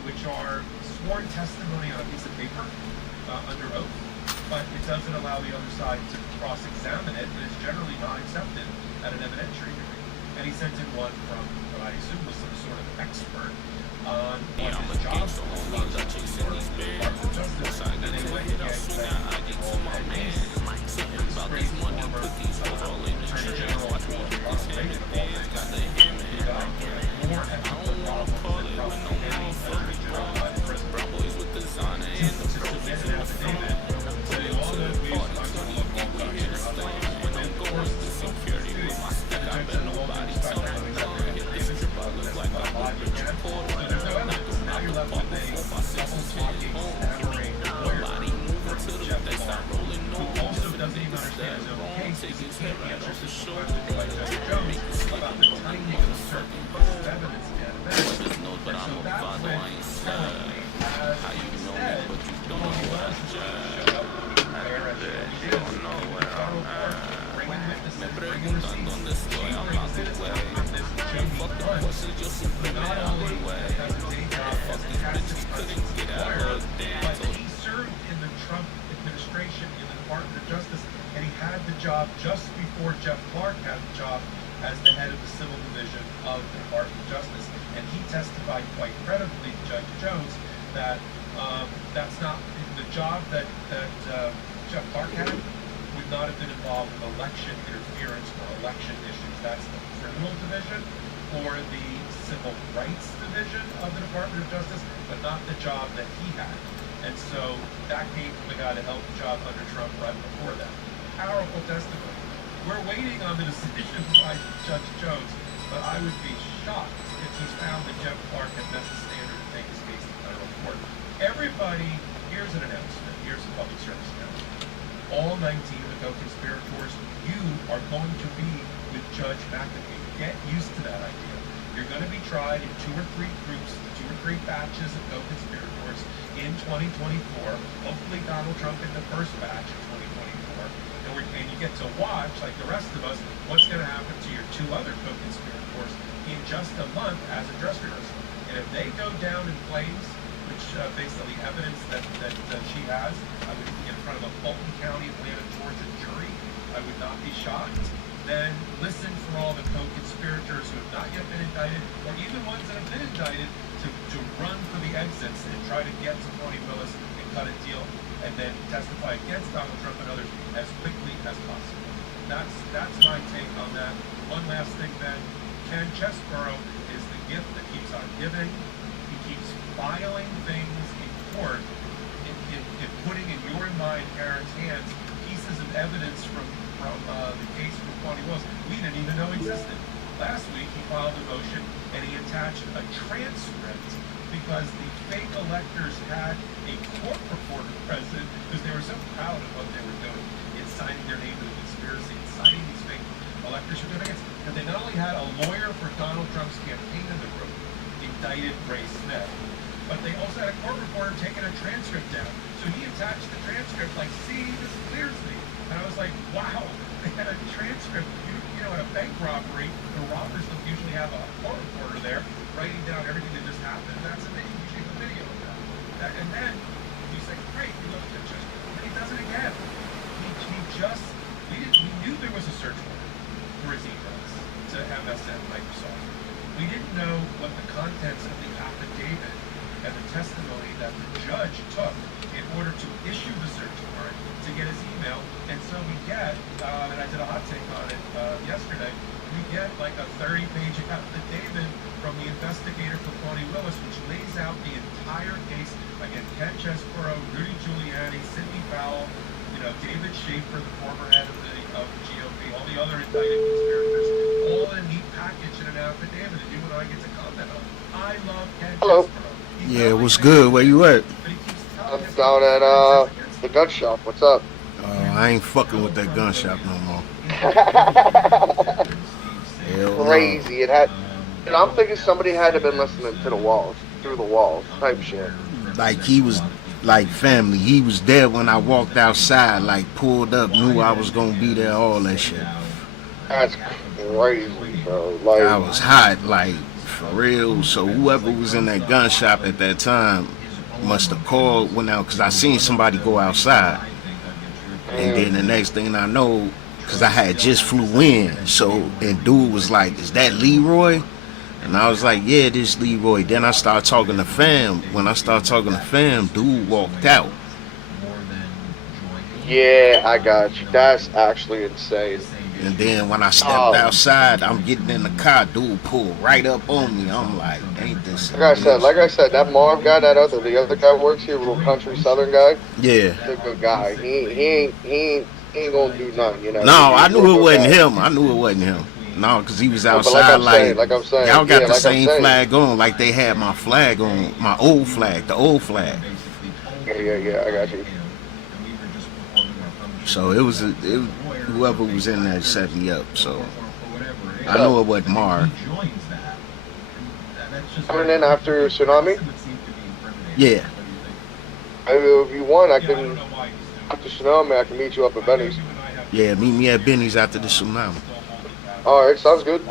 which are sworn testimony on a piece of paper under oath, but it doesn't allow the other side to cross-examine it, and it's generally not accepted at an evidentiary hearing. And he sent in one from what I assume was some sort of expert on what his job responsibilities were for the Department of Justice, and they went and get just before Jeff Clark had the job as the head of the civil division of the Department of Justice. And he testified quite credibly to Judge Jones that that's not the job that Jeff Clark had would not have been involved with election interference or election issues. That's the criminal division or the civil rights division of the Department of Justice, but not the job that he had. And so that came from the guy that held the job under Trump right before that. Powerful testimony. We're waiting on the decision by Judge Jones. but I would be shocked if he's found that Jeff Clark had met the standard to take his case to federal court. Everybody, here's an announcement. Here's a public service announcement. All 19 of the co-conspirators, you are going to be with Judge McAfee. Get used to that idea. You're going to be tried in 2 or 3 groups, 2 or 3 batches of co-conspirators in 2024. Hopefully Donald Trump in the first batch in 2024. And you get to watch, like the rest of us, what's going to happen to your 2 other co-conspirators in just a month as a dress rehearsal. And if they go down in flames, which based on the evidence that she has, I would in front of a Fulton County, Atlanta, Georgia jury, I would not be shocked. Then listen for all the co-conspirators who have not yet been indicted, or even ones that have been indicted, to run for the exits and try to get to Tony Willis and cut a deal, and then testify against Donald Trump and others as quickly as possible. That's my take on that. One last thing, Ben. Ken Chesborough is the gift that keeps on giving. He keeps filing things in court, in putting in your and mine, Aaron's hands, pieces of evidence from the case from Tony Willis we didn't even know existed. Last week he filed a motion and he attached a transcript because the fake electors had a court reporter present because they were so proud of what they were doing in signing their name to the conspiracy and signing these fake elector certificates, that they not only had a lawyer for Donald Trump's campaign in the room, indicted Ray Smith, but they also had a court reporter taking a transcript down. So he attached the transcript like, see, this clears me. And I was like, wow, they had a transcript. You know, at a bank robbery, the robbers don't usually have a court reporter there writing down everything that just happened. That's amazing. You should have a video of that. And then he's like, great, we looked at just, and he does it again. We knew there was a search warrant for his emails to MSN Microsoft. We didn't know what the contents of the affidavit and the testimony that the judge took in order to issue the search warrant to get his email. And so we get, and I did a hot take on it yesterday, we get like a 30-page affidavit from the investigator for Tony Willis, which lays out the entire case against Ken Chesborough, Rudy Giuliani, Sidney Powell, David Schaefer, the former head of the GOP, all the other indicted conspirators, all in a neat package in an affidavit, and you and I get to comment on. I love Ken Chesborough. Yeah, what's good? Where you at? I'm down at the gun shop. What's up? I ain't fucking with that gun shop no more. Crazy. It had. And I'm thinking somebody had to have been listening to the walls, through the walls, type shit. Like he was, like family. He was there when I walked outside. Like pulled up, knew I was gonna be there. All that shit. That's crazy, bro. Like I was hot, like for real. So whoever was in that gun shop at that time must have called, went out, because I seen somebody go outside. And then the next thing I know, because I had just flew in, so, and dude was like, is that Leroy? And I was like, yeah, this Leroy. Then I started talking to fam. When I started talking to fam, dude walked out. Yeah, I got you. That's actually insane. And then when I stepped outside, I'm getting in the car, dude pulled right up on me. I'm like, ain't this like I said, that Marv guy, the other guy works here, little country southern guy. Yeah. He's a good guy. He ain't gonna do nothing, you know. No, I knew it wasn't him. I knew it wasn't him. No, because he was outside like I'm saying, y'all got the same flag on, like they had my flag on, my old flag, the old flag. Yeah, I got you. So it was whoever was in there set me up. So I know it wasn't Mar. Coming in after tsunami? Yeah. If you want, I can after tsunami. I can meet you up at Benny's. Yeah, meet me at Benny's after the tsunami. All right, sounds good.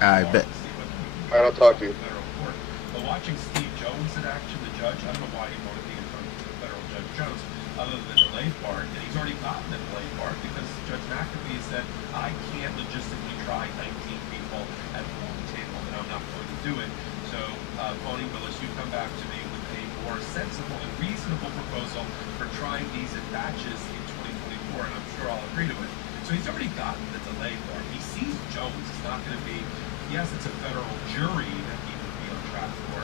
I bet. All right, I'll talk to you. But watching Steve Jones in action, the judge, I don't know why he wanted to be in front of federal Judge Jones, other than the delay part, and he's already gotten the delay part because Judge McAfee said, I can't logistically try 19 people at one table, and I'm not going to do it. So, Tony Willis, you come back to me with a more sensible and reasonable proposal for trying these in batches in 2024, and I'm sure I'll agree to it. So he's already gotten the delay part. He sees Jones. It's not going to be, yes, it's a federal jury that he would be on track for.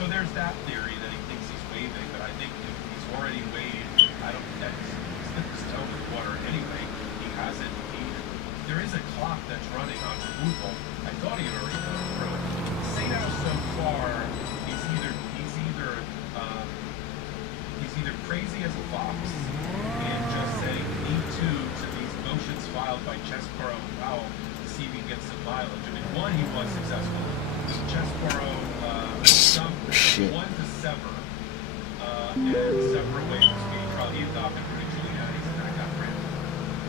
So there's that theory that he thinks he's waiving, but I think if he's already waived, I don't think that he's dipped his toe in the water anyway. He hasn't there is a clock that's running on Google. I thought he had already gone through it. Sadow so far, he's either crazy as a fox and just saying me too to these motions filed by Chesborough and Powell to see if he gets some mileage. I mean, one, he was successful. Chesborough one to sever, and sever away from speed trial. He adopted Rudy Giuliani's and then it got granted.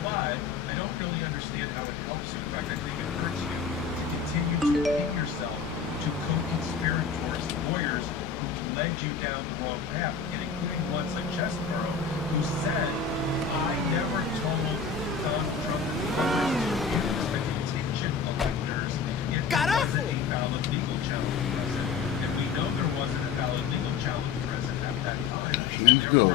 But I don't really understand how it helps you. In fact, I think it hurts you to continue to pin yourself to co-conspirators, lawyers who led you down the wrong path, and including ones like Chesborough, who said, I never told Donald Trump that the contingent electors it wasn't a valid legal challenge present. And we know there wasn't a valid legal challenge present at that time. Here you go.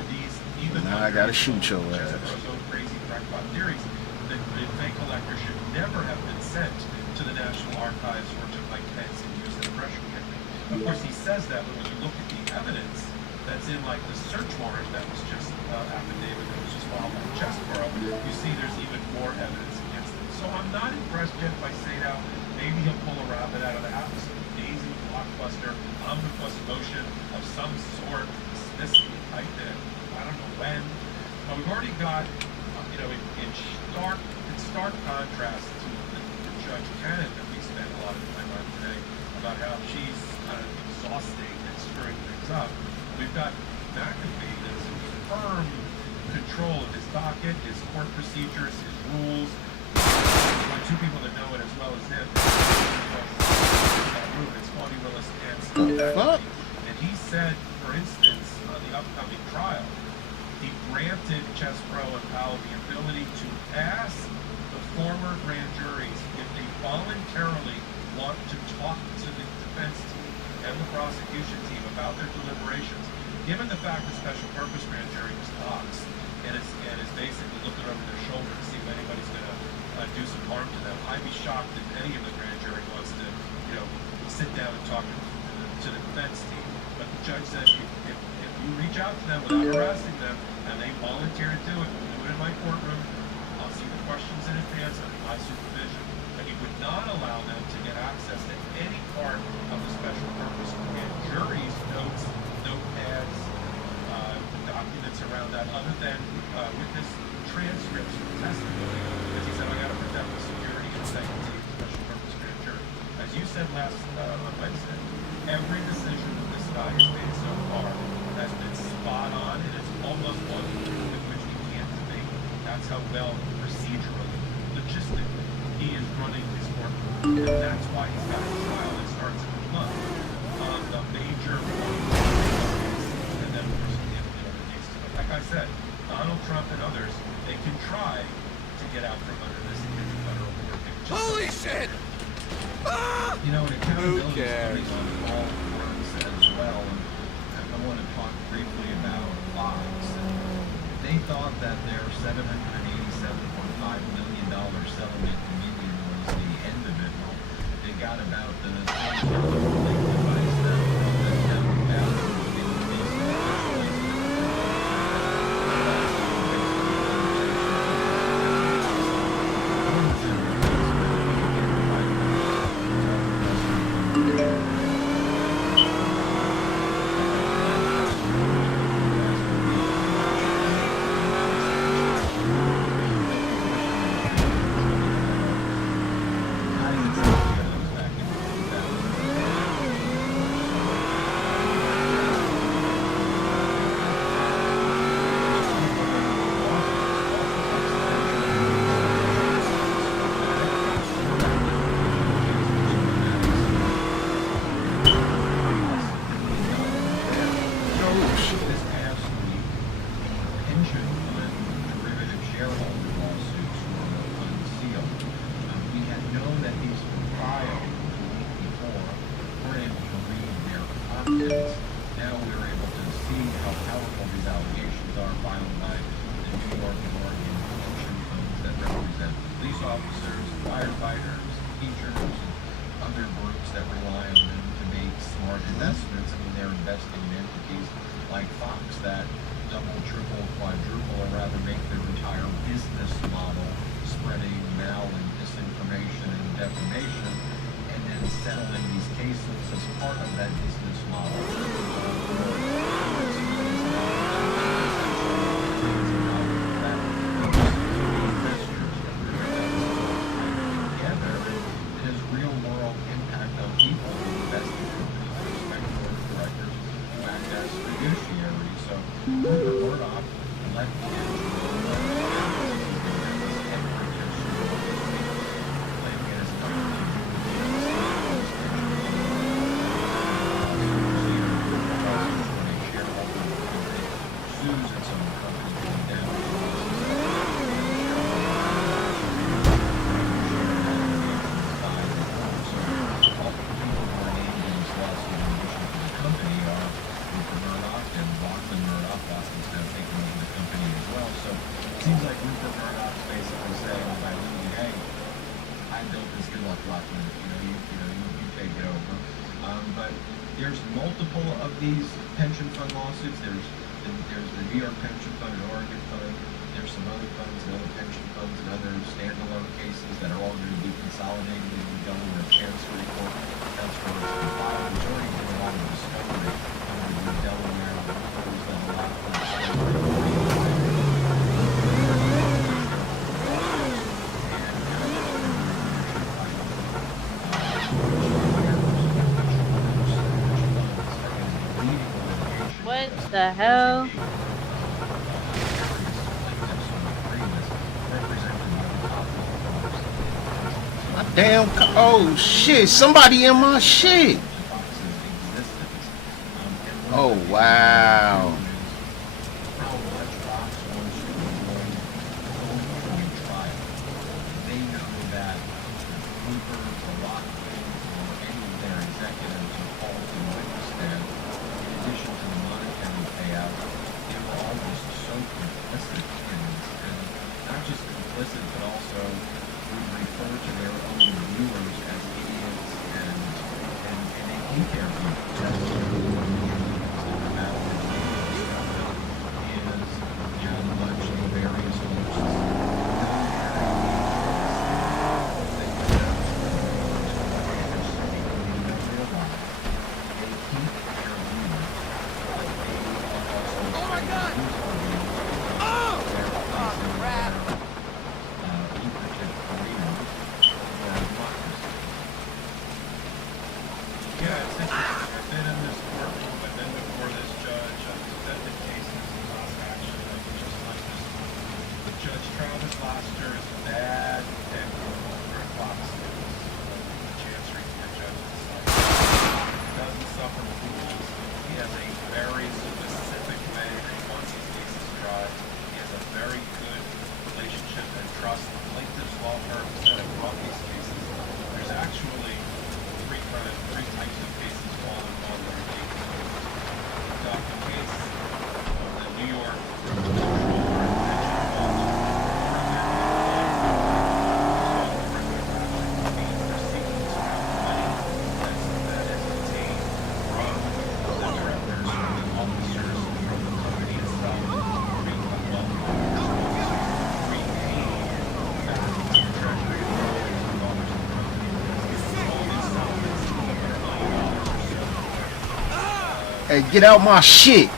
Now I gotta shoot your ass. Chesborough's own crazy crackpot theories that the fake elector should never have been sent to the National Archives or to Mike Pence and used in a pressure campaign. Of course, he says that, but when you look at the evidence that's in like the search warrant that was just affidavit that was just filed by Chesborough, you see there's even more evidence against him. So I'm not impressed yet by Sadow. Maybe he'll pull a rabbit out of the hat with some amazing blockbuster omnibus motion of some sort, this type that I don't know when. But we've already got, in stark contrast to the Judge Cannon that we spent a lot of time on today about how she's kind of exhausting and screwing things up. We've got McAfee that's in firm control of his docket, his court procedures, his rules. Two people that know it as well as him. It's Bonnie Willis and Steve McAfee. And he said, for instance, on the upcoming trial, he granted Chesborough and Powell the ability to ask the former grand juries if they voluntarily want to talk to the defense team and the prosecution team about their deliberations, given the fact that special purpose grand jury was doxxed and is basically looking over their shoulder to see if anybody's going to do some harm to them. I'd be shocked if any of the grand jury wants to, sit down and talk to the defense team. But the judge says if you reach out to them without harassing them and they volunteer to do it, we'll do it in my courtroom. I'll see the questions in advance under my supervision. But he would not allow them to get access to any part of the special purpose grand jury's notes, notepads, documents around that, other than witness transcripts from testimony. Because he said, I got to protect the security and integrity of the special purpose grand jury. As you said last on Wednesday, every decision that this guy has made so far has been spot on, and it's almost one with which we can't debate. That's how well procedurally, logistically, he is running his courtroom. And that's why he's got a trial that starts in a month on the major and then, of course, the other case. Like I said, Donald Trump and others, they can try to get out from under this against the federal court. Holy shit! An accountability studies on all fronts as well. And I want to talk briefly about Fox. They thought that their $787.5 million settlement to Medium was the end of it. Well, they got about the device now from the down balance. Now we're able to see how powerful these allegations are filed by the New York and Oregon pension funds that represent police officers, firefighters, teachers, and other groups that rely on them to make smart investments. I mean, they're investing in entities like Fox that double, triple, quadruple, or rather make their entire business model spreading mal and misinformation and defamation, and then settling these cases as part of that business model. Real-world impact on people who invest in companies, respect board of directors, who act as fiduciaries. So Rupert Murdoch let the seems like Rupert Murdoch's basically saying by leaving, hey, I built this, good luck, Lockman. You take it over. But there's multiple of these pension fund lawsuits. There's the New York pension fund and Oregon fund. There's some other funds and other pension funds and other standalone cases that are all going to be consolidated in the Delaware Chancery Court. That's where it's compiled. It's already been a lot of discovery under the Delaware rules that allow for discovery. What the hell? Damn, oh shit, somebody in my shit. Oh wow. Hey, get out my shit.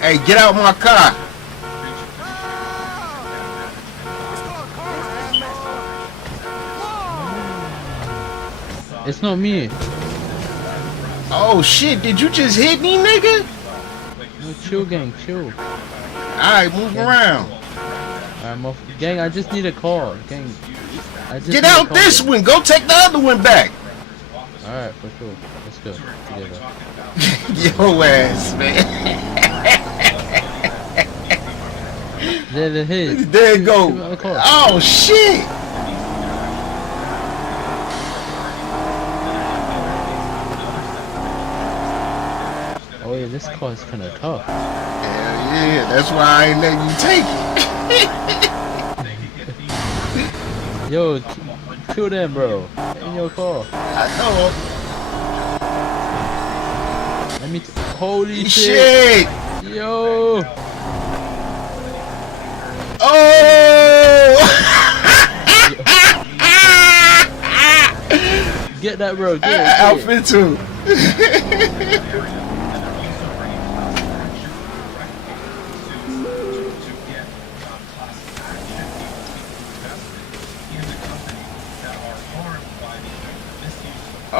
Hey, get out my car. It's not me. Oh shit, did you just hit me, nigga? No, chill, gang, chill. Alright, move around. I'm off. Gang, I just need a car. Gang, I just get out this one. Go take the other one back. Alright, for sure. Let's go. Together. Yo ass, man. There you go. Oh shit. Oh yeah, this car is kind of tough. Yeah, that's why I ain't letting you take it. Yo, kill them, bro. Get in your car. I know. Let me. Holy shit! Yo! Oh! Get that, bro. Get it. Outfit too.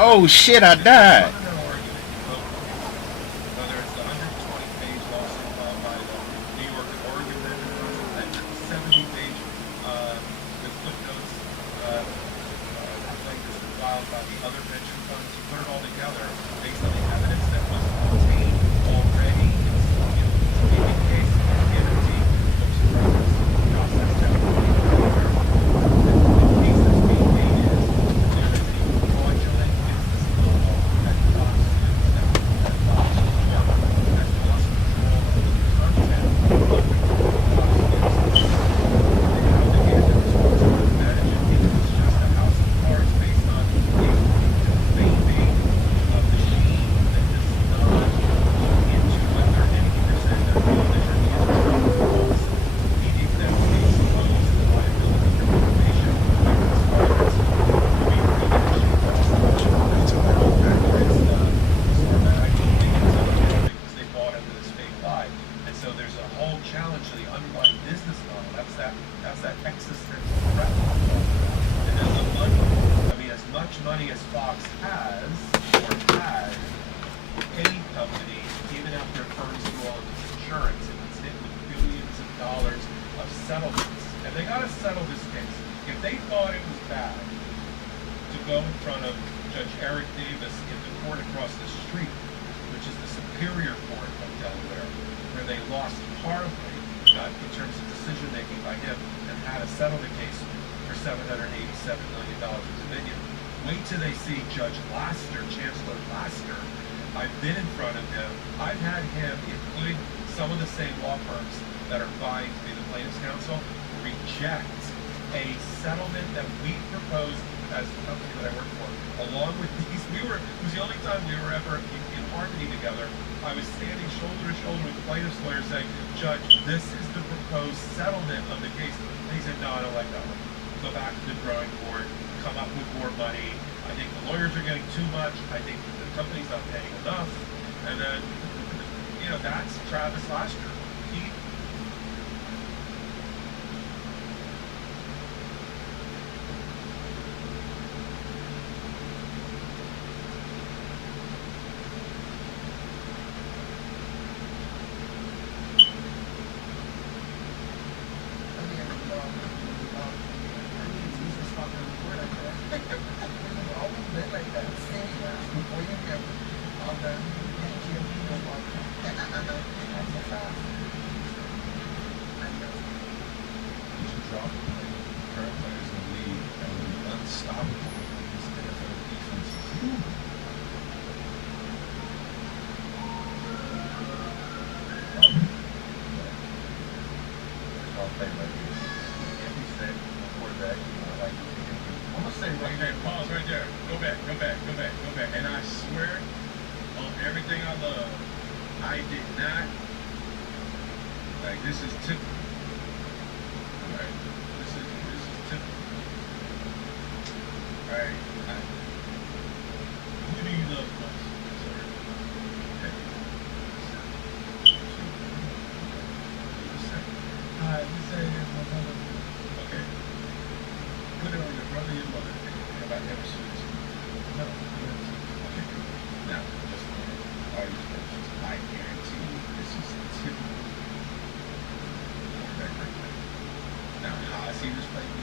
Oh shit! I died.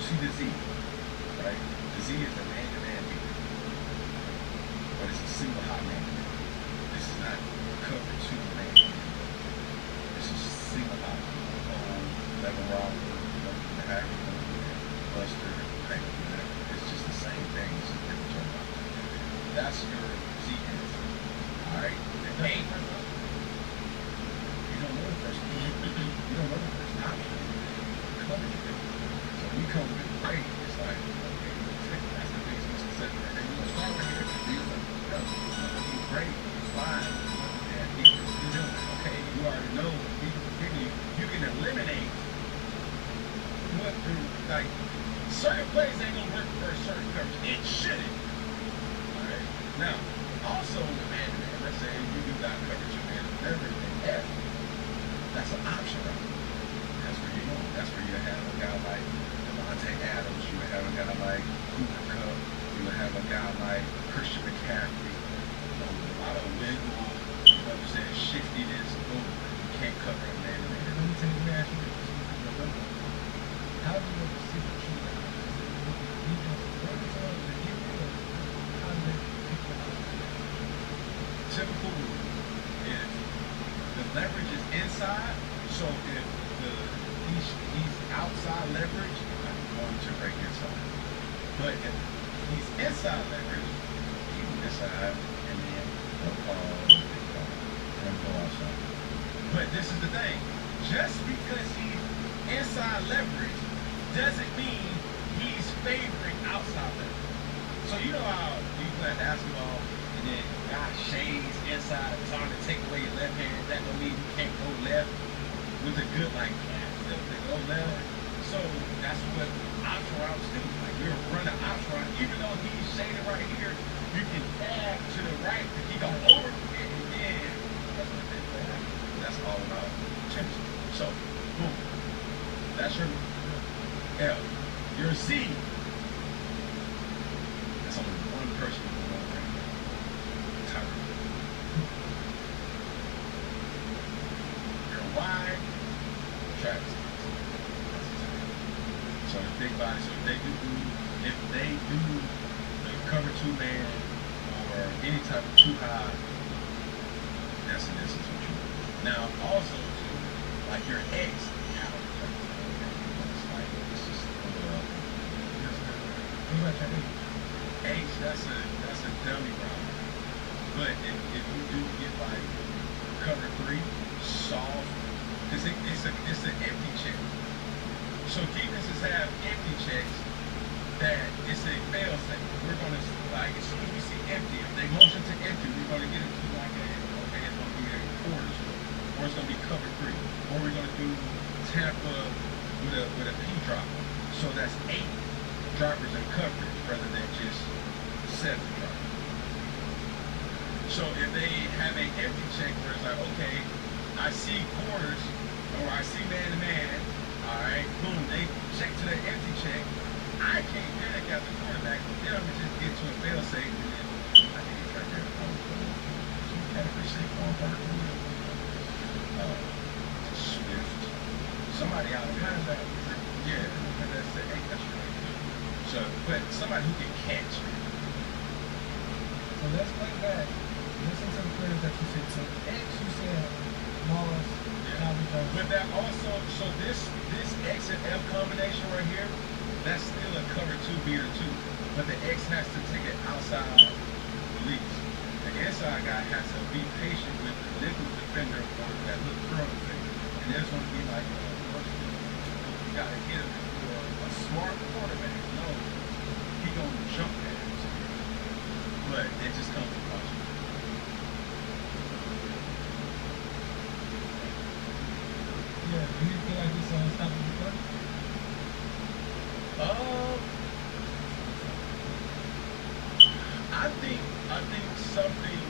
see the Z, right? The Z is the man-to-man Also, the man, let's say you do not cover two man leverage in F, that's an option, right? That's where you go. That's where you have a guy like Devontae Adams, you would have a guy like Cooper Kupp, you would have a guy like Christian McCaffrey. You know, a lot of wiggle, you know what I'm saying, shiftiness, boom. You can't cover a man to man. Let me tell you, man, How do you ever see the key out? You just break it up and give it up. How do they pick it up? typical rule, if the leverage is inside, so if he's outside leverage, I'm going to break inside. But if he's inside leverage, he will inside and then go outside. But this is the thing, just because he's inside leverage doesn't mean he's favoring outside leverage. So you know how you play basketball and then guy shades inside trying to take away your left hand, that don't mean you can't go left with a good like that, they go left. So that's what option routes do. Like you're running option route, even though he's shaded right here, you can add to the right if he go over it and then that's all about chemistry. So boom. That's your L. Your Z. That's only one person who won't bring it. Tyler. Your Y. Travis. That's the type. So the big body. So if they do the cover two man or any type of two high, that's in essence what you do. Now also too, like your X. H, that's a dummy route. But if you do get like cover three, soft, because it's an empty check. So defenses have empty checks that it's a fail safe. We're gonna like as soon as we see empty, if they motion to empty, we're gonna get into like okay, it's gonna be a quarters, or it's gonna be cover three, or we're gonna do Tampa with a P drop. So that's 8 droppers in coverage rather than just 7 droppers. So if they have an empty check where it's like, okay, I see quarters or I see man-to-man, all right, boom, they check to the empty check. I can't panic as a quarterback, then I'm going to just get to a fail safe and then I think it's right there. Some category safe on Barkley, Swift, somebody out there. Yeah, that's the 8, that's right. So, but somebody who can catch. So let's play back. Listen to the players that you said. So X, you said Moss, Calvin Johnson. But that also, so this X and F combination right here, that's still a cover 2 beater too. But the X has to take it outside release. The inside guy has to be patient with the liquid defender or that little curl thing. And there's going to be like you got to hit him for a smart quarterback. No, he gonna jump at him. But it just comes to watching. Yeah, do you feel like this is unstoppable play? I think something.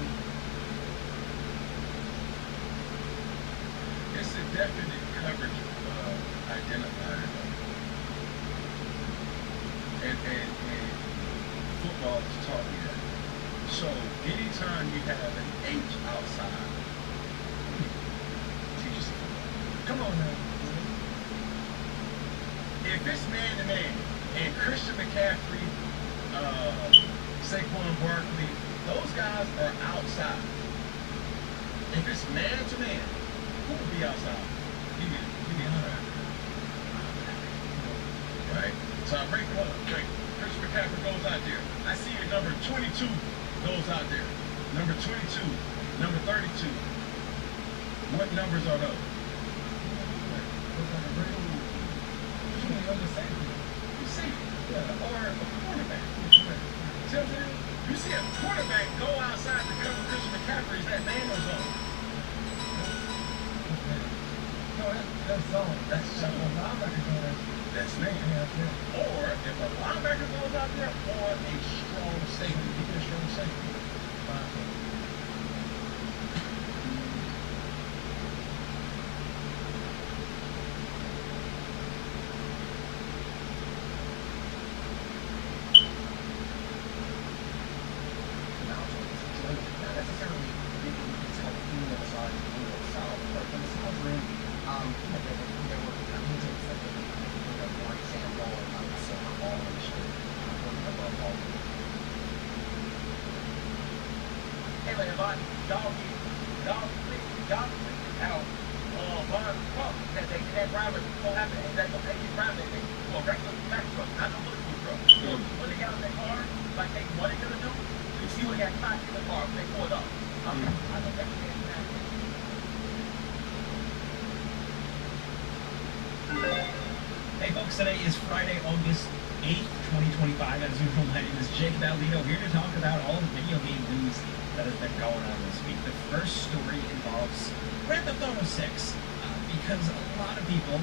It's a definite coverage identifier. And football is taught me that. So anytime you have an H outside, teach us football. Come on now. If it's man-to-man and Christian McCaffrey, Saquon Barkley, those guys are outside. If it's man-to-man, who would be outside? Give me outside. Right? So I break it up. Christian McCaffrey goes out there. I see your number 22 goes out there. Number 22, number 32. What numbers are those? You see, or a quarterback. See what I'm saying? You see a quarterback go outside to cover Christian McCaffrey, is that man or zone? No, that's zone. That's zone. That's man. Or if a linebacker goes out there, or a strong safety, he can strong safety. but y'all out. That driver so happen that don't take his driver they for a regular Mack truck, not no bulletproof truck. So when they got in that car, like they what they gonna do? You see when they got caught in the car, they pulled up. I know that's Hey folks, today is Friday, August 8th, 2025. As usual, my name is Jake Baldino, here to talk about all the video game news that has been going on this week. The first story involves Grand Theft Auto 6, because a lot of people,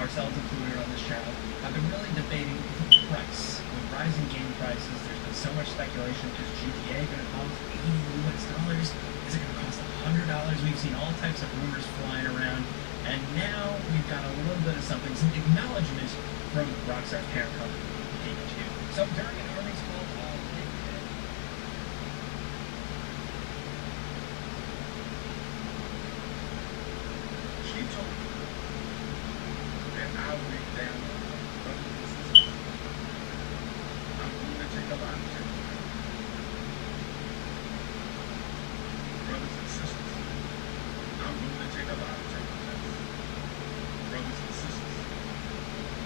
ourselves included on this channel, have been really debating the price. With rising game prices, there's been so much speculation. Is GTA going to cost $80 US? Is it going to cost $100? We've seen all types of rumors flying around. And now we've got a little bit of something, some acknowledgement from Rockstar's parent company, HQ. So during an earnings call, she told me that I'll be down brothers and sisters. I'm going to take a lot of time. Brothers and sisters, I'm going to take a lot of time. Brothers and sisters,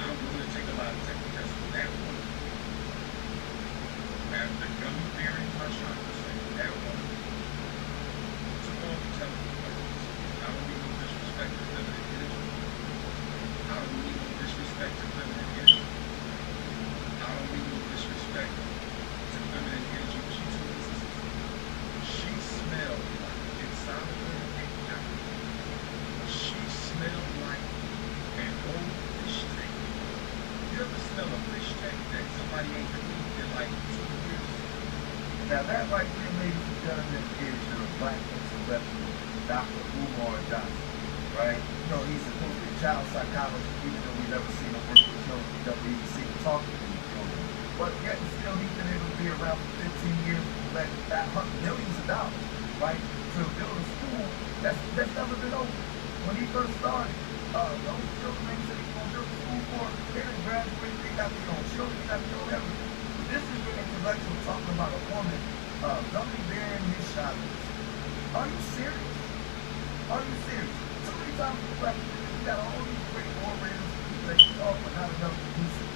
I'm going to take a lot of time because that woman, after gummy bearing my chakra, that woman took on to tell me, I don't need no disrespect to feminine energy. I don't need no disrespect to feminine energy. I don't need no disrespect to feminine energy. But she told me, she smelled like inside of her and she smelled like an old fish tank. You ever smell a fish tank that somebody ain't cleaned in like 2 years? Now that right there, ladies and gentlemen, is your black intellectual, Dr. Umar Johnson, right? You know, he's supposed to be a child psychologist, even though we've never seen him work with children, we've never even seen him talk to these children. But yet and still, he's been able to be around for 15 years and collect millions of dollars, right? To build a school that's never been open. When he first started, those children they said he's going to build a school for, they didn't graduate, they got their own children, they got their own everything. This is your intellectual talking about a woman gummy bearing his chakras. Are you serious? Are you serious? Too many times we got all these great orators that you talk, but not enough to do so.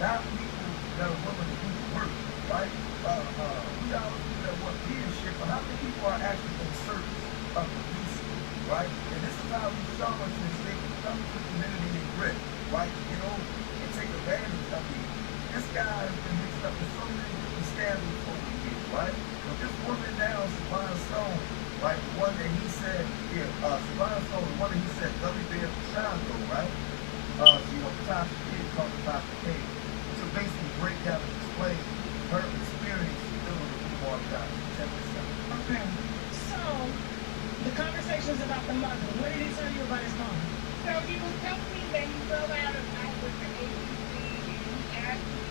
Not people that are willing to do the work, right? We got people that want leadership, but how many people are actually in service of producing, right? And this is how these charlatans, they can come to the community and grit, right? You know, and take advantage of you. This guy has been mixed up with so many different scandals over the years, right? But this woman now, Savannah Stone, right? The one that he said, Savannah Stone, the one that he said, gummy bear for Chicago, right? She went to Tasha K, talking about the K. To basically break down and explain her experience dealing with Umar Johnson. Check this out. Okay, so the conversation's about the mother. What did he tell you about his mom? So he was telling me that he fell out of night with the ABC and he asked me,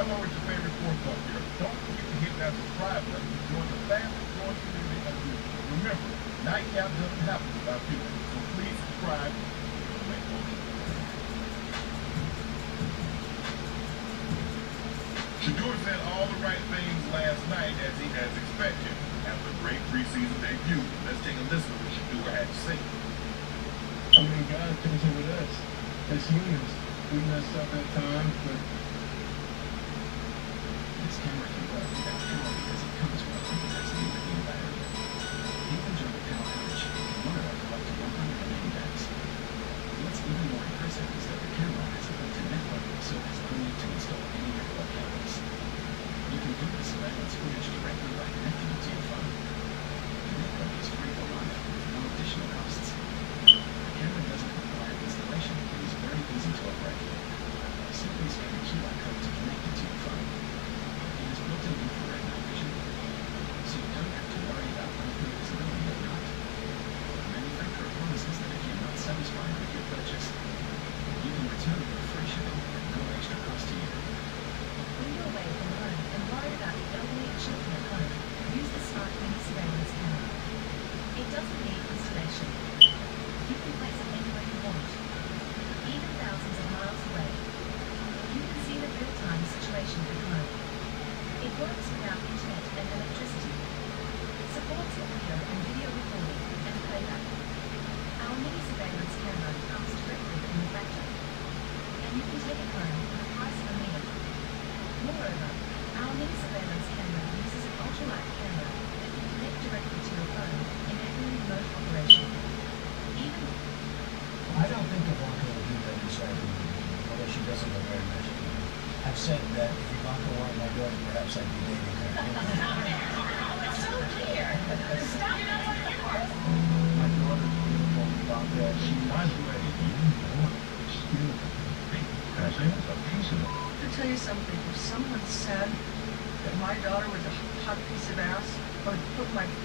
Come on with your favorite fourth up here. Don't forget to hit that subscribe button to join the fastest growing community on YouTube. Remember, Nightcap doesn't happen without people. So please subscribe. Shador said all the right things last night as he has expected. After a great preseason debut, let's take a listen to what Shador had to say. I mean, God comes in with us as humans. We mess up at times, but this camera can work without power because it comes with a pre-tested lithium battery. Even during the power outage, it can monitor for up to 180 days. What's even more impressive is that the camera has a built-in network, so it's only to install any network cameras. You can view the surveillance footage directly by connecting it to your phone. The network is free for life with no additional costs. The camera doesn't require installation and is very easy to operate. Simply scan a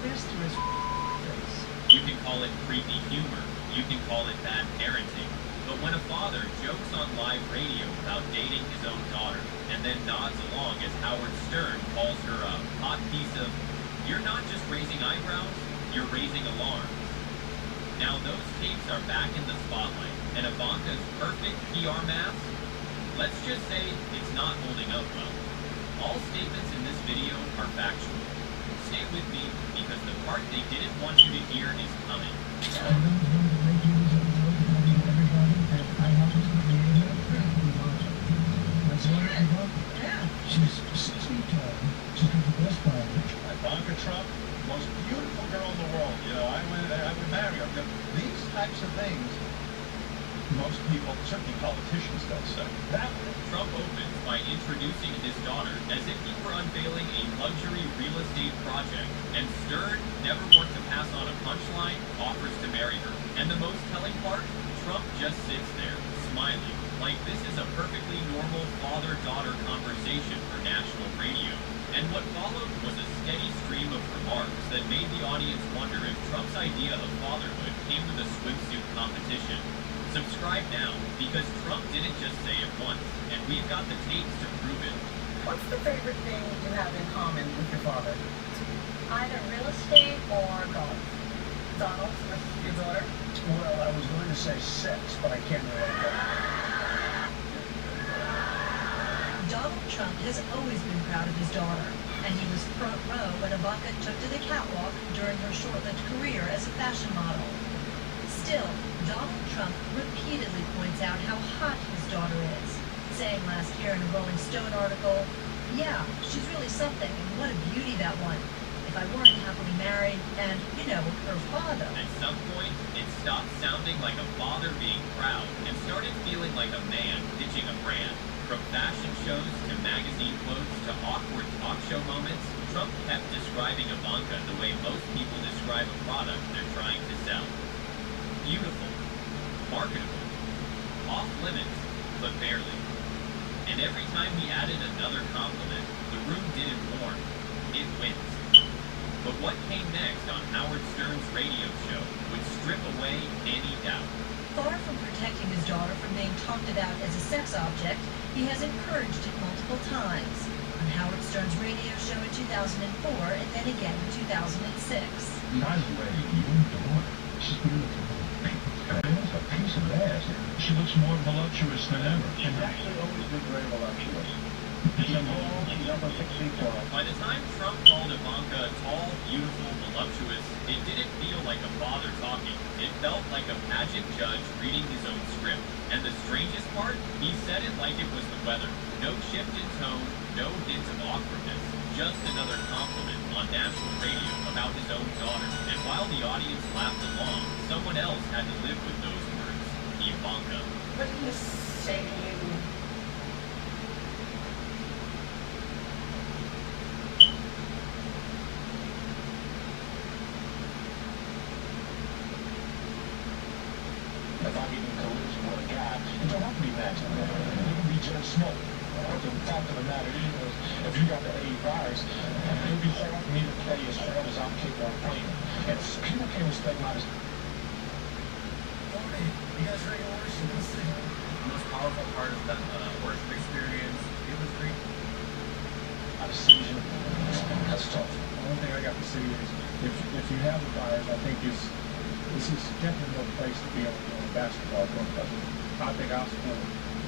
this to his face. You can call it creepy humor. You can call it bad parenting. But when a father jokes on live radio about dating his own daughter and then nods along as Howard Stern calls her a hot piece of, you're not just raising eyebrows, you're raising alarms. Now those tapes are back in the spotlight, and Ivanka's perfect PR mask, let's just say it's not holding up well. All statements in this video are factual. Stay with me, because the part they didn't want you to hear is coming. Ivanka Trump, most beautiful girl in the world. You know, I would marry her. These types of things, most people, certainly politicians, don't say. That Trump opens by introducing his daughter as if he were unveiling a luxury real estate project, and Stern, never one to pass on a punchline, offers to marry her. And the most telling part, Trump just sits there, smiling, like this is a perfectly normal father-daughter conversation for national radio. And what followed was a steady stream of remarks that made the audience wonder if Trump's idea of fatherhood came with a swimsuit competition. Subscribe now, because Trump didn't just say it once, and we've got the tapes to prove it. What's the favorite thing you have in common with your father? Either real estate or golf. Donald, with your daughter? Well, I was going to say sex, but I can't relate that. Donald Trump has always been proud of his daughter, and he was front row when Ivanka took to the catwalk during her short-lived career as a fashion model. Still, Donald Trump repeatedly points out how hot his daughter is, saying last year in a Rolling Stone article, "Yeah, she's really something, and what a beauty that one. If I weren't happily married, and, you know, her father." At some point, it stopped sounding like a father being proud and started feeling like a man pitching a brand. From fashion shows to magazine quotes to awkward talk show moments, Trump kept describing Ivanka the way most people describe a product they're trying to sell. Beautiful, marketable, off limits, but barely. And every time he added another compliment, the room didn't warm. It wins. But what came next on Howard Stern's radio show would strip away any doubt. Far from protecting his daughter from being talked about as a sex object, he has encouraged it multiple times. On Howard Stern's radio show in 2004 and then again in 2006. By the way, your daughter, she's beautiful. It's a piece of ass. She looks more voluptuous than ever. She's actually always been very voluptuous. She's number 6 feet tall. By the time Trump called Ivanka tall, beautiful, voluptuous, it didn't feel like a father talking. It felt like a pageant judge reading his own script. And the strangest part, he said it like it was the weather. No shift in tone, no hint of awkwardness. Just another compliment on national radio about his own daughter. And while the audience laughed along, someone else had to live with those words. Ivanka. What did he say to you? If I get in collision with a guy, it don't have to be matching. It can be just smoke. But the fact of the matter is, if you got the A virus, it'll be hard for me to play as hard as I'm capable of playing. And people can't respect my... You guys ready to worship? The most powerful part of that worship experience, it was great. A decision, that's tough. The only thing I got to say is, if you have the virus, I think this is definitely no place to be on a basketball court. I think our sport,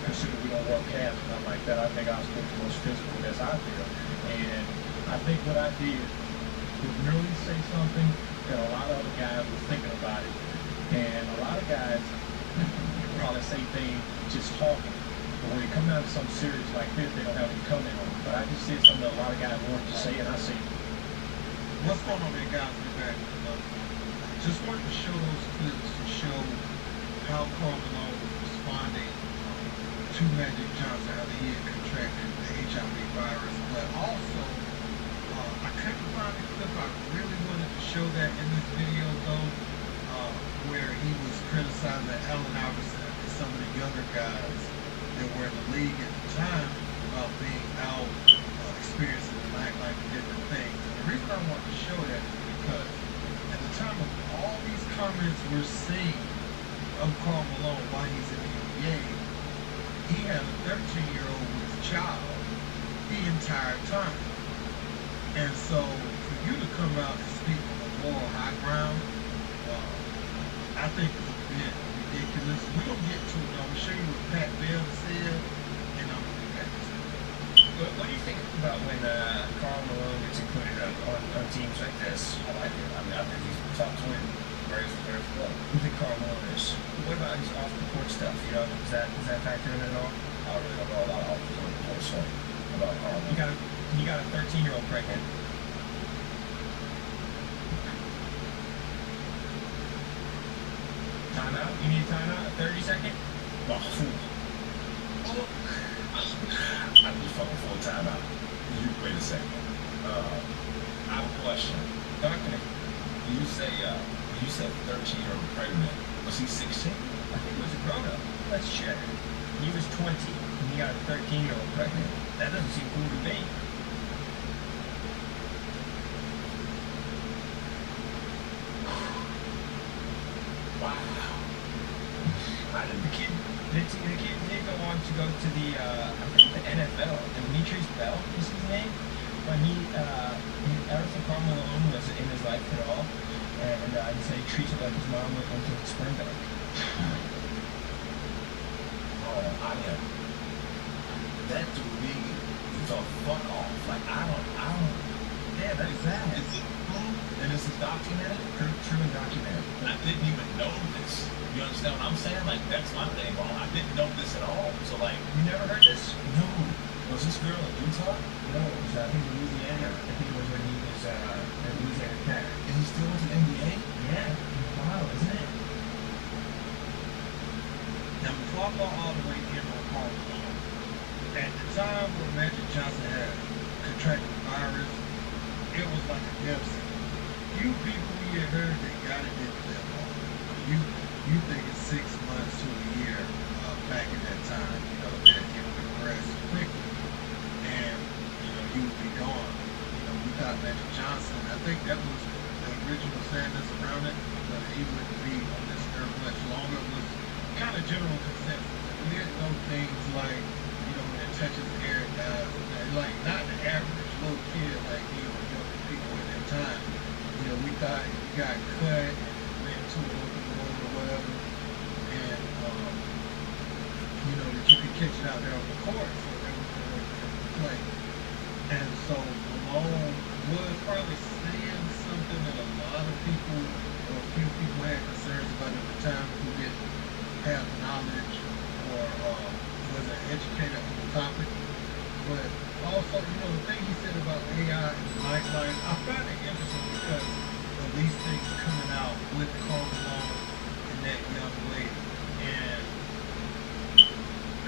considering we don't work half and nothing like that, I think our sport's the most physical that's out there. And I think what I did was really say something that a lot of other guys were thinking about it. And a lot of guys probably say things just talking. But when it comes down to something serious like this, they don't have any comment on it. But I just said something that a lot of guys wanted to say, and I said, What's going on there, guys? We're back. Just wanted to show those clips to show how Carl Malone was responding to Magic Johnson, how he had contracted the HIV virus. But also, I couldn't find the clip. I really wanted to show that in this video, though, where he was criticizing Allen Iverson and some of the younger guys that were in the league at the time about being out, experiencing the nightlife and different things. And the reason I want to show that is because comments we're seeing of Karl Malone while he's in the NBA, he had a 13-year-old with a child the entire time. And so for you to come out and speak on the moral high ground, I think it's a bit ridiculous. We're going to get to it. I'm going to show you what Pat Bell said, and I'm going to be back to it. What do you think about when Karl Malone gets included on teams like this? I like it. I mean, I think he's top 20 players for club. Who do you think Karl Malone is? What about his off the court stuff? You know, does that factor in at all? I really don't know a lot off the court stuff about Karl Malone. He got a 13-year-old pregnant. Timeout? You need a timeout? A 30-second? Oh, I'm just fucking full timeout. Wait a second. I have a question. Doctor, you said 13-year-old pregnant. Was he 16? I think he was a grown-up. Let's check. He was 20, and he got a 13-year-old pregnant. That doesn't seem cool to me. Wow. The kid did go on to go to the, I think the NFL. Demetrius Bell is his name. But ever since Karl Malone wasn't in his life at all. And he said he treats it like his mom went to the sperm bank. That to me is a fuck off. Like, I don't, yeah, that is that. Is it true? And this is documented? True and documented. I didn't even know this. You understand what I'm saying? Like, that's my thing, bro. I didn't know this at all. So, like, you never heard this? No. Was this girl in Utah? No, it was, I think, Louisiana. I think it was when he was at Louisiana Tech. And he still went to the NBA? Yeah. Wow, isn't it? Now, before I go all the way in on Karl Malone, at the time when Magic Johnson had contracted the virus, it was like a death sentence. You people, you heard they got it, didn't live long. You think it's 6 months to a year back in that time, you know, that it would progress quickly and, you know, you would be gone. You know, we thought Magic Johnson, I think that was the original sadness around it, but he wouldn't be on this earth much longer. It was kind of general consensus. We didn't know things like, you know, when it touches the air, it dies. Like, not the average little kid like me or younger people at that time. You know, we thought he got cut and went to an open road or whatever, and, you know, that you could catch it out there on the court, so that was the play. And so Malone was probably saying something that a lot of people, or a few people had concerns about at the time who didn't have knowledge or wasn't educated on the topic. But also, you know, the thing he said about AI and nightlife, I find it interesting because of these things coming out with Karl Malone and that young lady. And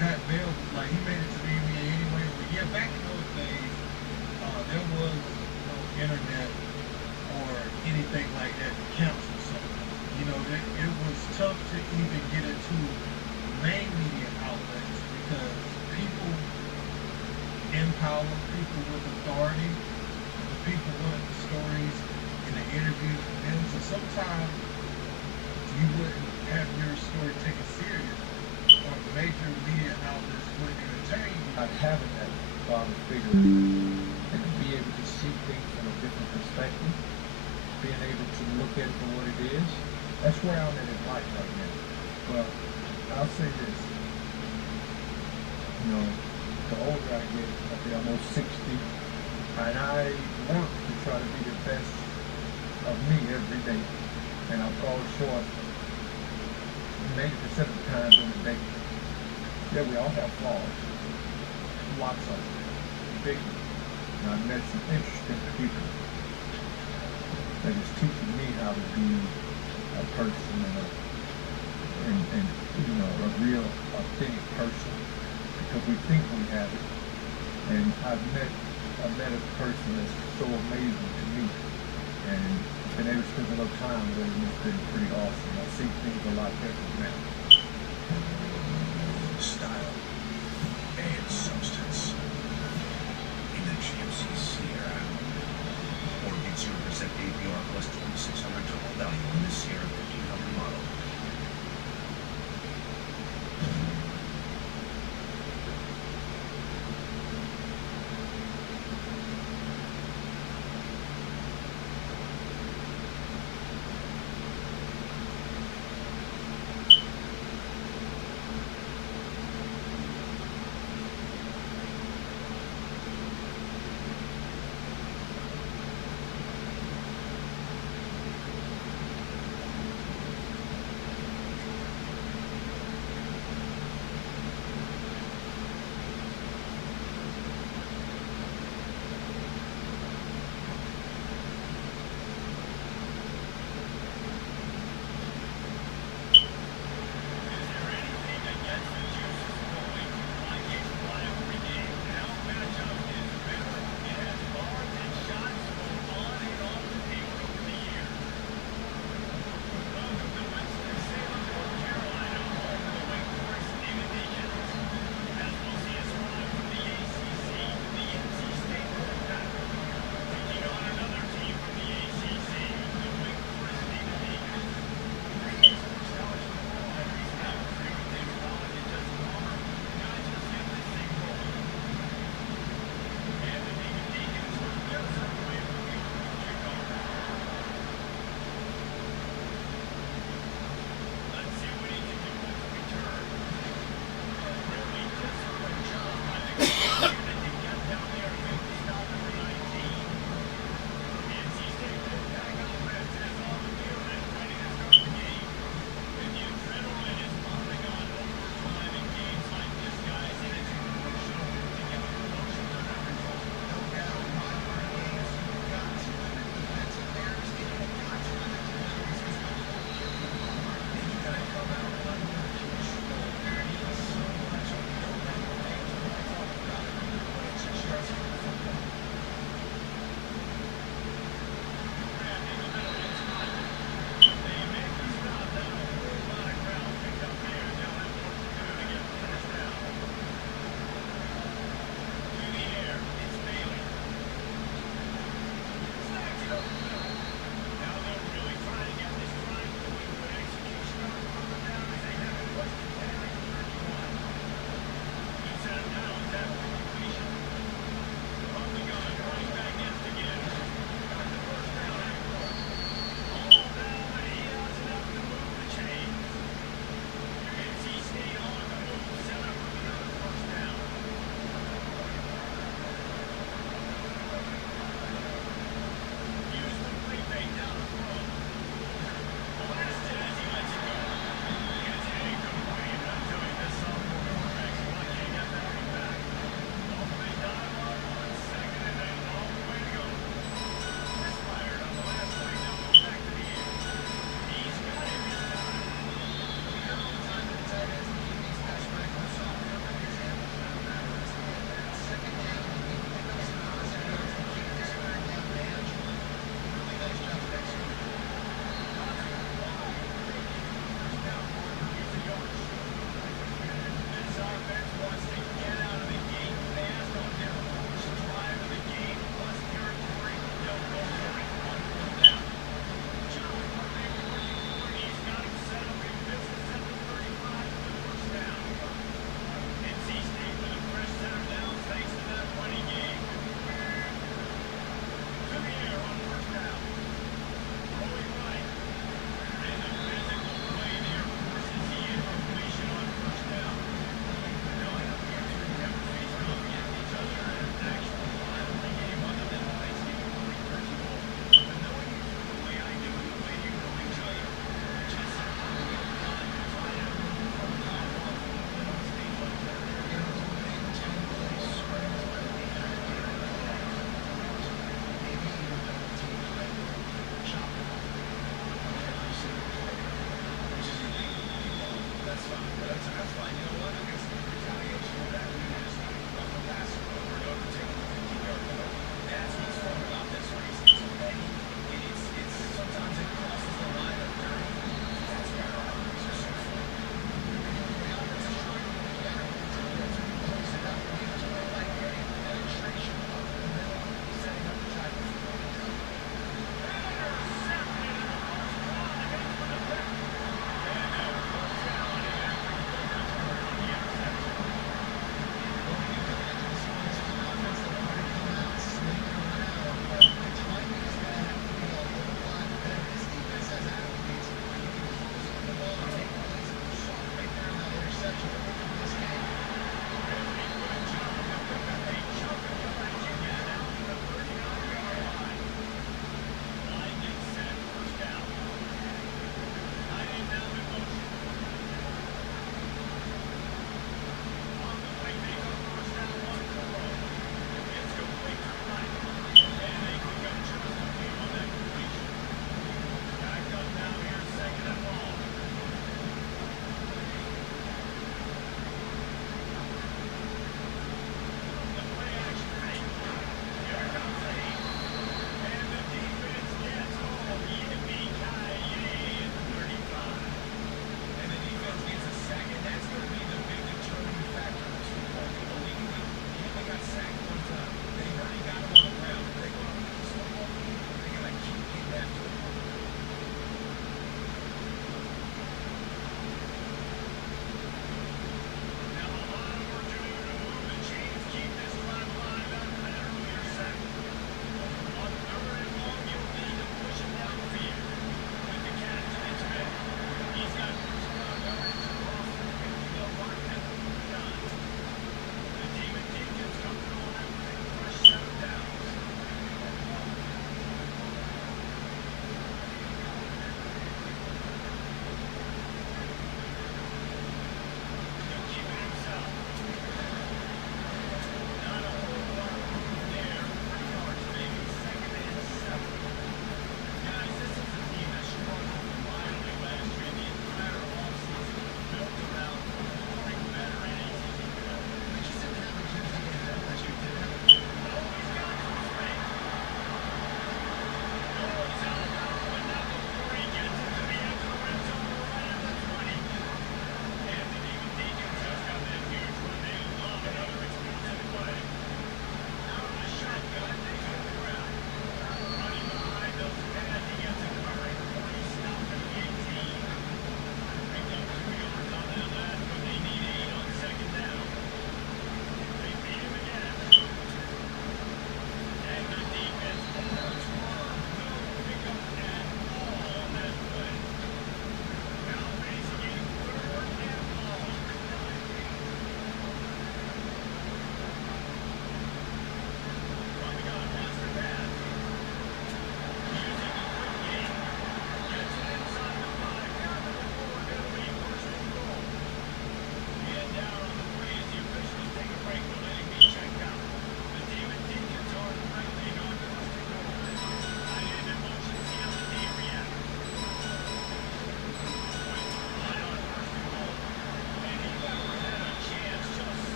Pat Bell was like, he made it to the NBA anyway. But yeah, back in those days, there was no internet or anything like that to counsel someone. You know, it was tough to even get into main media outlets because people in power, people with authority, the people wanted the stories and the interviews from them. So sometimes you wouldn't have your story taken serious, or major media outlets wouldn't entertain you. Having that father figure and to be able to see things from a different perspective, being able to look at it for what it is, that's where I'm at in life right now. Well, I'll say this, you know, the older I get, I'll be almost 60, and I work to try to be the best of me every day, and I fall short 80% of the time in the day. Yeah, we all have flaws, lots of them, big ones, and I've met some interesting people that is teaching me how to be a person and you know, a real authentic person, because we think we have it. And I've met a person that's so amazing to me, and been able to spend a little time with him. It's been pretty awesome. I see things a lot different now. Style and substance in the GMC Sierra. 4 gigs 0% APR plus 2600 total value in this Sierra 1500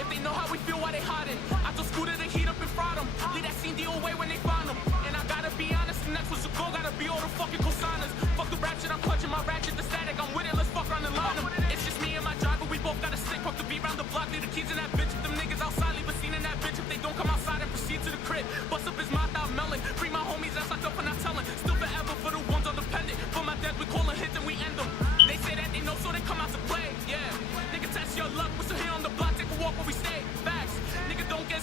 If they know how we feel, why they hiding? I told Scooter to heat up and fry them. Leave that scene deal away when they find them. And I gotta be honest, the next was to go, gotta be all the fucking cosigners. Fuck the ratchet, I'm clutching my ratchet, the static, I'm with it, let's fuck around and line them. It's just me and my driver, we both got a stick, hook the beat round the block, leave the keys in that bitch. If them niggas outside, leave a scene in that bitch. If they don't come outside and proceed to the crib, bust up his mouth out melon. Free my homies, that's locked up for not telling. Still forever for the ones undependent. For my dead, we call a hit, then we end them. They say that they know, so they come out to play, yeah. Nigga, test your luck, we're still here on the block, take a walk where we stay. Facts, niggas don't get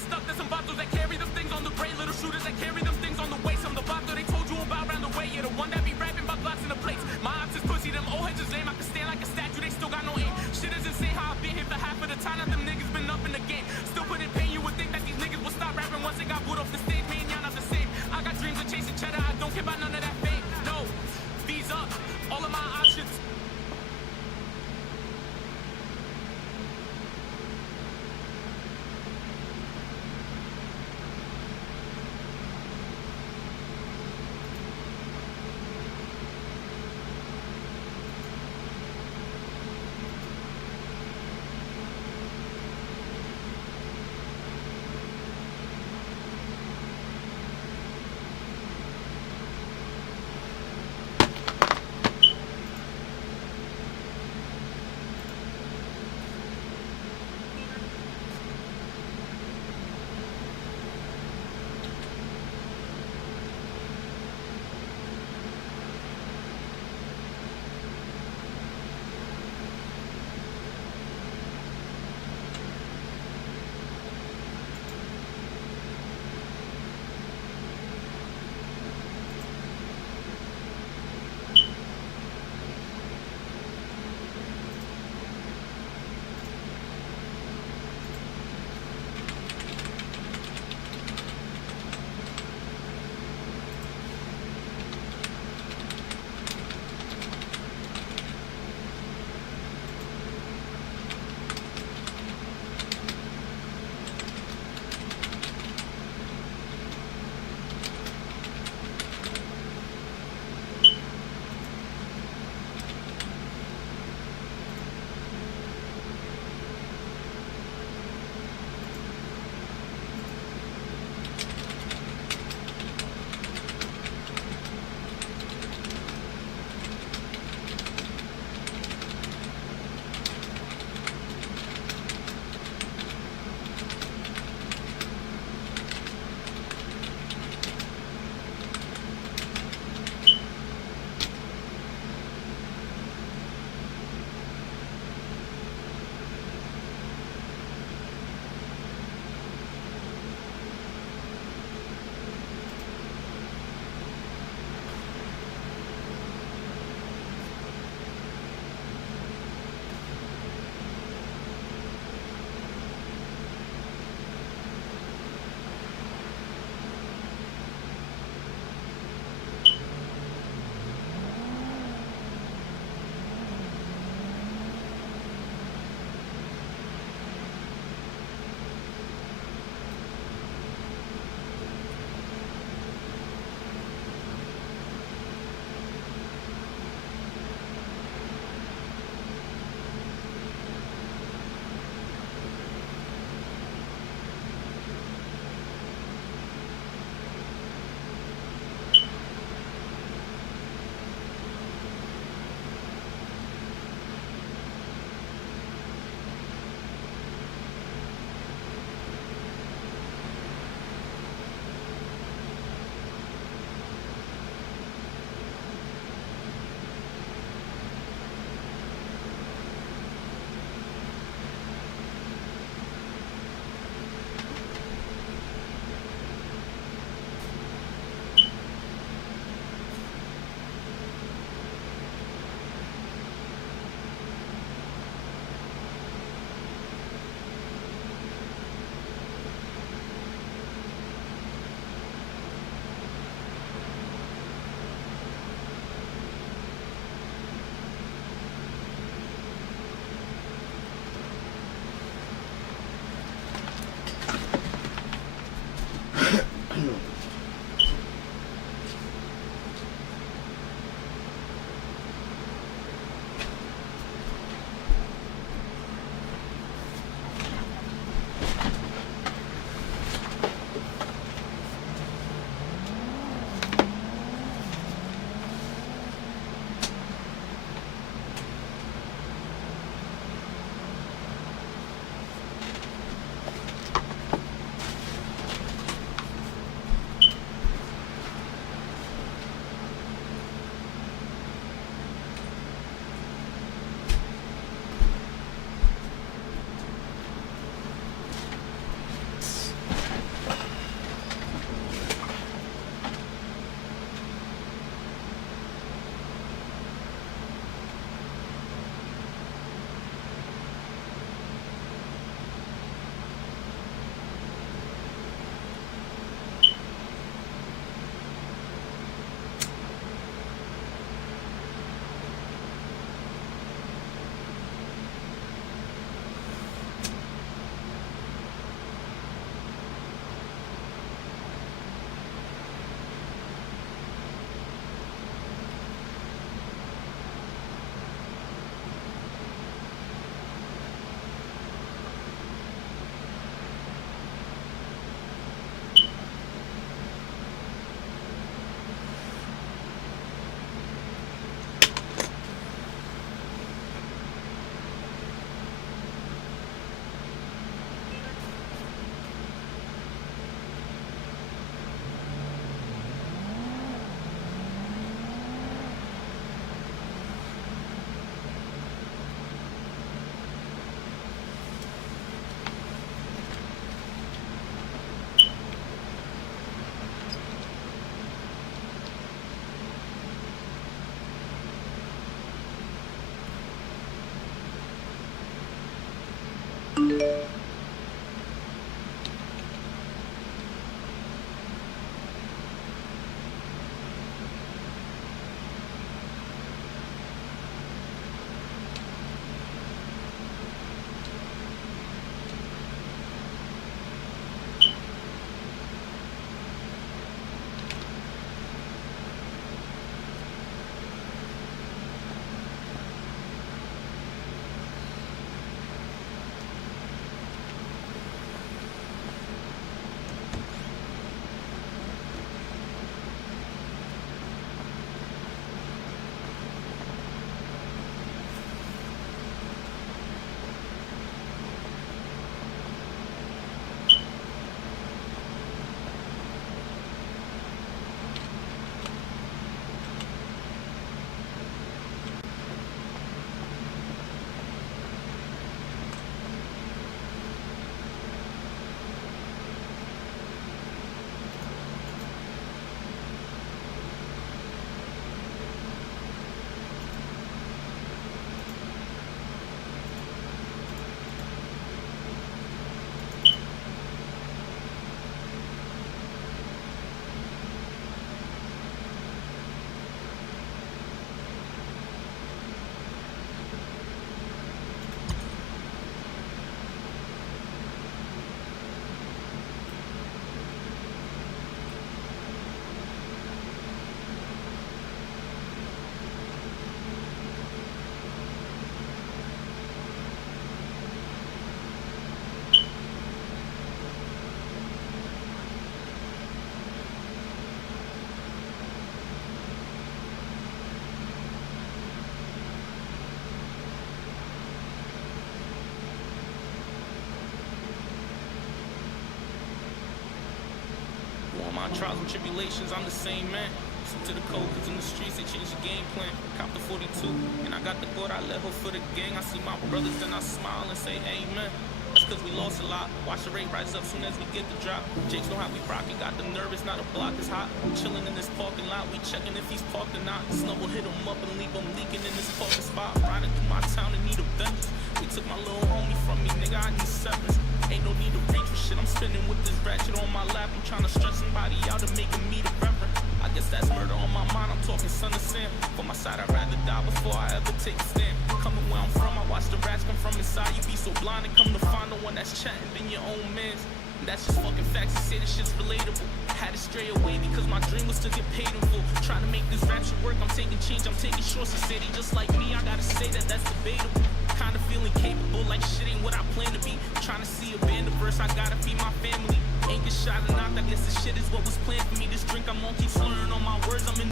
trials and tribulations, I'm the same man. Listen to the code, cause in the streets they change the game plan. Cop the 42, and I got the gold, I let her for the gang. I see my brothers, then I smile and say amen. That's cause we lost a lot. Watch the rate rise up soon as we get the drop. Jakes know how we rockin', got them nervous, now the block is hot. Chillin' in this parking lot, we checkin' if he's parked or not. Snow will hit him up and leave him leaking in this parking spot. Riding through my town in need of vengeance. They took my little homie from me, nigga, I need severance. Ain't no need to reach for shit, I'm spinning with this ratchet on my lap. I'm tryna stretch somebody out and making me the reverend. I guess that's murder on my mind, I'm talking son of Sam. For my side, I'd rather die before I ever take a stand. Coming where I'm from, I watch the rats come from inside. You be so blind and come to find the one that's chatting than your own man's. And that's just fucking facts, you say this shit's relatable. Had to stray away because my dream was to get paid in full. Trying to make this rap shit work, I'm taking change, I'm taking shorts. The city just like me, I gotta say that that's debatable. Kinda feeling capable, like shit ain't what I plan to be. Trying to see a band of verse, I gotta feed my family. Ain't get shot or not, I guess this shit is what was planned for me. This drink I'm on keeps slurring on my words, I'm in.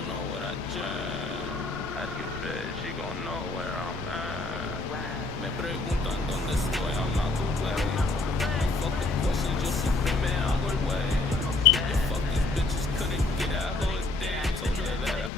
don't know what I jam. Ask your bitch, she gon' know where I'm at. Me preguntan dónde estoy, I'm out the way. Fuck the questions, yo siempre me hago el way. Yeah, fuck these bitches, couldn't get out of it. Damn, told her that.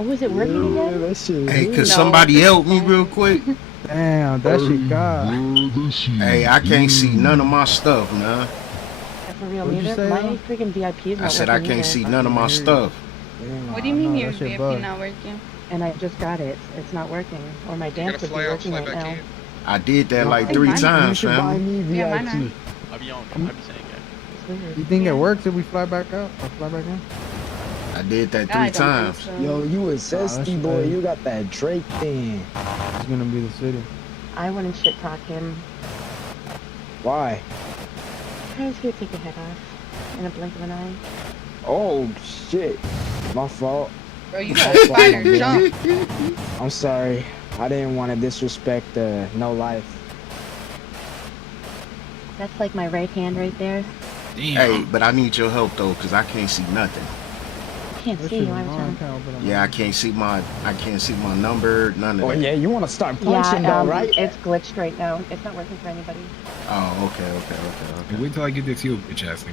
Oh, is it working again? That shit. Hey, could No, somebody this is help me fine. real quick? Damn, that shit got. Hey, I can't see none of my stuff, man. For real, What'd you neither. say, My though? freaking VIP is I not said I working can't either. see I none of can't my hear you. stuff. Damn, What do you I mean know, your that shit VIP bugged. not working? And I just got it. It's not working. Or my You dance gotta would be fly out, working fly right back now. in. I did that No, like think 3 mine- you times, should buy family. me Yeah, mine VIP. are. I'll be on. I'm- I'll be saying it. It's weird. You think Yeah. it works if we fly back out or fly back in? I did that I 3 don't think times. so. Yo, you a zesty boy. You got that Drake thing. It's gonna be the city. I wouldn't shit talk him. Why? Because he would take your head off in a blink of an eye. Oh shit, my fault. Bro, you My gotta fault, find my her bad. jump. I'm sorry. I didn't want to disrespect no life. That's like my right hand right there. Hey, but I need your help though, cause I can't see nothing. I can't see you. I was Yeah, I can't see my number, none of Oh that. yeah, you want to start punching Yeah, though, right? it's glitched right now. It's not working for anybody. Oh, okay. Hey, wait till I get this heel bitch ass thing.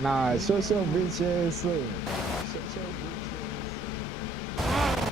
Nah, shut your bitch ass up. Shut your bitch ass.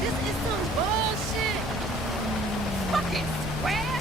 This is some bullshit. Fucking square.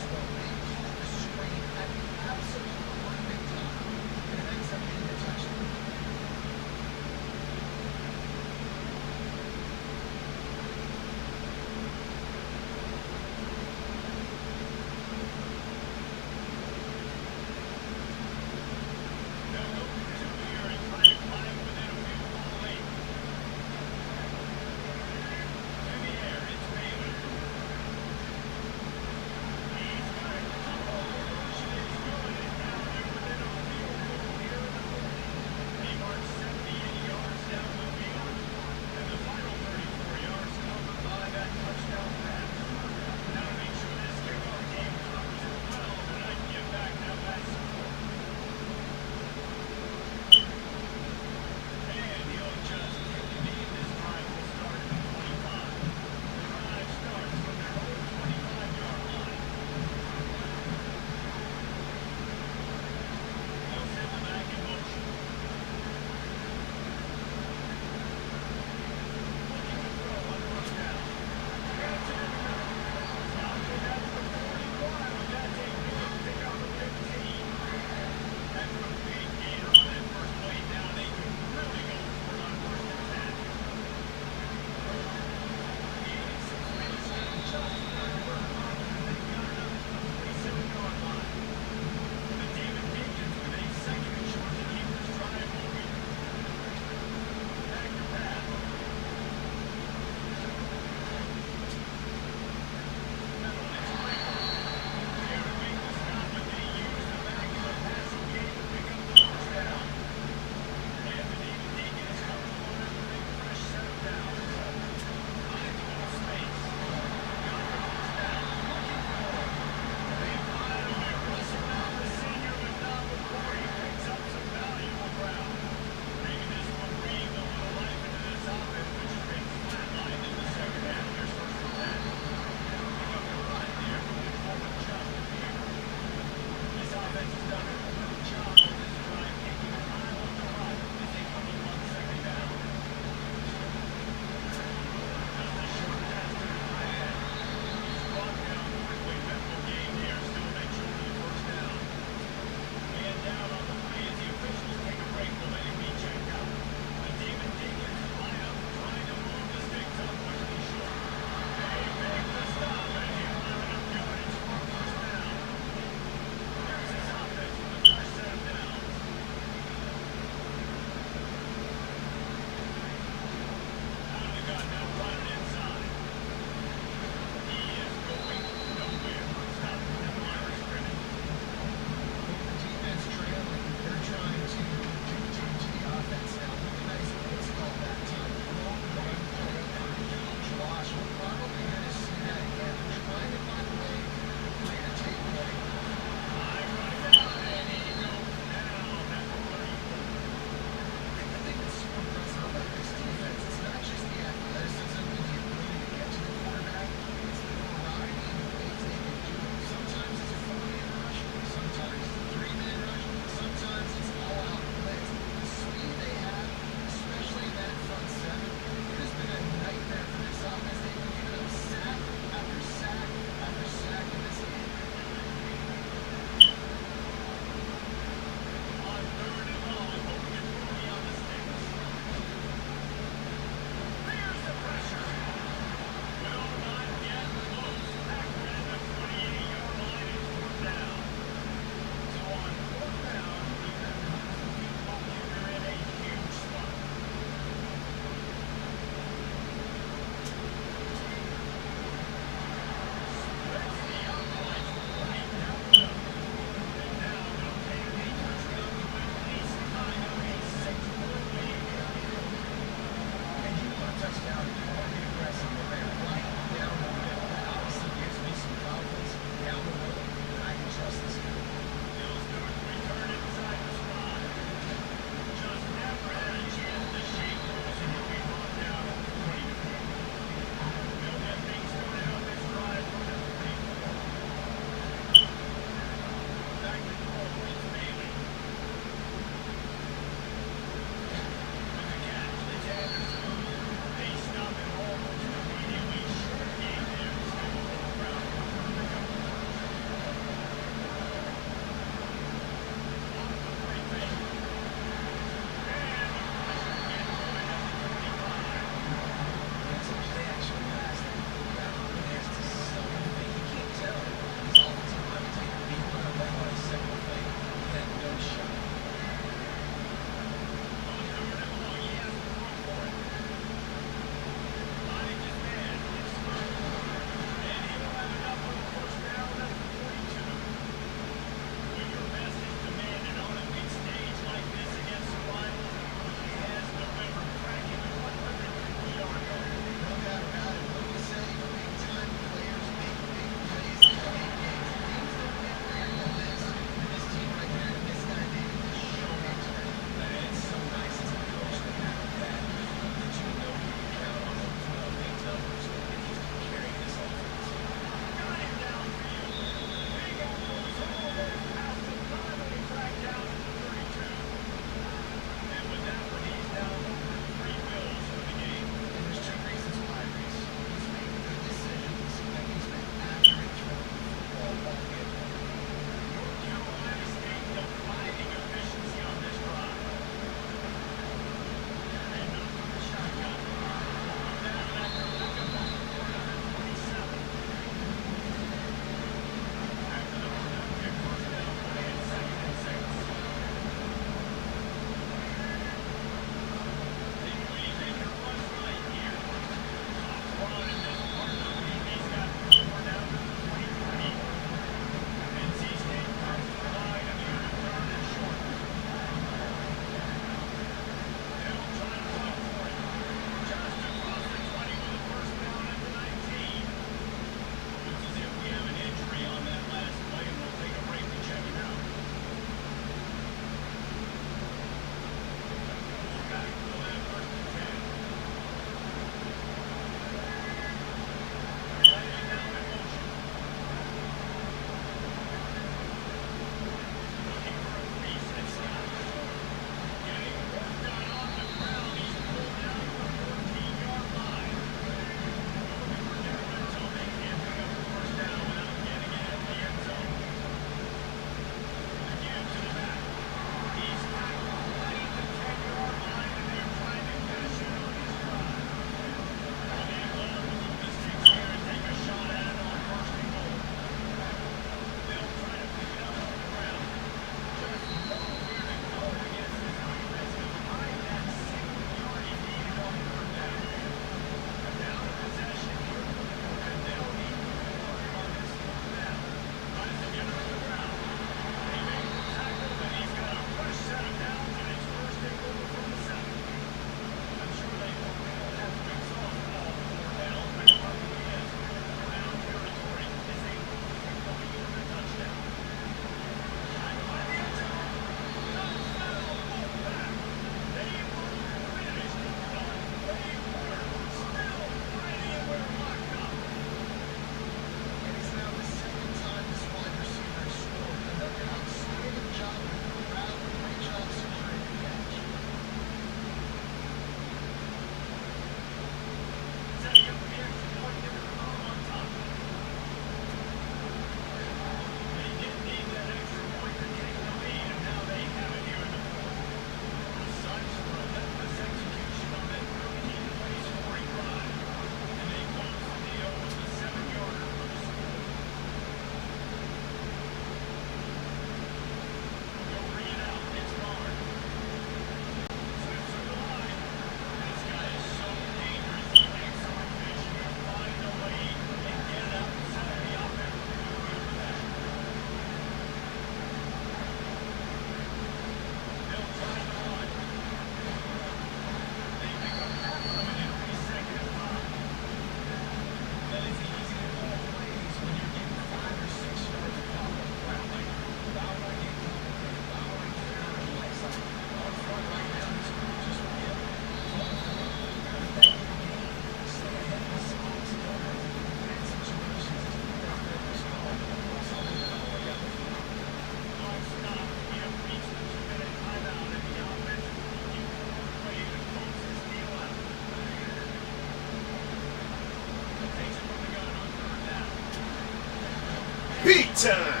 Big time.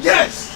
Yes!